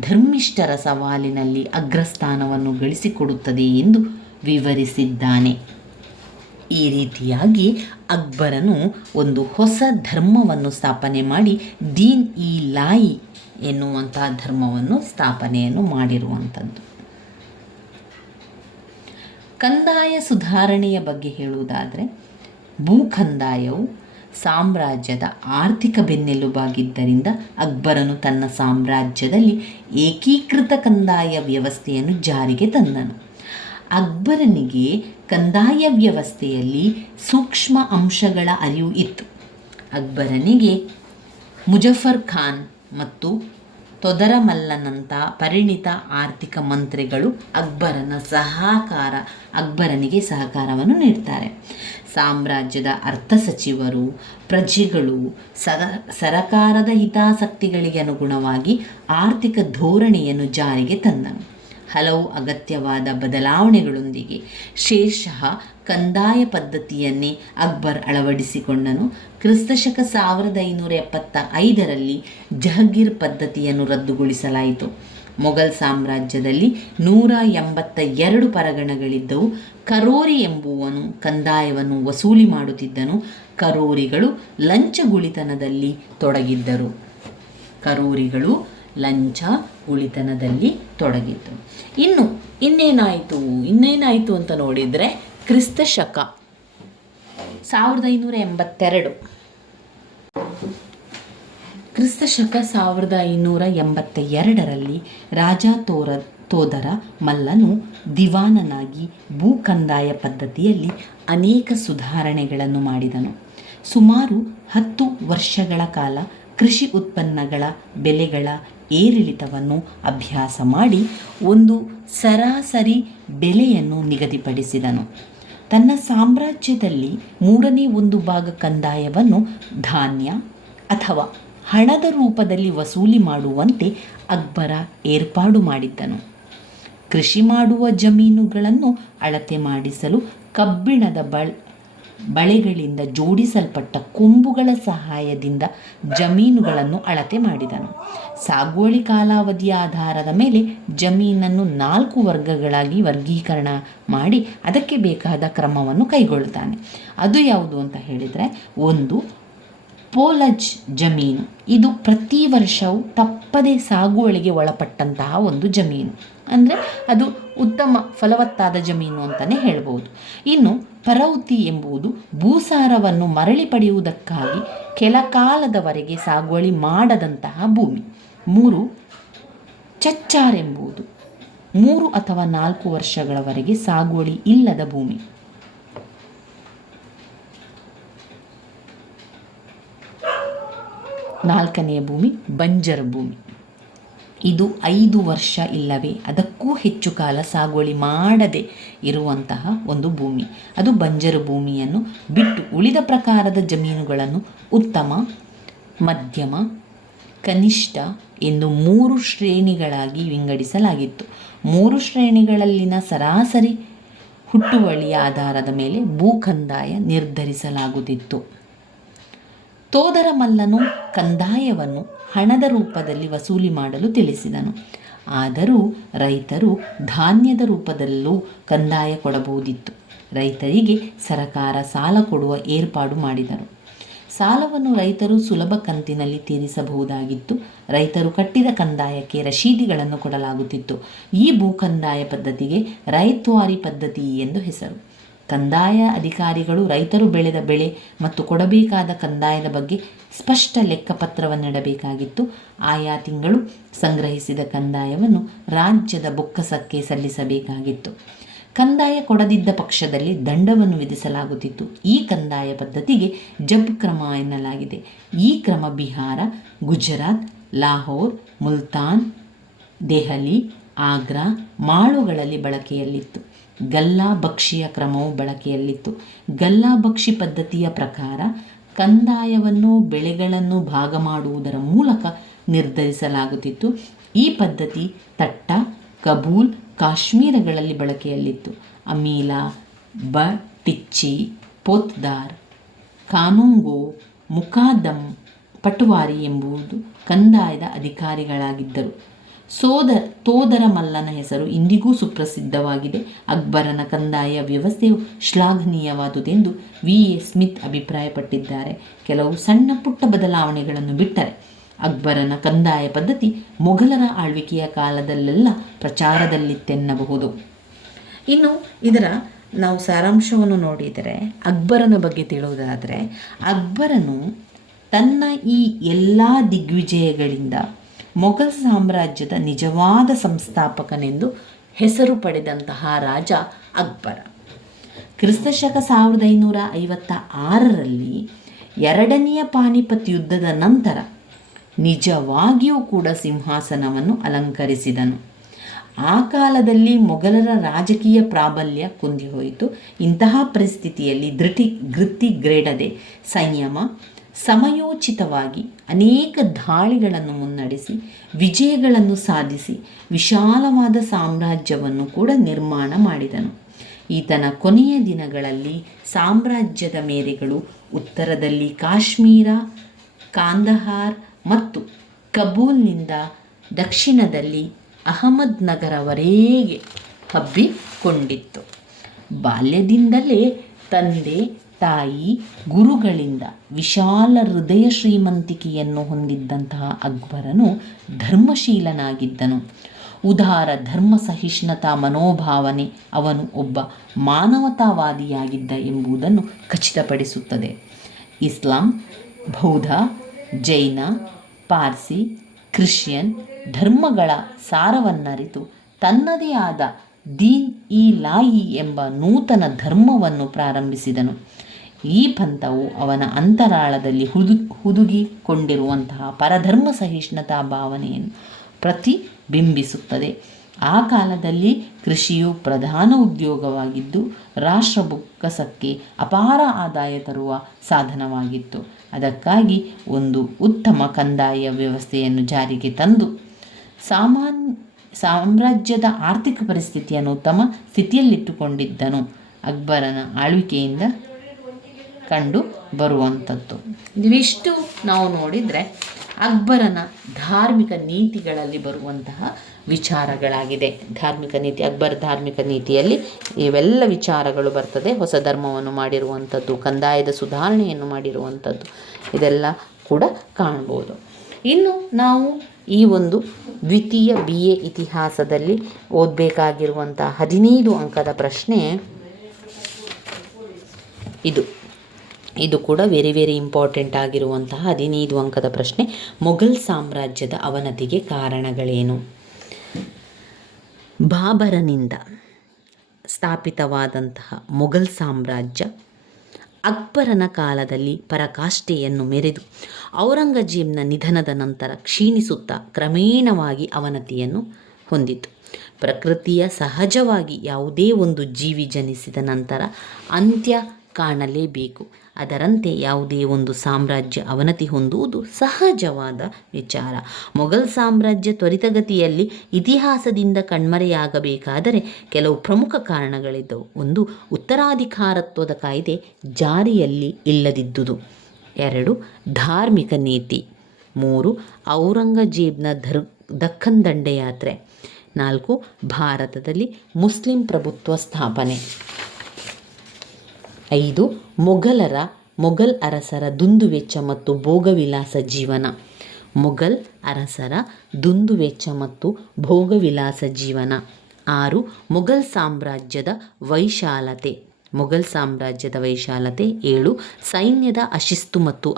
ಧರ್ಮಿಷ್ಠರ ಸವಾಲಿನಲ್ಲಿ ಅಗ್ರಸ್ಥಾನವನ್ನು ಗಳಿಸಿಕೊಡುತ್ತದೆ ಎಂದು ವಿವರಿಸಿದ್ದಾನೆ. ಈ ರೀತಿಯಾಗಿ ಅಕ್ಬರನು ಒಂದು ಹೊಸ ಧರ್ಮವನ್ನು ಸ್ಥಾಪನೆ ಮಾಡಿ ದೀನ್ ಇ ಲಾಯಿ ಎನ್ನುವಂತಹ ಧರ್ಮವನ್ನು ಸ್ಥಾಪನೆಯನ್ನು ಮಾಡಿರುವಂಥದ್ದು. ಕಂದಾಯ ಸುಧಾರಣೆಯ ಬಗ್ಗೆ ಹೇಳುವುದಾದರೆ, ಭೂಕಂದಾಯವು ಸಾಮ್ರಾಜ್ಯದ ಆರ್ಥಿಕ ಬೆನ್ನೆಲುಬಾಗಿದ್ದರಿಂದ ಅಕ್ಬರನು ತನ್ನ ಸಾಮ್ರಾಜ್ಯದಲ್ಲಿ ಏಕೀಕೃತ ಕಂದಾಯ ವ್ಯವಸ್ಥೆಯನ್ನು ಜಾರಿಗೆ ತಂದನು. ಅಕ್ಬರನಿಗೆ ಕಂದಾಯ ವ್ಯವಸ್ಥೆಯಲ್ಲಿ ಸೂಕ್ಷ್ಮ ಅಂಶಗಳ ಅರಿವು ಇತ್ತು. ಅಕ್ಬರನಿಗೆ ಮುಜಫರ್ ಖಾನ್ ಮತ್ತು ತೊದರಮಲ್ಲನಂಥ ಪರಿಣಿತ ಆರ್ಥಿಕ ಮಂತ್ರಿಗಳು ಅಕ್ಬರನಿಗೆ ಸಹಕಾರವನ್ನು ನೀಡ್ತಾರೆ. ಸಾಮ್ರಾಜ್ಯದ ಅರ್ಥ ಸಚಿವರು ಪ್ರಜೆಗಳು ಸರಕಾರದ ಹಿತಾಸಕ್ತಿಗಳಿಗೆ ಅನುಗುಣವಾಗಿ ಆರ್ಥಿಕ ಧೋರಣೆಯನ್ನು ಜಾರಿಗೆ ತಂದನು. ಹಲವು ಅಗತ್ಯವಾದ ಬದಲಾವಣೆಗಳೊಂದಿಗೆ ಶೇರ್ಷಾ ಕಂದಾಯ ಪದ್ಧತಿಯನ್ನೇ ಅಕ್ಬರ್ ಅಳವಡಿಸಿಕೊಂಡನು. ಕ್ರಿಸ್ತಶಕ 1575ರಲ್ಲಿ ಜಹಗೀರ್ ಪದ್ಧತಿಯನ್ನು ರದ್ದುಗೊಳಿಸಲಾಯಿತು. ಮೊಘಲ್ ಸಾಮ್ರಾಜ್ಯದಲ್ಲಿ 182 ಪರಗಣಗಳಿದ್ದವು. ಕರೋರಿ ಎಂಬುವನು ಕಂದಾಯವನ್ನು ವಸೂಲಿ ಮಾಡುತ್ತಿದ್ದನು. ಕರೋರಿಗಳು ಲಂಚಗುಳಿತನದಲ್ಲಿ ತೊಡಗಿದ್ದರು. ಇನ್ನೇನಾಯಿತು ಅಂತ ನೋಡಿದರೆ, ಕ್ರಿಸ್ತಶಕ 1582ರಲ್ಲಿ ರಾಜ ತೋದರ ಮಲ್ಲನು ದಿವಾನನಾಗಿ ಭೂ ಕಂದಾಯ ಪದ್ಧತಿಯಲ್ಲಿ ಅನೇಕ ಸುಧಾರಣೆಗಳನ್ನು ಮಾಡಿದನು. ಸುಮಾರು 10 ವರ್ಷಗಳ ಕಾಲ ಕೃಷಿ ಉತ್ಪನ್ನಗಳ ಬೆಲೆಗಳ ಏರಿಳಿತವನ್ನು ಅಭ್ಯಾಸ ಮಾಡಿ ಒಂದು ಸರಾಸರಿ ಬೆಲೆಯನ್ನು ನಿಗದಿಪಡಿಸಿದನು. ತನ್ನ ಸಾಮ್ರಾಜ್ಯದಲ್ಲಿ 1/3 ಕಂದಾಯವನ್ನು ಧಾನ್ಯ ಅಥವಾ ಹಣದ ರೂಪದಲ್ಲಿ ವಸೂಲಿ ಮಾಡುವಂತೆ ಅಕ್ಬರ ಏರ್ಪಾಡು ಮಾಡಿದ್ದನು. ಕೃಷಿ ಮಾಡುವ ಜಮೀನುಗಳನ್ನು ಅಳತೆ ಮಾಡಿಸಲು ಕಬ್ಬಿಣದ ಬಳೆಗಳಿಂದ ಜೋಡಿಸಲ್ಪಟ್ಟ ಕೊಂಬುಗಳ ಸಹಾಯದಿಂದ ಜಮೀನುಗಳನ್ನು ಅಳತೆ ಮಾಡಿದನು. ಸಾಗುವಳಿ ಕಾಲಾವಧಿಯ ಆಧಾರದ ಮೇಲೆ ಜಮೀನನ್ನು 4 ವರ್ಗಗಳಾಗಿ ವರ್ಗೀಕರಣ ಮಾಡಿ ಅದಕ್ಕೆ ಬೇಕಾದ ಕ್ರಮವನ್ನು ಕೈಗೊಳ್ಳುತ್ತಾನೆ. ಅದು ಯಾವುದು ಅಂತ ಹೇಳಿದರೆ, 1 ಪೋಲಜ್ ಜಮೀನು, ಇದು ಪ್ರತಿ ವರ್ಷವೂ ತಪ್ಪದೆ ಸಾಗುವಳಿಗೆ ಒಳಪಟ್ಟಂತಹ ಒಂದು ಜಮೀನು. ಅಂದರೆ ಅದು ಉತ್ತಮ ಫಲವತ್ತಾದ ಜಮೀನು ಅಂತಲೇ ಹೇಳ್ಬೋದು. ಇನ್ನು ಪರೌತಿ ಎಂಬುದು ಭೂಸಾರವನ್ನು ಮರಳಿ ಪಡೆಯುವುದಕ್ಕಾಗಿ ಕೆಲ ಕಾಲದವರೆಗೆ ಸಾಗುವಳಿ ಮಾಡದಂತಹ ಭೂಮಿ. 3 ಚಚ್ಚಾರ್ ಎಂಬುದು 3 ಅಥವಾ 4 ವರ್ಷಗಳವರೆಗೆ ಸಾಗುವಳಿ ಇಲ್ಲದ ಭೂಮಿ. 4ನೇ ಭೂಮಿ ಬಂಜರು ಭೂಮಿ. ಇದು 5 ವರ್ಷ ಇಲ್ಲವೇ ಅದಕ್ಕೂ ಹೆಚ್ಚು ಕಾಲ ಸಾಗುವಳಿ ಮಾಡದೆ ಇರುವಂತಹ ಒಂದು ಭೂಮಿ. ಅದು ಬಂಜರು ಭೂಮಿಯನ್ನು ಬಿಟ್ಟು ಉಳಿದ ಪ್ರಕಾರದ ಜಮೀನುಗಳನ್ನು ಉತ್ತಮ, ಮಧ್ಯಮ, ಕನಿಷ್ಠ ಎಂದು 3 ಶ್ರೇಣಿಗಳಾಗಿ ವಿಂಗಡಿಸಲಾಗಿತ್ತು. 3 ಶ್ರೇಣಿಗಳಲ್ಲಿನ ಸರಾಸರಿ ಹುಟ್ಟುವಳಿಯ ಆಧಾರದ ಮೇಲೆ ಭೂಕಂದಾಯ ನಿರ್ಧರಿಸಲಾಗುತ್ತಿತ್ತು. ತೋದರಮಲ್ಲನು ಕಂದಾಯವನ್ನು ಹಣದ ರೂಪದಲ್ಲಿ ವಸೂಲಿ ಮಾಡಲು ತಿಳಿಸಿದನು. ಆದರೂ ರೈತರು ಧಾನ್ಯದ ರೂಪದಲ್ಲೂ ಕಂದಾಯ ಕೊಡಬಹುದಿತ್ತು. ರೈತರಿಗೆ ಸರಕಾರ ಸಾಲ ಕೊಡುವ ಏರ್ಪಾಡು ಮಾಡಿದರು. ಸಾಲವನ್ನು ರೈತರು ಸುಲಭ ಕಂತಿನಲ್ಲಿ ತೀರಿಸಬಹುದಾಗಿತ್ತು. ರೈತರು ಕಟ್ಟಿದ ಕಂದಾಯಕ್ಕೆ ರಶೀದಿಗಳನ್ನು ಕೊಡಲಾಗುತ್ತಿತ್ತು. ಈ ಭೂಕಂದಾಯ ಪದ್ಧತಿಗೆ ರೈತ್ವಾರಿ ಪದ್ಧತಿ ಎಂದು ಹೆಸರು. ಕಂದಾಯ ಅಧಿಕಾರಿಗಳು ರೈತರು ಬೆಳೆದ ಬೆಳೆ ಮತ್ತು ಕೊಡಬೇಕಾದ ಕಂದಾಯದ ಬಗ್ಗೆ ಸ್ಪಷ್ಟ ಲೆಕ್ಕಪತ್ರವನ್ನಿಡಬೇಕಾಗಿತ್ತು. ಆಯಾ ತಿಂಗಳು ಸಂಗ್ರಹಿಸಿದ ಕಂದಾಯವನ್ನು ರಾಜ್ಯದ ಬೊಕ್ಕಸಕ್ಕೆ ಸಲ್ಲಿಸಬೇಕಾಗಿತ್ತು. ಕಂದಾಯ ಕೊಡದಿದ್ದ ಪಕ್ಷದಲ್ಲಿ ದಂಡವನ್ನು ವಿಧಿಸಲಾಗುತ್ತಿತ್ತು. ಈ ಕಂದಾಯ ಪದ್ಧತಿಗೆ ಜಬ್ ಕ್ರಮ ಎನ್ನಲಾಗಿದೆ. ಈ ಕ್ರಮ ಬಿಹಾರ, ಗುಜರಾತ್, ಲಾಹೋರ್, ಮುಲ್ತಾನ್, ದೆಹಲಿ, ಆಗ್ರಾ, ಮಾಳುಗಳಲ್ಲಿ ಬಳಕೆಯಲ್ಲಿತ್ತು. ಗಲ್ಲಾ ಬಕ್ಷಿಯ ಕ್ರಮವು ಬಳಕೆಯಲ್ಲಿತ್ತು. ಗಲ್ಲಾ ಬಕ್ಷಿ ಪದ್ಧತಿಯ ಪ್ರಕಾರ ಕಂದಾಯವನ್ನು ಬೆಳೆಗಳನ್ನು ಭಾಗ ಮಾಡುವುದರ ಮೂಲಕ ನಿರ್ಧರಿಸಲಾಗುತ್ತಿತ್ತು. ಈ ಪದ್ಧತಿ ತಟ್ಟ, ಕಬೂಲ್, ಕಾಶ್ಮೀರಗಳಲ್ಲಿ ಬಳಕೆಯಲ್ಲಿತ್ತು. ಅಮೀಲಾ, ಟಿಚ್ಚಿ, ಪೋತ್ದಾರ್, ಕಾನೂಂಗೋ, ಮುಕಾದಮ್, ಪಟವಾರಿ ಎಂಬುದು ಕಂದಾಯದ ಅಧಿಕಾರಿಗಳಾಗಿದ್ದರು. ತೋದರಮಲ್ಲನ ಹೆಸರು ಇಂದಿಗೂ ಸುಪ್ರಸಿದ್ಧವಾಗಿದೆ. ಅಕ್ಬರನ ಕಂದಾಯ ವ್ಯವಸ್ಥೆಯು ಶ್ಲಾಘನೀಯವಾದುದೆಂದು ವಿ.ಎ. ಸ್ಮಿತ್ ಅಭಿಪ್ರಾಯಪಟ್ಟಿದ್ದಾರೆ. ಕೆಲವು ಸಣ್ಣ ಪುಟ್ಟ ಬದಲಾವಣೆಗಳನ್ನು ಬಿಟ್ಟರೆ ಅಕ್ಬರನ ಕಂದಾಯ ಪದ್ಧತಿ ಮೊಘಲರ ಆಳ್ವಿಕೆಯ ಕಾಲದಲ್ಲೆಲ್ಲ ಪ್ರಚಾರದಲ್ಲಿತ್ತೆನ್ನಬಹುದು. ಇನ್ನು ಇದರ ನಾವು ಸಾರಾಂಶವನ್ನು ನೋಡಿದರೆ ಅಕ್ಬರನ ಬಗ್ಗೆ ತಿಳಿಯುವುದಾದರೆ, ಅಕ್ಬರನು ತನ್ನ ಈ ಎಲ್ಲ ದಿಗ್ವಿಜಯಗಳಿಂದ ಮೊಘಲ್ ಸಾಮ್ರಾಜ್ಯದ ನಿಜವಾದ ಸಂಸ್ಥಾಪಕನೆಂದು ಹೆಸರು ಪಡೆದಂತಹ ರಾಜ ಅಕ್ಬರ. ಕ್ರಿಸ್ತಶಕ 1556ರಲ್ಲಿ 2ನೇ ಪಾನಿಪತ್ ಯುದ್ಧದ ನಂತರ ನಿಜವಾಗಿಯೂ ಕೂಡ ಸಿಂಹಾಸನವನ್ನು ಅಲಂಕರಿಸಿದನು. ಆ ಕಾಲದಲ್ಲಿ ಮೊಘಲರ ರಾಜಕೀಯ ಪ್ರಾಬಲ್ಯ ಕುಂದಿಹೋಯಿತು. ಇಂತಹ ಪರಿಸ್ಥಿತಿಯಲ್ಲಿ ಗೃತ್ತಿಗೆಡದೆ ಸಂಯಮ, ಸಮಯೋಚಿತವಾಗಿ ಅನೇಕ ದಾಳಿಗಳನ್ನು ಮುನ್ನಡೆಸಿ ವಿಜಯಗಳನ್ನು ಸಾಧಿಸಿ ವಿಶಾಲವಾದ ಸಾಮ್ರಾಜ್ಯವನ್ನು ಕೂಡ ನಿರ್ಮಾಣ ಮಾಡಿದನು. ಈತನ ಕೊನೆಯ ದಿನಗಳಲ್ಲಿ ಸಾಮ್ರಾಜ್ಯದ ಮೇರೆಗಳು ಉತ್ತರದಲ್ಲಿ ಕಾಶ್ಮೀರ, ಕಾಂದಹಾರ್ ಮತ್ತು ಕಬೂಲ್ನಿಂದ ದಕ್ಷಿಣದಲ್ಲಿ ಅಹಮದ್ ನಗರವರೆಗೆ ಹಬ್ಬಿಕೊಂಡಿತ್ತು. ಬಾಲ್ಯದಿಂದಲೇ ತಂದೆ ತಾಯಿ ಗುರುಗಳಿಂದ ವಿಶಾಲ ಹೃದಯ ಶ್ರೀಮಂತಿಕೆಯನ್ನು ಹೊಂದಿದ್ದಂತಹ ಅಕ್ಬರನು ಧರ್ಮಶೀಲನಾಗಿದ್ದನು. ಉದಾರ ಧರ್ಮ ಸಹಿಷ್ಣುತಾ ಮನೋಭಾವನೆ ಅವನು ಒಬ್ಬ ಮಾನವತಾವಾದಿಯಾಗಿದ್ದ ಎಂಬುದನ್ನು ಖಚಿತಪಡಿಸುತ್ತದೆ. ಇಸ್ಲಾಂ, ಬೌದ್ಧ, ಜೈನ, ಪಾರ್ಸಿ, ಕ್ರಿಶ್ಚಿಯನ್ ಧರ್ಮಗಳ ಸಾರವನ್ನರಿತು ತನ್ನದೇ ಆದ ದೀನ್ ಇ ಲಾಯಿ ಎಂಬ ನೂತನ ಧರ್ಮವನ್ನು ಪ್ರಾರಂಭಿಸಿದನು. ಈ ಪಂಥವು ಅವನ ಅಂತರಾಳದಲ್ಲಿ ಹುದುಗಿಕೊಂಡಿರುವಂತಹ ಪರಧರ್ಮ ಸಹಿಷ್ಣುತಾ ಭಾವನೆಯನ್ನು ಪ್ರತಿಬಿಂಬಿಸುತ್ತದೆ. ಆ ಕಾಲದಲ್ಲಿ ಕೃಷಿಯು ಪ್ರಧಾನ ಉದ್ಯೋಗವಾಗಿದ್ದು ರಾಷ್ಟ್ರ ಬೊಕ್ಕಸಕ್ಕೆ ಅಪಾರ ಆದಾಯ ತರುವ ಸಾಧನವಾಗಿತ್ತು. ಅದಕ್ಕಾಗಿ ಒಂದು ಉತ್ತಮ ಕಂದಾಯ ವ್ಯವಸ್ಥೆಯನ್ನು ಜಾರಿಗೆ ತಂದು ಸಾಮ್ರಾಜ್ಯದ ಆರ್ಥಿಕ ಪರಿಸ್ಥಿತಿಯನ್ನು ಉತ್ತಮ ಸ್ಥಿತಿಯಲ್ಲಿಟ್ಟುಕೊಂಡಿದ್ದನು. ಅಕ್ಬರನ ಆಳ್ವಿಕೆಯಿಂದ ಕಂಡು ಬರುವಂಥದ್ದು ಇವಿಷ್ಟು ನಾವು ನೋಡಿದರೆ ಅಕ್ಬರನ ಧಾರ್ಮಿಕ ನೀತಿಗಳಲ್ಲಿ ಬರುವಂತಹ ವಿಚಾರಗಳಾಗಿದೆ. ಧಾರ್ಮಿಕ ನೀತಿ, ಅಕ್ಬರ್ ಧಾರ್ಮಿಕ ನೀತಿಯಲ್ಲಿ ಇವೆಲ್ಲ ವಿಚಾರಗಳು ಬರ್ತದೆ. ಹೊಸ ಧರ್ಮವನ್ನು ಮಾಡಿರುವಂಥದ್ದು, ಕಂದಾಯದ ಸುಧಾರಣೆಯನ್ನು ಮಾಡಿರುವಂಥದ್ದು, ಇದೆಲ್ಲ ಕೂಡ ಕಾಣ್ಬೋದು. ಇನ್ನು ನಾವು ಈ ಒಂದು ದ್ವಿತೀಯ BA ಇತಿಹಾಸದಲ್ಲಿ ಓದಬೇಕಾಗಿರುವಂಥ 15 ಅಂಕದ ಪ್ರಶ್ನೆ ಇದು ಕೂಡ ವೆರಿ ವೆರಿ ಇಂಪಾರ್ಟೆಂಟ್ ಆಗಿರುವಂತಹ 15 ಅಂಕದ ಪ್ರಶ್ನೆ. ಮೊಘಲ್ ಸಾಮ್ರಾಜ್ಯದ ಅವನತಿಗೆ ಕಾರಣಗಳೇನು? ಬಾಬರನಿಂದ ಸ್ಥಾಪಿತವಾದಂತಹ ಮೊಘಲ್ ಸಾಮ್ರಾಜ್ಯ ಅಕ್ಬರನ ಕಾಲದಲ್ಲಿ ಪರಾಕಾಷ್ಠೆಯನ್ನು ಮೆರೆದು ಔರಂಗಜೇಬನ ನಿಧನದ ನಂತರ ಕ್ಷೀಣಿಸುತ್ತಾ ಕ್ರಮೇಣವಾಗಿ ಅವನತಿಯನ್ನು ಹೊಂದಿತು. ಪ್ರಕೃತಿಯ ಸಹಜವಾಗಿ ಯಾವುದೇ ಒಂದು ಜೀವಿ ಜನಿಸಿದ ನಂತರ ಅಂತ್ಯ ಕಾಣಲೇಬೇಕು. ಅದರಂತೆ ಯಾವುದೇ ಒಂದು ಸಾಮ್ರಾಜ್ಯ ಅವನತಿ ಹೊಂದುವುದು ಸಹಜವಾದ ವಿಚಾರ. ಮೊಘಲ್ ಸಾಮ್ರಾಜ್ಯ ತ್ವರಿತಗತಿಯಲ್ಲಿ ಇತಿಹಾಸದಿಂದ ಕಣ್ಮರೆಯಾಗಬೇಕಾದರೆ ಕೆಲವು ಪ್ರಮುಖ ಕಾರಣಗಳಿದ್ದವು. ಒಂದು, ಉತ್ತರಾಧಿಕಾರತ್ವದ ಕಾಯ್ದೆ ಜಾರಿಯಲ್ಲಿ ಇಲ್ಲದಿದ್ದುದು. 2, ಧಾರ್ಮಿಕ ನೀತಿ. 3, ಔರಂಗಜೇಬ್ನ ದಕ್ಕನ್ ದಂಡಯಾತ್ರೆ. 4, ಭಾರತದಲ್ಲಿ ಮುಸ್ಲಿಂ ಪ್ರಭುತ್ವ ಸ್ಥಾಪನೆ. 5, ಮೊಘಲ್ ಅರಸರ ದುಂದುವೆಚ್ಚ ಮತ್ತು ಭೋಗವಿಲಾಸ ಜೀವನ. ಮೊಘಲ್ ಅರಸರ ದುಂದುವೆಚ್ಚ ಮತ್ತು ಭೋಗವಿಲಾಸ ಜೀವನ. 6, ಮೊಘಲ್ ಸಾಮ್ರಾಜ್ಯದ ವೈಶಾಲತೆ. 7, ಸೈನ್ಯದ ಅಶಿಸ್ತು ಮತ್ತು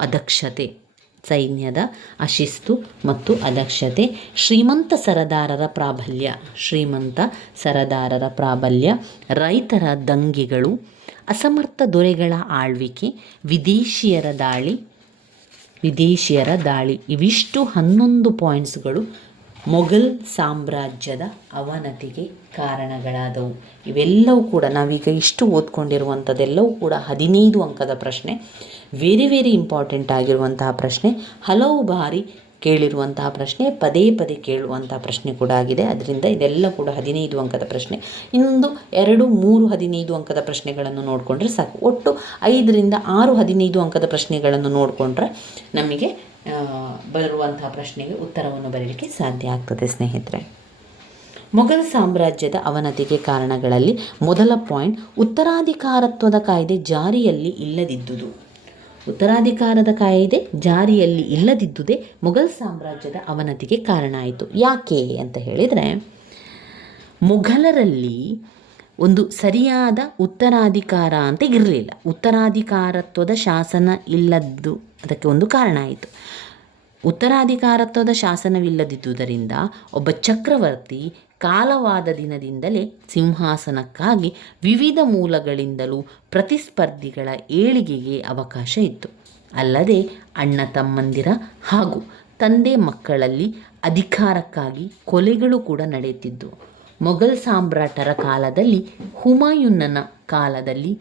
ಅದಕ್ಷತೆ. ಶ್ರೀಮಂತ ಸರದಾರರ ಪ್ರಾಬಲ್ಯ. ರೈತರ ದಂಗೆಗಳು. ಅಸಮರ್ಥ ದೊರೆಗಳ ಆಳ್ವಿಕೆ. ವಿದೇಶಿಯರ ದಾಳಿ. ಇವಿಷ್ಟು 11 ಪಾಯಿಂಟ್ಸ್ಗಳು ಮೊಘಲ್ ಸಾಮ್ರಾಜ್ಯದ ಅವನತಿಗೆ ಕಾರಣಗಳಾದವು. ಇವೆಲ್ಲವೂ ಕೂಡ ನಾವೀಗ ಇಷ್ಟು ಓದ್ಕೊಂಡಿರುವಂಥದ್ದೆಲ್ಲವೂ ಕೂಡ 15 ಅಂಕದ ಪ್ರಶ್ನೆ. ವೆರಿ ವೆರಿ ಇಂಪಾರ್ಟೆಂಟ್ ಆಗಿರುವಂತಹ ಪ್ರಶ್ನೆ, ಹಲವು ಬಾರಿ ಕೇಳಿರುವಂತಹ ಪ್ರಶ್ನೆ, ಪದೇ ಪದೇ ಕೇಳುವಂತಹ ಪ್ರಶ್ನೆ ಕೂಡ ಆಗಿದೆ. ಅದರಿಂದ ಇದೆಲ್ಲ ಕೂಡ 15 ಅಂಕದ ಪ್ರಶ್ನೆ. ಇನ್ನೊಂದು 2, 3 15 ಅಂಕದ ಪ್ರಶ್ನೆಗಳನ್ನು ನೋಡಿಕೊಂಡ್ರೆ ಸಾಕು. ಒಟ್ಟು 5 ರಿಂದ 6 15 ಅಂಕದ ಪ್ರಶ್ನೆಗಳನ್ನು ನೋಡಿಕೊಂಡ್ರೆ ನಮಗೆ ಬರುವಂತಹ ಪ್ರಶ್ನೆಗೆ ಉತ್ತರವನ್ನು ಬರೆಯಲಿಕ್ಕೆ ಸಾಧ್ಯ ಆಗ್ತದೆ ಸ್ನೇಹಿತರೆ. ಮೊಘಲ್ ಸಾಮ್ರಾಜ್ಯದ ಅವನತಿಗೆ ಕಾರಣಗಳಲ್ಲಿ ಮೊದಲ ಪಾಯಿಂಟ್, ಉತ್ತರಾಧಿಕಾರತ್ವದ ಕಾಯ್ದೆ ಜಾರಿಯಲ್ಲಿ ಇಲ್ಲದಿದ್ದುದು. ಉತ್ತರಾಧಿಕಾರದ ಕಾಯ್ದೆ ಜಾರಿಯಲ್ಲಿ ಇಲ್ಲದಿದ್ದುದೇ ಮೊಘಲ್ ಸಾಮ್ರಾಜ್ಯದ ಅವನತಿಗೆ ಕಾರಣ ಆಯಿತು. ಯಾಕೆ ಅಂತ ಹೇಳಿದರೆ, ಮೊಘಲರಲ್ಲಿ ಒಂದು ಸರಿಯಾದ ಉತ್ತರಾಧಿಕಾರ ಅಂತ ಇರಲಿಲ್ಲ. ಉತ್ತರಾಧಿಕಾರತ್ವದ ಶಾಸನ ಇಲ್ಲದ್ದು ಅದಕ್ಕೆ ಒಂದು ಕಾರಣ ಆಯಿತು. ಉತ್ತರಾಧಿಕಾರತ್ವದ ಶಾಸನವಿಲ್ಲದಿದ್ದುದರಿಂದ ಒಬ್ಬ ಚಕ್ರವರ್ತಿ ಕಾಲವಾದ ದಿನದಿಂದಲೇ ಸಿಂಹಾಸನಕ್ಕಾಗಿ ವಿವಿಧ ಮೂಲಗಳಿಂದಲೂ ಪ್ರತಿಸ್ಪರ್ಧಿಗಳ ಏಳಿಗೆಗೆ ಅವಕಾಶ ಇತ್ತು. ಅಲ್ಲದೆ ಅಣ್ಣ ತಮ್ಮಂದಿರ ಹಾಗೂ ತಂದೆ ಮಕ್ಕಳಲ್ಲಿ ಅಧಿಕಾರಕ್ಕಾಗಿ ಕೊಲೆಗಳು ಕೂಡ ನಡೆಯುತ್ತಿದ್ದವು. ಮೊಘಲ್ ಸಾಮ್ರಾಟರ ಕಾಲದಲ್ಲಿ, ಹುಮಾಯೂನನ ಕಾಲದಲ್ಲಿ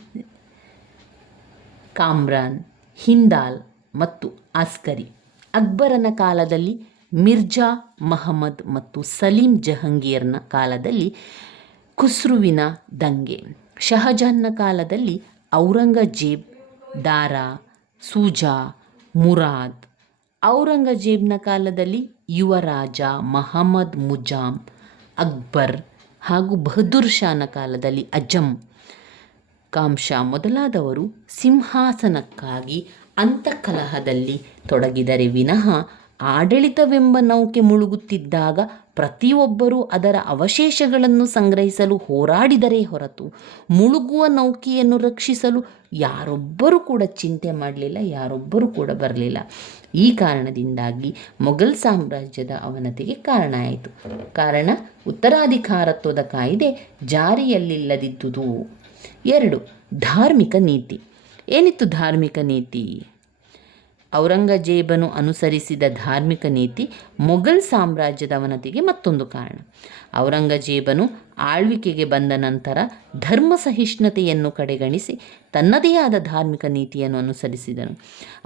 ಕಾಮ್ರಾನ್, ಹಿಂದಾಲ್ ಮತ್ತು ಅಸ್ಕರಿ, ಅಕ್ಬರನ ಕಾಲದಲ್ಲಿ ಮಿರ್ಜಾ ಮಹಮ್ಮದ್ ಮತ್ತು ಸಲೀಂ ಜಹಂಗೀರ್ನ ಕಾಲದಲ್ಲಿ ಖುಸ್ರುವಿನ ದಂಗೆ, ಶಹಜಾನ್ನ ಕಾಲದಲ್ಲಿ ಔರಂಗಜೇಬ್, ದಾರಾ, ಸೂಜಾ, ಮುರಾದ್, ಔರಂಗಜೇಬ್ನ ಕಾಲದಲ್ಲಿ ಯುವರಾಜ ಮಹಮ್ಮದ್ ಮುಜಾಮ್, ಅಕ್ಬರ್ ಹಾಗೂ ಬಹದ್ದೂರ್ ಶಾನ ಕಾಲದಲ್ಲಿ ಅಜಮ್ ಕಾಮ್ಶಾ ಮೊದಲಾದವರು ಸಿಂಹಾಸನಕ್ಕಾಗಿ ಅಂತಃಕಲಹದಲ್ಲಿ ತೊಡಗಿದರೆ ವಿನಃ ಆಡಳಿತವೆಂಬ ನೌಕೆ ಮುಳುಗುತ್ತಿದ್ದಾಗ ಪ್ರತಿಯೊಬ್ಬರೂ ಅದರ ಅವಶೇಷಗಳನ್ನು ಸಂಗ್ರಹಿಸಲು ಹೋರಾಡಿದರೇ ಹೊರತು ಮುಳುಗುವ ನೌಕೆಯನ್ನು ರಕ್ಷಿಸಲು ಯಾರೊಬ್ಬರೂ ಕೂಡ ಚಿಂತೆ ಮಾಡಲಿಲ್ಲ, ಯಾರೊಬ್ಬರೂ ಕೂಡ ಬರಲಿಲ್ಲ. ಈ ಕಾರಣದಿಂದಾಗಿ ಮೊಘಲ್ ಸಾಮ್ರಾಜ್ಯದ ಅವನತಿಗೆ ಕಾರಣ ಆಯಿತು. ಕಾರಣ, ಉತ್ತರಾಧಿಕಾರತ್ವದ ಕಾಯ್ದೆ ಜಾರಿಯಲ್ಲಿಲ್ಲದಿದ್ದುದು. 2, ಧಾರ್ಮಿಕ ನೀತಿ. ಏನಿತ್ತು ಧಾರ್ಮಿಕ ನೀತಿ? ಔರಂಗಜೇಬನು ಅನುಸರಿಸಿದ ಧಾರ್ಮಿಕ ನೀತಿ ಮೊಘಲ್ ಸಾಮ್ರಾಜ್ಯದ ಅವನತಿಗೆ ಮತ್ತೊಂದು ಕಾರಣ. ಔರಂಗಜೇಬನು ಆಳ್ವಿಕೆಗೆ ಬಂದ ನಂತರ ಧರ್ಮ ಸಹಿಷ್ಣುತೆಯನ್ನು ಕಡೆಗಣಿಸಿ ತನ್ನದೇ ಆದ ಧಾರ್ಮಿಕ ನೀತಿಯನ್ನು ಅನುಸರಿಸಿದನು.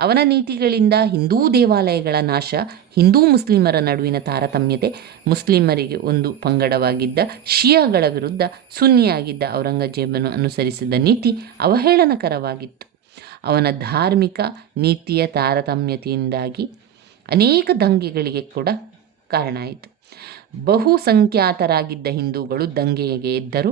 ಅವನ ನೀತಿಗಳಿಂದ ಹಿಂದೂ ದೇವಾಲಯಗಳ ನಾಶ, ಹಿಂದೂ ಮುಸ್ಲಿಮರ ನಡುವಿನ ತಾರತಮ್ಯತೆ, ಮುಸ್ಲಿಮರಿಗೆ ಒಂದು ಪಂಗಡವಾಗಿದ್ದ ಶಿಯಾಗಳ ವಿರುದ್ಧ ಸುನ್ನಿಯಾಗಿದ್ದ ಔರಂಗಜೇಬನು ಅನುಸರಿಸಿದ ನೀತಿ ಅವಹೇಳನಕರವಾಗಿತ್ತು. ಅವನ ಧಾರ್ಮಿಕ ನೀತಿಯ ತಾರತಮ್ಯತೆಯಿಂದಾಗಿ ಅನೇಕ ದಂಗೆಗಳಿಗೆ ಕೂಡ ಕಾರಣ ಆಯಿತು. ಬಹುಸಂಖ್ಯಾತರಾಗಿದ್ದ ಹಿಂದೂಗಳು ದಂಗೆಗೆ ಎದ್ದರು.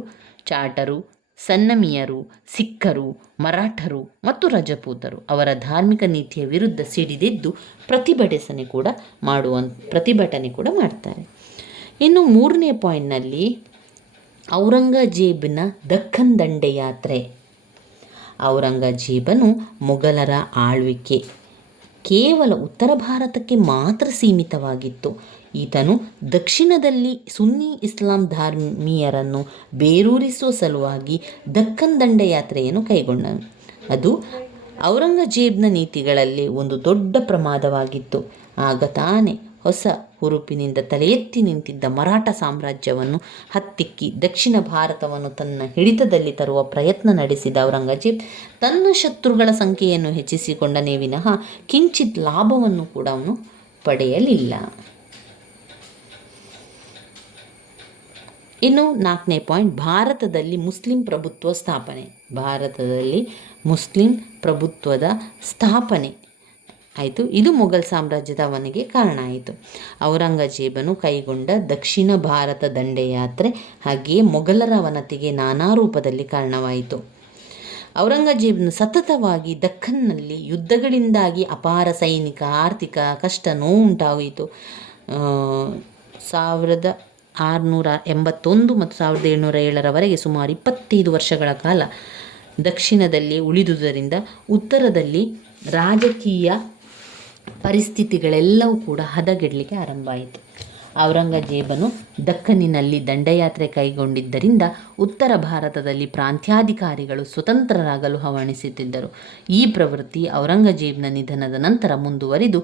ಚಾಟರು, ಸನ್ನಮಿಯರು, ಸಿಖ್ಖರು, ಮರಾಠರು ಮತ್ತು ರಜಪೂತರು ಅವರ ಧಾರ್ಮಿಕ ನೀತಿಯ ವಿರುದ್ಧ ಸಿಡಿದೆದ್ದು ಪ್ರತಿಭಟನೆ ಕೂಡ ಮಾಡ್ತಾರೆ. ಇನ್ನು 3ನೇ ಪಾಯಿಂಟ್ನಲ್ಲಿ ಔರಂಗಜೇಬನ ದಕ್ಕನ್ ದಂಡಯಾತ್ರೆ. ಔರಂಗಜೇಬನು ಮೊಘಲರ ಆಳ್ವಿಕೆ ಕೇವಲ ಉತ್ತರ ಭಾರತಕ್ಕೆ ಮಾತ್ರ ಸೀಮಿತವಾಗಿತ್ತು. ಈತನು ದಕ್ಷಿಣದಲ್ಲಿ ಸುನ್ನಿ ಇಸ್ಲಾಂ ಧರ್ಮೀಯರನ್ನು ಬೇರೂರಿಸುವ ಸಲುವಾಗಿ ದಕ್ಕನ್ ದಂಡಯಾತ್ರೆಯನ್ನು ಕೈಗೊಂಡನು. ಅದು ಔರಂಗಜೇಬ್ನ ನೀತಿಗಳಲ್ಲಿ ಒಂದು ದೊಡ್ಡ ಪ್ರಮಾದವಾಗಿತ್ತು. ಆಗ ತಾನೇ ಹೊಸ ಹುರುಪಿನಿಂದ ತಲೆ ಎತ್ತಿ ನಿಂತಿದ್ದ ಮರಾಠ ಸಾಮ್ರಾಜ್ಯವನ್ನು ಹತ್ತಿಕ್ಕಿ ದಕ್ಷಿಣ ಭಾರತವನ್ನು ತನ್ನ ಹಿಡಿತದಲ್ಲಿ ತರುವ ಪ್ರಯತ್ನ ನಡೆಸಿದ ಔರಂಗಜೇಬ್ ತನ್ನ ಶತ್ರುಗಳ ಸಂಖ್ಯೆಯನ್ನು ಹೆಚ್ಚಿಸಿಕೊಂಡನೇ ವಿನಃ ಕಿಂಚಿತ್ ಲಾಭವನ್ನು ಕೂಡ ಅವನು ಪಡೆಯಲಿಲ್ಲ. ಇನ್ನು 4ನೇ ಪಾಯಿಂಟ್, ಭಾರತದಲ್ಲಿ ಮುಸ್ಲಿಂ ಪ್ರಭುತ್ವ ಸ್ಥಾಪನೆ. ಭಾರತದಲ್ಲಿ ಮುಸ್ಲಿಂ ಪ್ರಭುತ್ವದ ಸ್ಥಾಪನೆ ಆಯಿತು. ಇದು ಮೊಘಲ್ ಸಾಮ್ರಾಜ್ಯದ ಅವನಿಗೆ ಕಾರಣ ಆಯಿತು. ಔರಂಗಜೇಬನು ಕೈಗೊಂಡ ದಕ್ಷಿಣ ಭಾರತ ದಂಡಯಾತ್ರೆ ಹಾಗೆಯೇ ಮೊಘಲರ ಅವನತಿಗೆ ನಾನಾ ರೂಪದಲ್ಲಿ ಕಾರಣವಾಯಿತು. ಔರಂಗಜೇಬನು ಸತತವಾಗಿ ದಕ್ಕನ್ನಲ್ಲಿ ಯುದ್ಧಗಳಿಂದಾಗಿ ಅಪಾರ ಸೈನಿಕ ಆರ್ಥಿಕ ಕಷ್ಟ ನೋವು ಉಂಟಾಯಿತು. 1681 ಮತ್ತು 1707ರವರೆಗೆ ಸುಮಾರು 25 ವರ್ಷಗಳ ಕಾಲ ದಕ್ಷಿಣದಲ್ಲಿ ಉಳಿದುದರಿಂದ ಉತ್ತರದಲ್ಲಿ ರಾಜಕೀಯ ಪರಿಸ್ಥಿತಿಗಳೆಲ್ಲವೂ ಕೂಡ ಹದಗೆಡಲಿಕ್ಕೆ ಆರಂಭ ಆಯಿತು. ಔರಂಗಜೇಬನು ದಕ್ಕನ್ನಿನಲ್ಲಿ ದಂಡಯಾತ್ರೆ ಕೈಗೊಂಡಿದ್ದರಿಂದ ಉತ್ತರ ಭಾರತದಲ್ಲಿ ಪ್ರಾಂತ್ಯಾಧಿಕಾರಿಗಳು ಸ್ವತಂತ್ರರಾಗಲು ಹವಣಿಸುತ್ತಿದ್ದರು. ಈ ಪ್ರವೃತ್ತಿ ಔರಂಗಜೇಬನ ನಿಧನದ ನಂತರ ಮುಂದುವರಿದು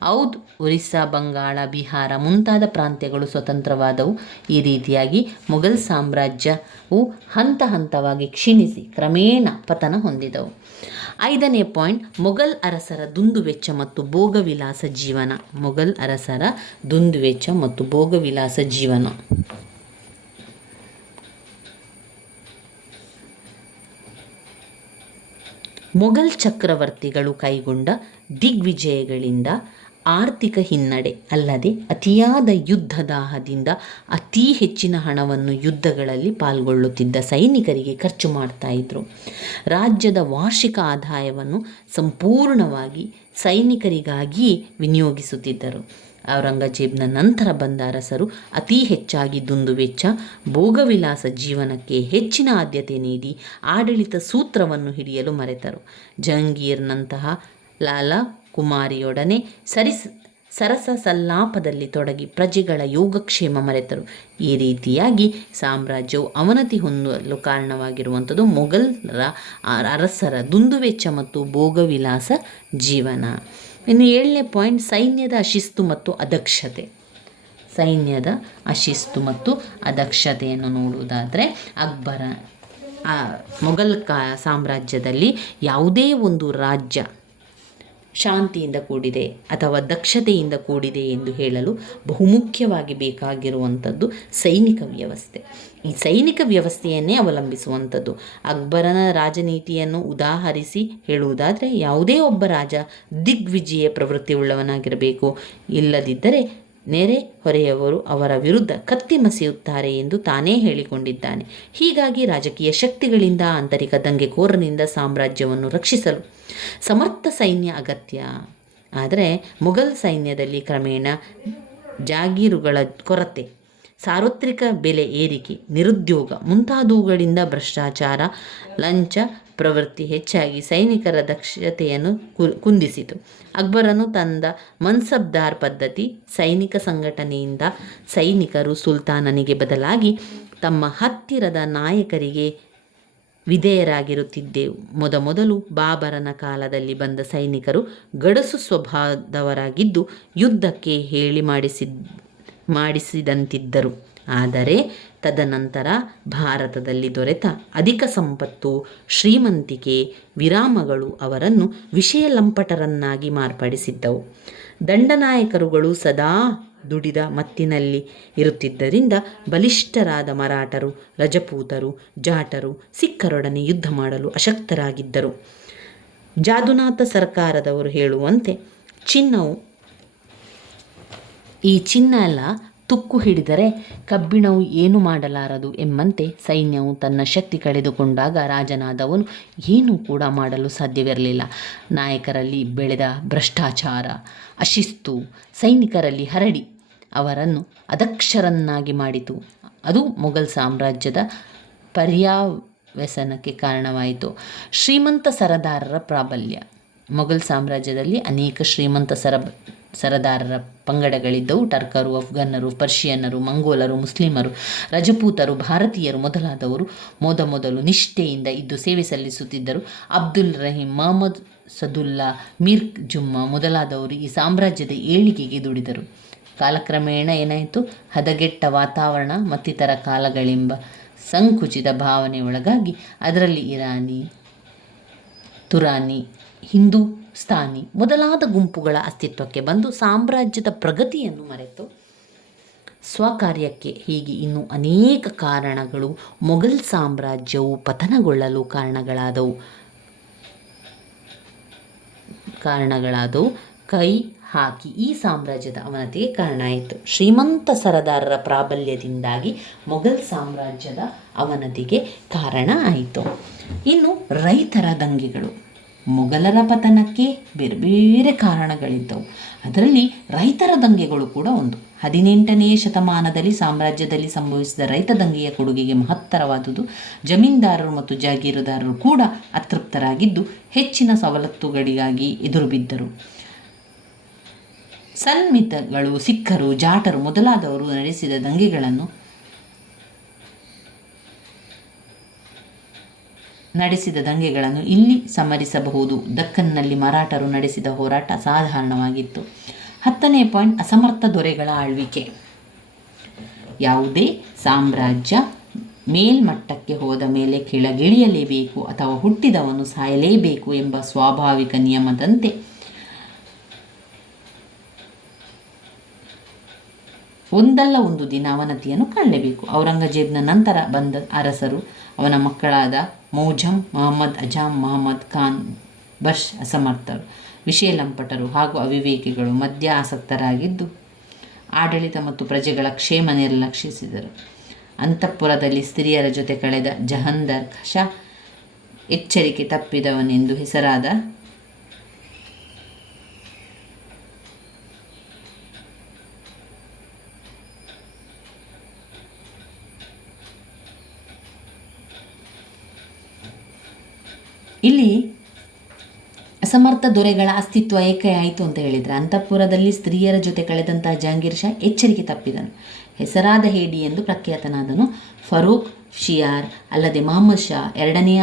ಔಧ್, ಒರಿಸ್ಸಾ, ಬಂಗಾಳ, ಬಿಹಾರ ಮುಂತಾದ ಪ್ರಾಂತ್ಯಗಳು ಸ್ವತಂತ್ರವಾದವು. ಈ ರೀತಿಯಾಗಿ ಮೊಘಲ್ ಸಾಮ್ರಾಜ್ಯವು ಹಂತ ಹಂತವಾಗಿ ಕ್ಷೀಣಿಸಿ ಕ್ರಮೇಣ ಪತನ ಹೊಂದಿದವು. 5ನೇ ಪಾಯಿಂಟ್, ಮೊಘಲ್ ಅರಸರ ದುಂದುವೆಚ್ಚ ಮತ್ತು ಭೋಗವಿಲಾಸ ಜೀವನ. ಮೊಘಲ್ ಅರಸರ ದುಂದುವೆಚ್ಚ ಮತ್ತು ಭೋಗವಿಲಾಸ ಜೀವನ. ಮೊಘಲ್ ಚಕ್ರವರ್ತಿಗಳು ಕೈಗೊಂಡ ದಿಗ್ವಿಜಯಗಳಿಂದ ಆರ್ಥಿಕ ಹಿನ್ನಡೆ ಅಲ್ಲದೆ ಅತಿಯಾದ ಯುದ್ಧದಾಹದಿಂದ ಅತೀ ಹೆಚ್ಚಿನ ಹಣವನ್ನು ಯುದ್ಧಗಳಲ್ಲಿ ಪಾಲ್ಗೊಳ್ಳುತ್ತಿದ್ದ ಸೈನಿಕರಿಗೆ ಖರ್ಚು ಮಾಡ್ತಾ ಇದ್ರು. ರಾಜ್ಯದ ವಾರ್ಷಿಕ ಆದಾಯವನ್ನು ಸಂಪೂರ್ಣವಾಗಿ ಸೈನಿಕರಿಗಾಗಿಯೇ ವಿನಿಯೋಗಿಸುತ್ತಿದ್ದರು. ಔರಂಗಜೇಬ್ನ ನಂತರ ಬಂದ ಅರಸರು ಅತಿ ಹೆಚ್ಚಾಗಿ ದುಂದುವೆಚ್ಚ, ಭೋಗವಿಲಾಸ ಜೀವನಕ್ಕೆ ಹೆಚ್ಚಿನ ಆದ್ಯತೆ ನೀಡಿ ಆಡಳಿತ ಸೂತ್ರವನ್ನು ಹಿಡಿಯಲು ಮರೆತರು. ಜಹಂಗೀರ್ನಂತಹ ಲಾಲಾ ಕುಮಾರಿಯೊಡನೆ ಸರಸ ಸಲ್ಲಾಪದಲ್ಲಿ ತೊಡಗಿ ಪ್ರಜೆಗಳ ಯೋಗಕ್ಷೇಮ ಮರೆತರು. ಈ ರೀತಿಯಾಗಿ ಸಾಮ್ರಾಜ್ಯವು ಅವನತಿ ಹೊಂದಲು ಕಾರಣವಾಗಿರುವಂಥದ್ದು ಮೊಘಲರ ಅರಸರ ದುಂದುವೆಚ್ಚ ಮತ್ತು ಭೋಗವಿಲಾಸ ಜೀವನ. ಇನ್ನು 7ನೇ ಪಾಯಿಂಟ್, ಸೈನ್ಯದ ಅಶಿಸ್ತು ಮತ್ತು ಅದಕ್ಷತೆ. ಸೈನ್ಯದ ಅಶಿಸ್ತು ಮತ್ತು ಅದಕ್ಷತೆಯನ್ನು ನೋಡುವುದಾದರೆ ಅಕ್ಬರ ಮೊಘಲ್ ಸಾಮ್ರಾಜ್ಯದಲ್ಲಿ ಯಾವುದೇ ಒಂದು ರಾಜ್ಯ ಶಾಂತಿಯಿಂದ ಕೂಡಿದೆ ಅಥವಾ ದಕ್ಷತೆಯಿಂದ ಕೂಡಿದೆ ಎಂದು ಹೇಳಲು ಬಹುಮುಖ್ಯವಾಗಿ ಬೇಕಾಗಿರುವಂಥದ್ದು ಸೈನಿಕ ವ್ಯವಸ್ಥೆ. ಈ ಸೈನಿಕ ವ್ಯವಸ್ಥೆಯನ್ನೇ ಅವಲಂಬಿಸುವಂಥದ್ದು. ಅಕ್ಬರನ ರಾಜನೀತಿಯನ್ನು ಉದಾಹರಿಸಿ ಹೇಳುವುದಾದರೆ ಯಾವುದೇ ಒಬ್ಬ ರಾಜ ದಿಗ್ವಿಜಯ ಪ್ರವೃತ್ತಿ ಉಳ್ಳವನಾಗಿರಬೇಕು, ಇಲ್ಲದಿದ್ದರೆ ನೆರೆ ಹೊರೆಯವರು ಅವರ ವಿರುದ್ಧ ಕತ್ತಿ ಮಸೆಯುತ್ತಾರೆ ಎಂದು ತಾನೇ ಹೇಳಿಕೊಂಡಿದ್ದಾನೆ. ಹೀಗಾಗಿ ರಾಜಕೀಯ ಶಕ್ತಿಗಳಿಂದ ಆಂತರಿಕ ದಂಗೆಕೋರನಿಂದ ಸಾಮ್ರಾಜ್ಯವನ್ನು ರಕ್ಷಿಸಲು ಸಮರ್ಥ ಸೈನ್ಯ ಅಗತ್ಯ. ಆದರೆ ಮೊಘಲ್ ಸೈನ್ಯದಲ್ಲಿ ಕ್ರಮೇಣ ಜಾಗೀರುಗಳ ಕೊರತೆ, ಸಾರ್ವತ್ರಿಕ ಬೆಲೆ ಏರಿಕೆ, ನಿರುದ್ಯೋಗ ಮುಂತಾದವುಗಳಿಂದ ಭ್ರಷ್ಟಾಚಾರ, ಲಂಚ ಪ್ರವೃತ್ತಿ ಹೆಚ್ಚಾಗಿ ಸೈನಿಕರ ದಕ್ಷತೆಯನ್ನು ಕುಂದಿಸಿತು. ಅಕ್ಬರನು ತಂದ ಮನ್ಸಬ್ದಾರ್ ಪದ್ಧತಿ ಸೈನಿಕ ಸಂಘಟನೆಯಿಂದ ಸೈನಿಕರು ಸುಲ್ತಾನನಿಗೆ ಬದಲಾಗಿ ತಮ್ಮ ಹತ್ತಿರದ ನಾಯಕರಿಗೆ ವಿಧೇಯರಾಗಿರುತ್ತಿದ್ದೆವು. ಮೊದಮೊದಲು ಬಾಬರನ ಕಾಲದಲ್ಲಿ ಬಂದ ಸೈನಿಕರು ಗಡಸು ಸ್ವಭಾವದವರಾಗಿದ್ದು ಯುದ್ಧಕ್ಕೆ ಹೇಳಿ ಮಾಡಿಸಿದಂತಿದ್ದರು. ಆದರೆ ತದನಂತರ ಭಾರತದಲ್ಲಿ ದೊರೆತ ಅಧಿಕ ಸಂಪತ್ತು, ಶ್ರೀಮಂತಿಕೆ, ವಿರಾಮಗಳು ಅವರನ್ನು ವಿಷಯ ಲಂಪಟರನ್ನಾಗಿ ಮಾರ್ಪಡಿಸಿದ್ದವು. ದಂಡನಾಯಕರುಗಳು ಸದಾ ದುಡಿದ ಮತ್ತಿನಲ್ಲಿ ಇರುತ್ತಿದ್ದರಿಂದ ಬಲಿಷ್ಠರಾದ ಮರಾಠರು, ರಜಪೂತರು, ಜಾಟರು ಸಿಖ್ಖರೊಡನೆ ಯುದ್ಧ ಮಾಡಲು ಅಶಕ್ತರಾಗಿದ್ದರು. ಜಾದುನಾಥ ಸರ್ಕಾರದವರು ಹೇಳುವಂತೆ ಈ ಚಿನ್ನ ಎಲ್ಲ ತುಕ್ಕು ಹಿಡಿದರೆ ಕಬ್ಬಿಣವು ಏನು ಮಾಡಲಾರದು ಎಂಬಂತೆ ಸೈನ್ಯವು ತನ್ನ ಶಕ್ತಿ ಕಳೆದುಕೊಂಡಾಗ ರಾಜನಾದವನು ಏನೂ ಕೂಡ ಮಾಡಲು ಸಾಧ್ಯವಿರಲಿಲ್ಲ. ನಾಯಕರಲ್ಲಿ ಬೆಳೆದ ಭ್ರಷ್ಟಾಚಾರ, ಅಶಿಸ್ತು ಸೈನಿಕರಲ್ಲಿ ಹರಡಿ ಅವರನ್ನು ಅದಕ್ಷರನ್ನಾಗಿ ಮಾಡಿತು. ಅದು ಮೊಘಲ್ ಸಾಮ್ರಾಜ್ಯದ ಪರ್ಯಾವ್ಯಸನಕ್ಕೆ ಕಾರಣವಾಯಿತು. ಶ್ರೀಮಂತ ಸರದಾರರ ಪ್ರಾಬಲ್ಯ. ಮೊಘಲ್ ಸಾಮ್ರಾಜ್ಯದಲ್ಲಿ ಅನೇಕ ಶ್ರೀಮಂತ ಸರದಾರರ ಪಂಗಡಗಳಿದ್ದವು. ಟರ್ಕರು, ಅಫ್ಘನ್ನರು, ಪರ್ಷಿಯನ್ನರು, ಮಂಗೋಲರು, ಮುಸ್ಲಿಮರು, ರಜಪೂತರು, ಭಾರತೀಯರು ಮೊದಲಾದವರು ಮೊದಲು ನಿಷ್ಠೆಯಿಂದ ಇದ್ದು ಸೇವೆ ಸಲ್ಲಿಸುತ್ತಿದ್ದರು. ಅಬ್ದುಲ್ ರಹೀಂ, ಮಹಮ್ಮದ್ ಸದುಲ್ಲಾ, ಮೀರ್ ಜುಮ್ಮಾ ಮೊದಲಾದವರು ಈ ಸಾಮ್ರಾಜ್ಯದ ಏಳಿಗೆಗೆ ದುಡಿದರು. ಕಾಲಕ್ರಮೇಣ ಏನಾಯಿತು? ಹದಗೆಟ್ಟ ವಾತಾವರಣ ಮತ್ತಿತರ ಕಾಲಗಳೆಂಬ ಸಂಕುಚಿತ ಭಾವನೆ ಒಳಗಾಗಿ ಅದರಲ್ಲಿ ಇರಾನಿ, ತುರಾನಿ, ಹಿಂದೂಸ್ತಾನಿ ಮೊದಲಾದ ಗುಂಪುಗಳ ಅಸ್ತಿತ್ವಕ್ಕೆ ಬಂದು ಸಾಮ್ರಾಜ್ಯದ ಪ್ರಗತಿಯನ್ನು ಮರೆತು ಸ್ವಕಾರ್ಯಕ್ಕೆ ಹೀಗೆ ಇನ್ನೂ ಅನೇಕ ಕಾರಣಗಳು ಮೊಘಲ್ ಸಾಮ್ರಾಜ್ಯವು ಪತನಗೊಳ್ಳಲು ಕಾರಣಗಳಾದವು. ಕೈ ಹಾಕಿ ಈ ಸಾಮ್ರಾಜ್ಯದ ಅವನತಿಗೆ ಕಾರಣ ಆಯಿತು. ಶ್ರೀಮಂತ ಸರದಾರರ ಪ್ರಾಬಲ್ಯದಿಂದಾಗಿ ಮೊಘಲ್ ಸಾಮ್ರಾಜ್ಯದ ಅವನತಿಗೆ ಕಾರಣ ಆಯಿತು. ಇನ್ನು ರೈತರ ದಂಗೆಗಳು. ಮೊಘಲರ ಪತನಕ್ಕೆ ಬೇರೆ ಬೇರೆ ಕಾರಣಗಳಿದ್ದವು. ಅದರಲ್ಲಿ ರೈತರ ದಂಗೆಗಳು ಕೂಡ ಒಂದು. 18ನೇ ಶತಮಾನದಲ್ಲಿ ಸಾಮ್ರಾಜ್ಯದಲ್ಲಿ ಸಂಭವಿಸಿದ ರೈತ ದಂಗೆಯ ಕೊಡುಗೆಗೆ ಮಹತ್ತರವಾದುದು. ಜಮೀನ್ದಾರರು ಮತ್ತು ಜಾಗೀರುದಾರರು ಕೂಡ ಅತೃಪ್ತರಾಗಿದ್ದು ಹೆಚ್ಚಿನ ಸವಲತ್ತುಗಳಿಗಾಗಿ ಎದುರುಬಿದ್ದರು. ಸನ್ಮಿತಗಳು, ಸಿಖ್ಖರು, ಜಾಟರು ಮೊದಲಾದವರು ನಡೆಸಿದ ದಂಗೆಗಳನ್ನು ಇಲ್ಲಿ ಸ್ಮರಿಸಬಹುದು. ದಕ್ಕನ್ನಲ್ಲಿ ಮರಾಠರು ನಡೆಸಿದ ಹೋರಾಟ ಸಾಧಾರಣವಾಗಿತ್ತು. 10ನೇ ಪಾಯಿಂಟ್, ಅಸಮರ್ಥ ದೊರೆಗಳ ಆಳ್ವಿಕೆ. ಯಾವುದೇ ಸಾಮ್ರಾಜ್ಯ ಮೇಲ್ಮಟ್ಟಕ್ಕೆ ಹೋದ ಮೇಲೆ ಕೆಳಗಿಳಿಯಲೇಬೇಕು ಅಥವಾ ಹುಟ್ಟಿದವನು ಸಾಯಲೇಬೇಕು ಎಂಬ ಸ್ವಾಭಾವಿಕ ನಿಯಮದಂತೆ ಒಂದಲ್ಲ ಒಂದು ದಿನ ಅವನತಿಯನ್ನು ಕಾಣಲೇಬೇಕು. ಔರಂಗಜೇಬನ ನಂತರ ಬಂದ ಅರಸರು, ಅವನ ಮಕ್ಕಳಾದ ಮೌಜಮ್, ಮಹಮ್ಮದ್ ಅಜಾಮ್, ಮಹಮ್ಮದ್ ಖಾನ್ ಬಶ್ ಅಸಮರ್ಥರು, ವಿಷಯಲಂಪಟರು ಹಾಗೂ ಅವಿವೇಕಿಗಳು, ಮದ್ಯ ಆಸಕ್ತರಾಗಿದ್ದು ಆಡಳಿತ ಮತ್ತು ಪ್ರಜೆಗಳ ಕ್ಷೇಮ ನಿರ್ಲಕ್ಷಿಸಿದರು. ಅಂತಃಪುರದಲ್ಲಿ ಸ್ತ್ರೀಯರ ಜೊತೆ ಕಳೆದ ಜಹಂದರ್ ಶಾ ಎಚ್ಚರಿಕೆ ತಪ್ಪಿದವನೆಂದು ಹೆಸರಾದ ಇಲ್ಲಿ ಅಸಮರ್ಥ ದೊರೆಗಳ ಅಸ್ತಿತ್ವ ಏಕೆ ಆಯಿತು ಅಂತ ಹೇಳಿದರೆ, ಅಂತಃಪುರದಲ್ಲಿ ಸ್ತ್ರೀಯರ ಜೊತೆ ಕಳೆದಂತಹ ಜಹಾಂಗೀರ್ ಶಾ ಎಚ್ಚರಿಕೆ ತಪ್ಪಿದನು. ಹೆಸರಾದ ಹೇಡಿ ಎಂದು ಪ್ರಖ್ಯಾತನಾದನು. ಫರೂಕ್ ಶಿಯಾರ್ ಅಲ್ಲದೆ ಮಹಮ್ಮದ್ ಶಾ, ಎರಡನೆಯ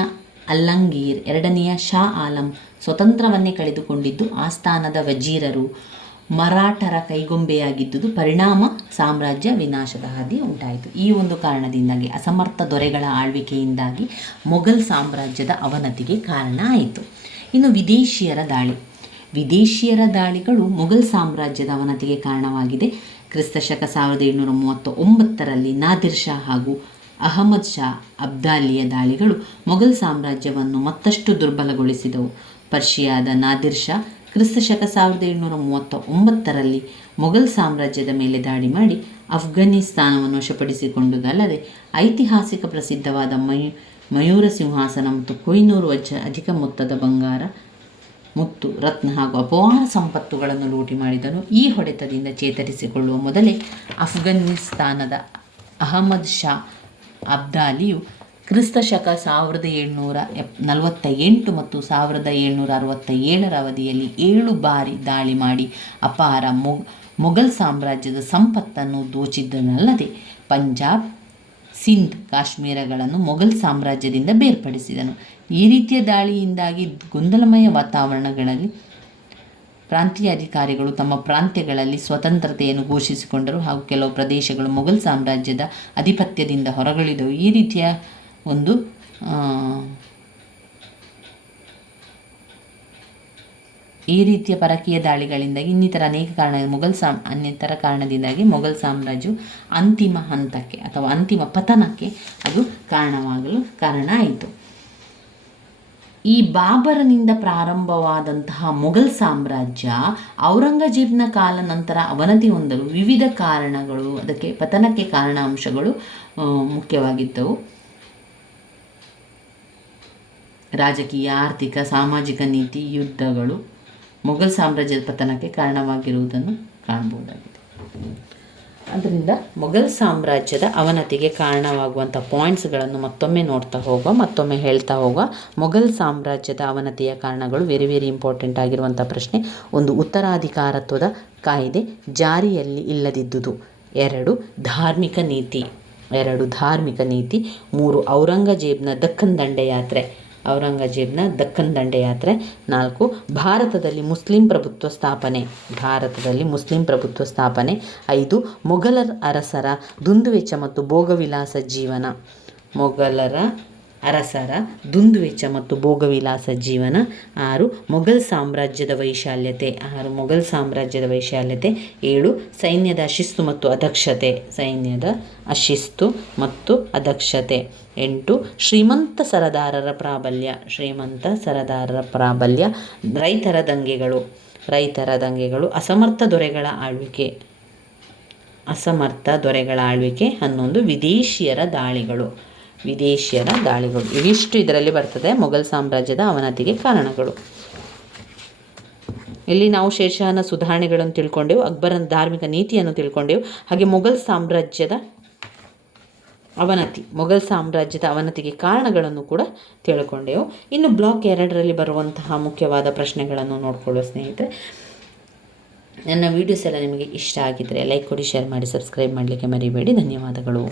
ಅಲ್ಲಂಗೀರ್, ಎರಡನೆಯ ಶಾ ಆಲಂ ಸ್ವತಂತ್ರವನ್ನೇ ಕಳೆದುಕೊಂಡಿದ್ದು ಆಸ್ಥಾನದ ವಜೀರರು ಮರಾಠರ ಕೈಗೊಂಬೆಯಾಗಿದ್ದುದು ಪರಿಣಾಮ ಸಾಮ್ರಾಜ್ಯ ವಿನಾಶದ ಹಾದಿ ಉಂಟಾಯಿತು. ಈ ಒಂದು ಕಾರಣದಿಂದಾಗಿ ಅಸಮರ್ಥ ದೊರೆಗಳ ಆಳ್ವಿಕೆಯಿಂದಾಗಿ ಮೊಘಲ್ ಸಾಮ್ರಾಜ್ಯದ ಅವನತಿಗೆ ಕಾರಣ ಆಯಿತು. ಇನ್ನು ವಿದೇಶಿಯರ ದಾಳಿಗಳು ಮೊಘಲ್ ಸಾಮ್ರಾಜ್ಯದ ಅವನತಿಗೆ ಕಾರಣವಾಗಿದೆ. ಕ್ರಿಸ್ತಶಕ 1739ರಲ್ಲಿ ನಾದಿರ್ ಶಾ ಹಾಗೂ ಅಹಮದ್ ಶಾ ಅಬ್ದಾಲಿಯ ದಾಳಿಗಳು ಮೊಘಲ್ ಸಾಮ್ರಾಜ್ಯವನ್ನು ಮತ್ತಷ್ಟು ದುರ್ಬಲಗೊಳಿಸಿದವು. ಪರ್ಷಿಯಾದ ನಾದಿರ್ ಶಾ ಕ್ರಿಸ್ತಶಕ 1739ರಲ್ಲಿ ಮೊಘಲ್ ಸಾಮ್ರಾಜ್ಯದ ಮೇಲೆ ದಾಳಿ ಮಾಡಿ ಅಫ್ಘಾನಿಸ್ತಾನವನ್ನು ವಶಪಡಿಸಿಕೊಂಡುದಲ್ಲದೆ ಐತಿಹಾಸಿಕ ಪ್ರಸಿದ್ಧವಾದ ಮಯೂರ ಸಿಂಹಾಸನ ಮತ್ತು ಕೊಹಿನೂರು ವಜ್ರ ಅಧಿಕ ಮೊತ್ತದ ಬಂಗಾರ, ಮುತ್ತು, ರತ್ನ ಹಾಗೂ ಅಪಾರ ಸಂಪತ್ತುಗಳನ್ನು ಲೂಟಿ ಮಾಡಿದನು. ಈ ಹೊಡೆತದಿಂದ ಚೇತರಿಸಿಕೊಳ್ಳುವ ಮೊದಲೇ ಅಫ್ಘಾನಿಸ್ತಾನದ ಅಹಮದ್ ಶಾ ಅಬ್ದಾಲಿಯು ಕ್ರಿಸ್ತಶಕ 1748 ಮತ್ತು 1767ರ ಅವಧಿಯಲ್ಲಿ 7 ಬಾರಿ ದಾಳಿ ಮಾಡಿ ಅಪಾರ ಮೊಘಲ್ ಸಾಮ್ರಾಜ್ಯದ ಸಂಪತ್ತನ್ನು ದೋಚಿದ್ದನಲ್ಲದೆ ಪಂಜಾಬ್, ಸಿಂಧ್, ಕಾಶ್ಮೀರಗಳನ್ನು ಮೊಘಲ್ ಸಾಮ್ರಾಜ್ಯದಿಂದ ಬೇರ್ಪಡಿಸಿದನು. ಈ ರೀತಿಯ ದಾಳಿಯಿಂದಾಗಿ ಗೊಂದಲಮಯ ವಾತಾವರಣಗಳಲ್ಲಿ ಪ್ರಾಂತೀಯ ಅಧಿಕಾರಿಗಳು ತಮ್ಮ ಪ್ರಾಂತ್ಯಗಳಲ್ಲಿ ಸ್ವತಂತ್ರತೆಯನ್ನು ಘೋಷಿಸಿಕೊಂಡರು ಹಾಗೂ ಕೆಲವು ಪ್ರದೇಶಗಳು ಮೊಘಲ್ ಸಾಮ್ರಾಜ್ಯದ ಆಧಿಪತ್ಯದಿಂದ ಹೊರಗುಳಿದವು. ಈ ರೀತಿಯ ಪರಕೀಯ ದಾಳಿಗಳಿಂದಾಗಿ ಇನ್ನಿತರ ಕಾರಣದಿಂದಾಗಿ ಮೊಘಲ್ ಸಾಮ್ರಾಜ್ಯವು ಅಂತಿಮ ಹಂತಕ್ಕೆ ಅಥವಾ ಅಂತಿಮ ಪತನಕ್ಕೆ ಅದು ಕಾರಣ ಆಯಿತು. ಈ ಬಾಬರನಿಂದ ಪ್ರಾರಂಭವಾದಂತಹ ಮೊಘಲ್ ಸಾಮ್ರಾಜ್ಯ ಔರಂಗಜೇಬ್ನ ಕಾಲ ನಂತರ ಅವನತಿ ಹೊಂದಲು ವಿವಿಧ ಕಾರಣಗಳು, ಅದಕ್ಕೆ ಪತನಕ್ಕೆ ಕಾರಣ ಅಂಶಗಳು ಮುಖ್ಯವಾಗಿದ್ದವು. ರಾಜಕೀಯ, ಆರ್ಥಿಕ, ಸಾಮಾಜಿಕ ನೀತಿ, ಯುದ್ಧಗಳು ಮೊಘಲ್ ಸಾಮ್ರಾಜ್ಯದ ಪತನಕ್ಕೆ ಕಾರಣವಾಗಿರುವುದನ್ನು ಕಾಣಬಹುದಾಗಿದೆ. ಅದರಿಂದ ಮೊಘಲ್ ಸಾಮ್ರಾಜ್ಯದ ಅವನತಿಗೆ ಕಾರಣವಾಗುವಂಥ ಪಾಯಿಂಟ್ಸ್ಗಳನ್ನು ಮತ್ತೊಮ್ಮೆ ನೋಡ್ತಾ ಹೋಗುವ, ಮತ್ತೊಮ್ಮೆ ಹೇಳ್ತಾ ಹೋಗುವ. ಮೊಘಲ್ ಸಾಮ್ರಾಜ್ಯದ ಅವನತಿಯ ಕಾರಣಗಳು ವೆರಿ ವೆರಿ ಇಂಪಾರ್ಟೆಂಟ್ ಆಗಿರುವಂಥ ಪ್ರಶ್ನೆ. ಒಂದು, ಉತ್ತರಾಧಿಕಾರತ್ವದ ಕಾಯ್ದೆ ಜಾರಿಯಲ್ಲಿ ಇಲ್ಲದಿದ್ದುದು. 2 ಧಾರ್ಮಿಕ ನೀತಿ. 3 ಔರಂಗಜೇಬ್ನ ದಕ್ಕನ್ ದಂಡಯಾತ್ರೆ. 4 ಭಾರತದಲ್ಲಿ ಮುಸ್ಲಿಂ ಪ್ರಭುತ್ವ ಸ್ಥಾಪನೆ. 5 ಮೊಘಲರ ಅರಸರ ದುಂದುವೆಚ್ಚ ಮತ್ತು ಭೋಗವಿಲಾಸ ಜೀವನ. 6 ಮೊಘಲ್ ಸಾಮ್ರಾಜ್ಯದ ವೈಶಾಲ್ಯತೆ. 7 ಸೈನ್ಯದ ಅಶಿಸ್ತು ಮತ್ತು ಅದಕ್ಷತೆ. 8 ಶ್ರೀಮಂತ ಸರದಾರರ ಪ್ರಾಬಲ್ಯ. ರೈತರ ದಂಗೆಗಳು. ಅಸಮರ್ಥ ದೊರೆಗಳ ಆಳ್ವಿಕೆ. 11 ವಿದೇಶಿಯರ ದಾಳಿಗಳು. ಇವಿಷ್ಟು ಇದರಲ್ಲಿ ಬರ್ತದೆ ಮೊಘಲ್ ಸಾಮ್ರಾಜ್ಯದ ಅವನತಿಗೆ ಕಾರಣಗಳು. ಇಲ್ಲಿ ನಾವು ಶೇರ್ಷಾಹನ ಸುಧಾರಣೆಗಳನ್ನು ತಿಳ್ಕೊಂಡೆವು, ಅಕ್ಬರನ ಧಾರ್ಮಿಕ ನೀತಿಯನ್ನು ತಿಳ್ಕೊಂಡೆವು, ಹಾಗೆ ಮೊಘಲ್ ಸಾಮ್ರಾಜ್ಯದ ಅವನತಿಗೆ ಕಾರಣಗಳನ್ನು ಕೂಡ ತಿಳ್ಕೊಂಡೆವು. ಇನ್ನು ಬ್ಲಾಕ್ 2ರಲ್ಲಿ ಬರುವಂತಹ ಮುಖ್ಯವಾದ ಪ್ರಶ್ನೆಗಳನ್ನು ನೋಡ್ಕೊಳ್ಳೋ ಸ್ನೇಹಿತರೆ. ನನ್ನ ವೀಡಿಯೋಸ್ ಎಲ್ಲ ನಿಮಗೆ ಇಷ್ಟ ಆಗಿದ್ದರೆ ಲೈಕ್ ಕೊಡಿ, ಶೇರ್ ಮಾಡಿ, ಸಬ್ಸ್ಕ್ರೈಬ್ ಮಾಡಲಿಕ್ಕೆ ಮರಿಬೇಡಿ. ಧನ್ಯವಾದಗಳು.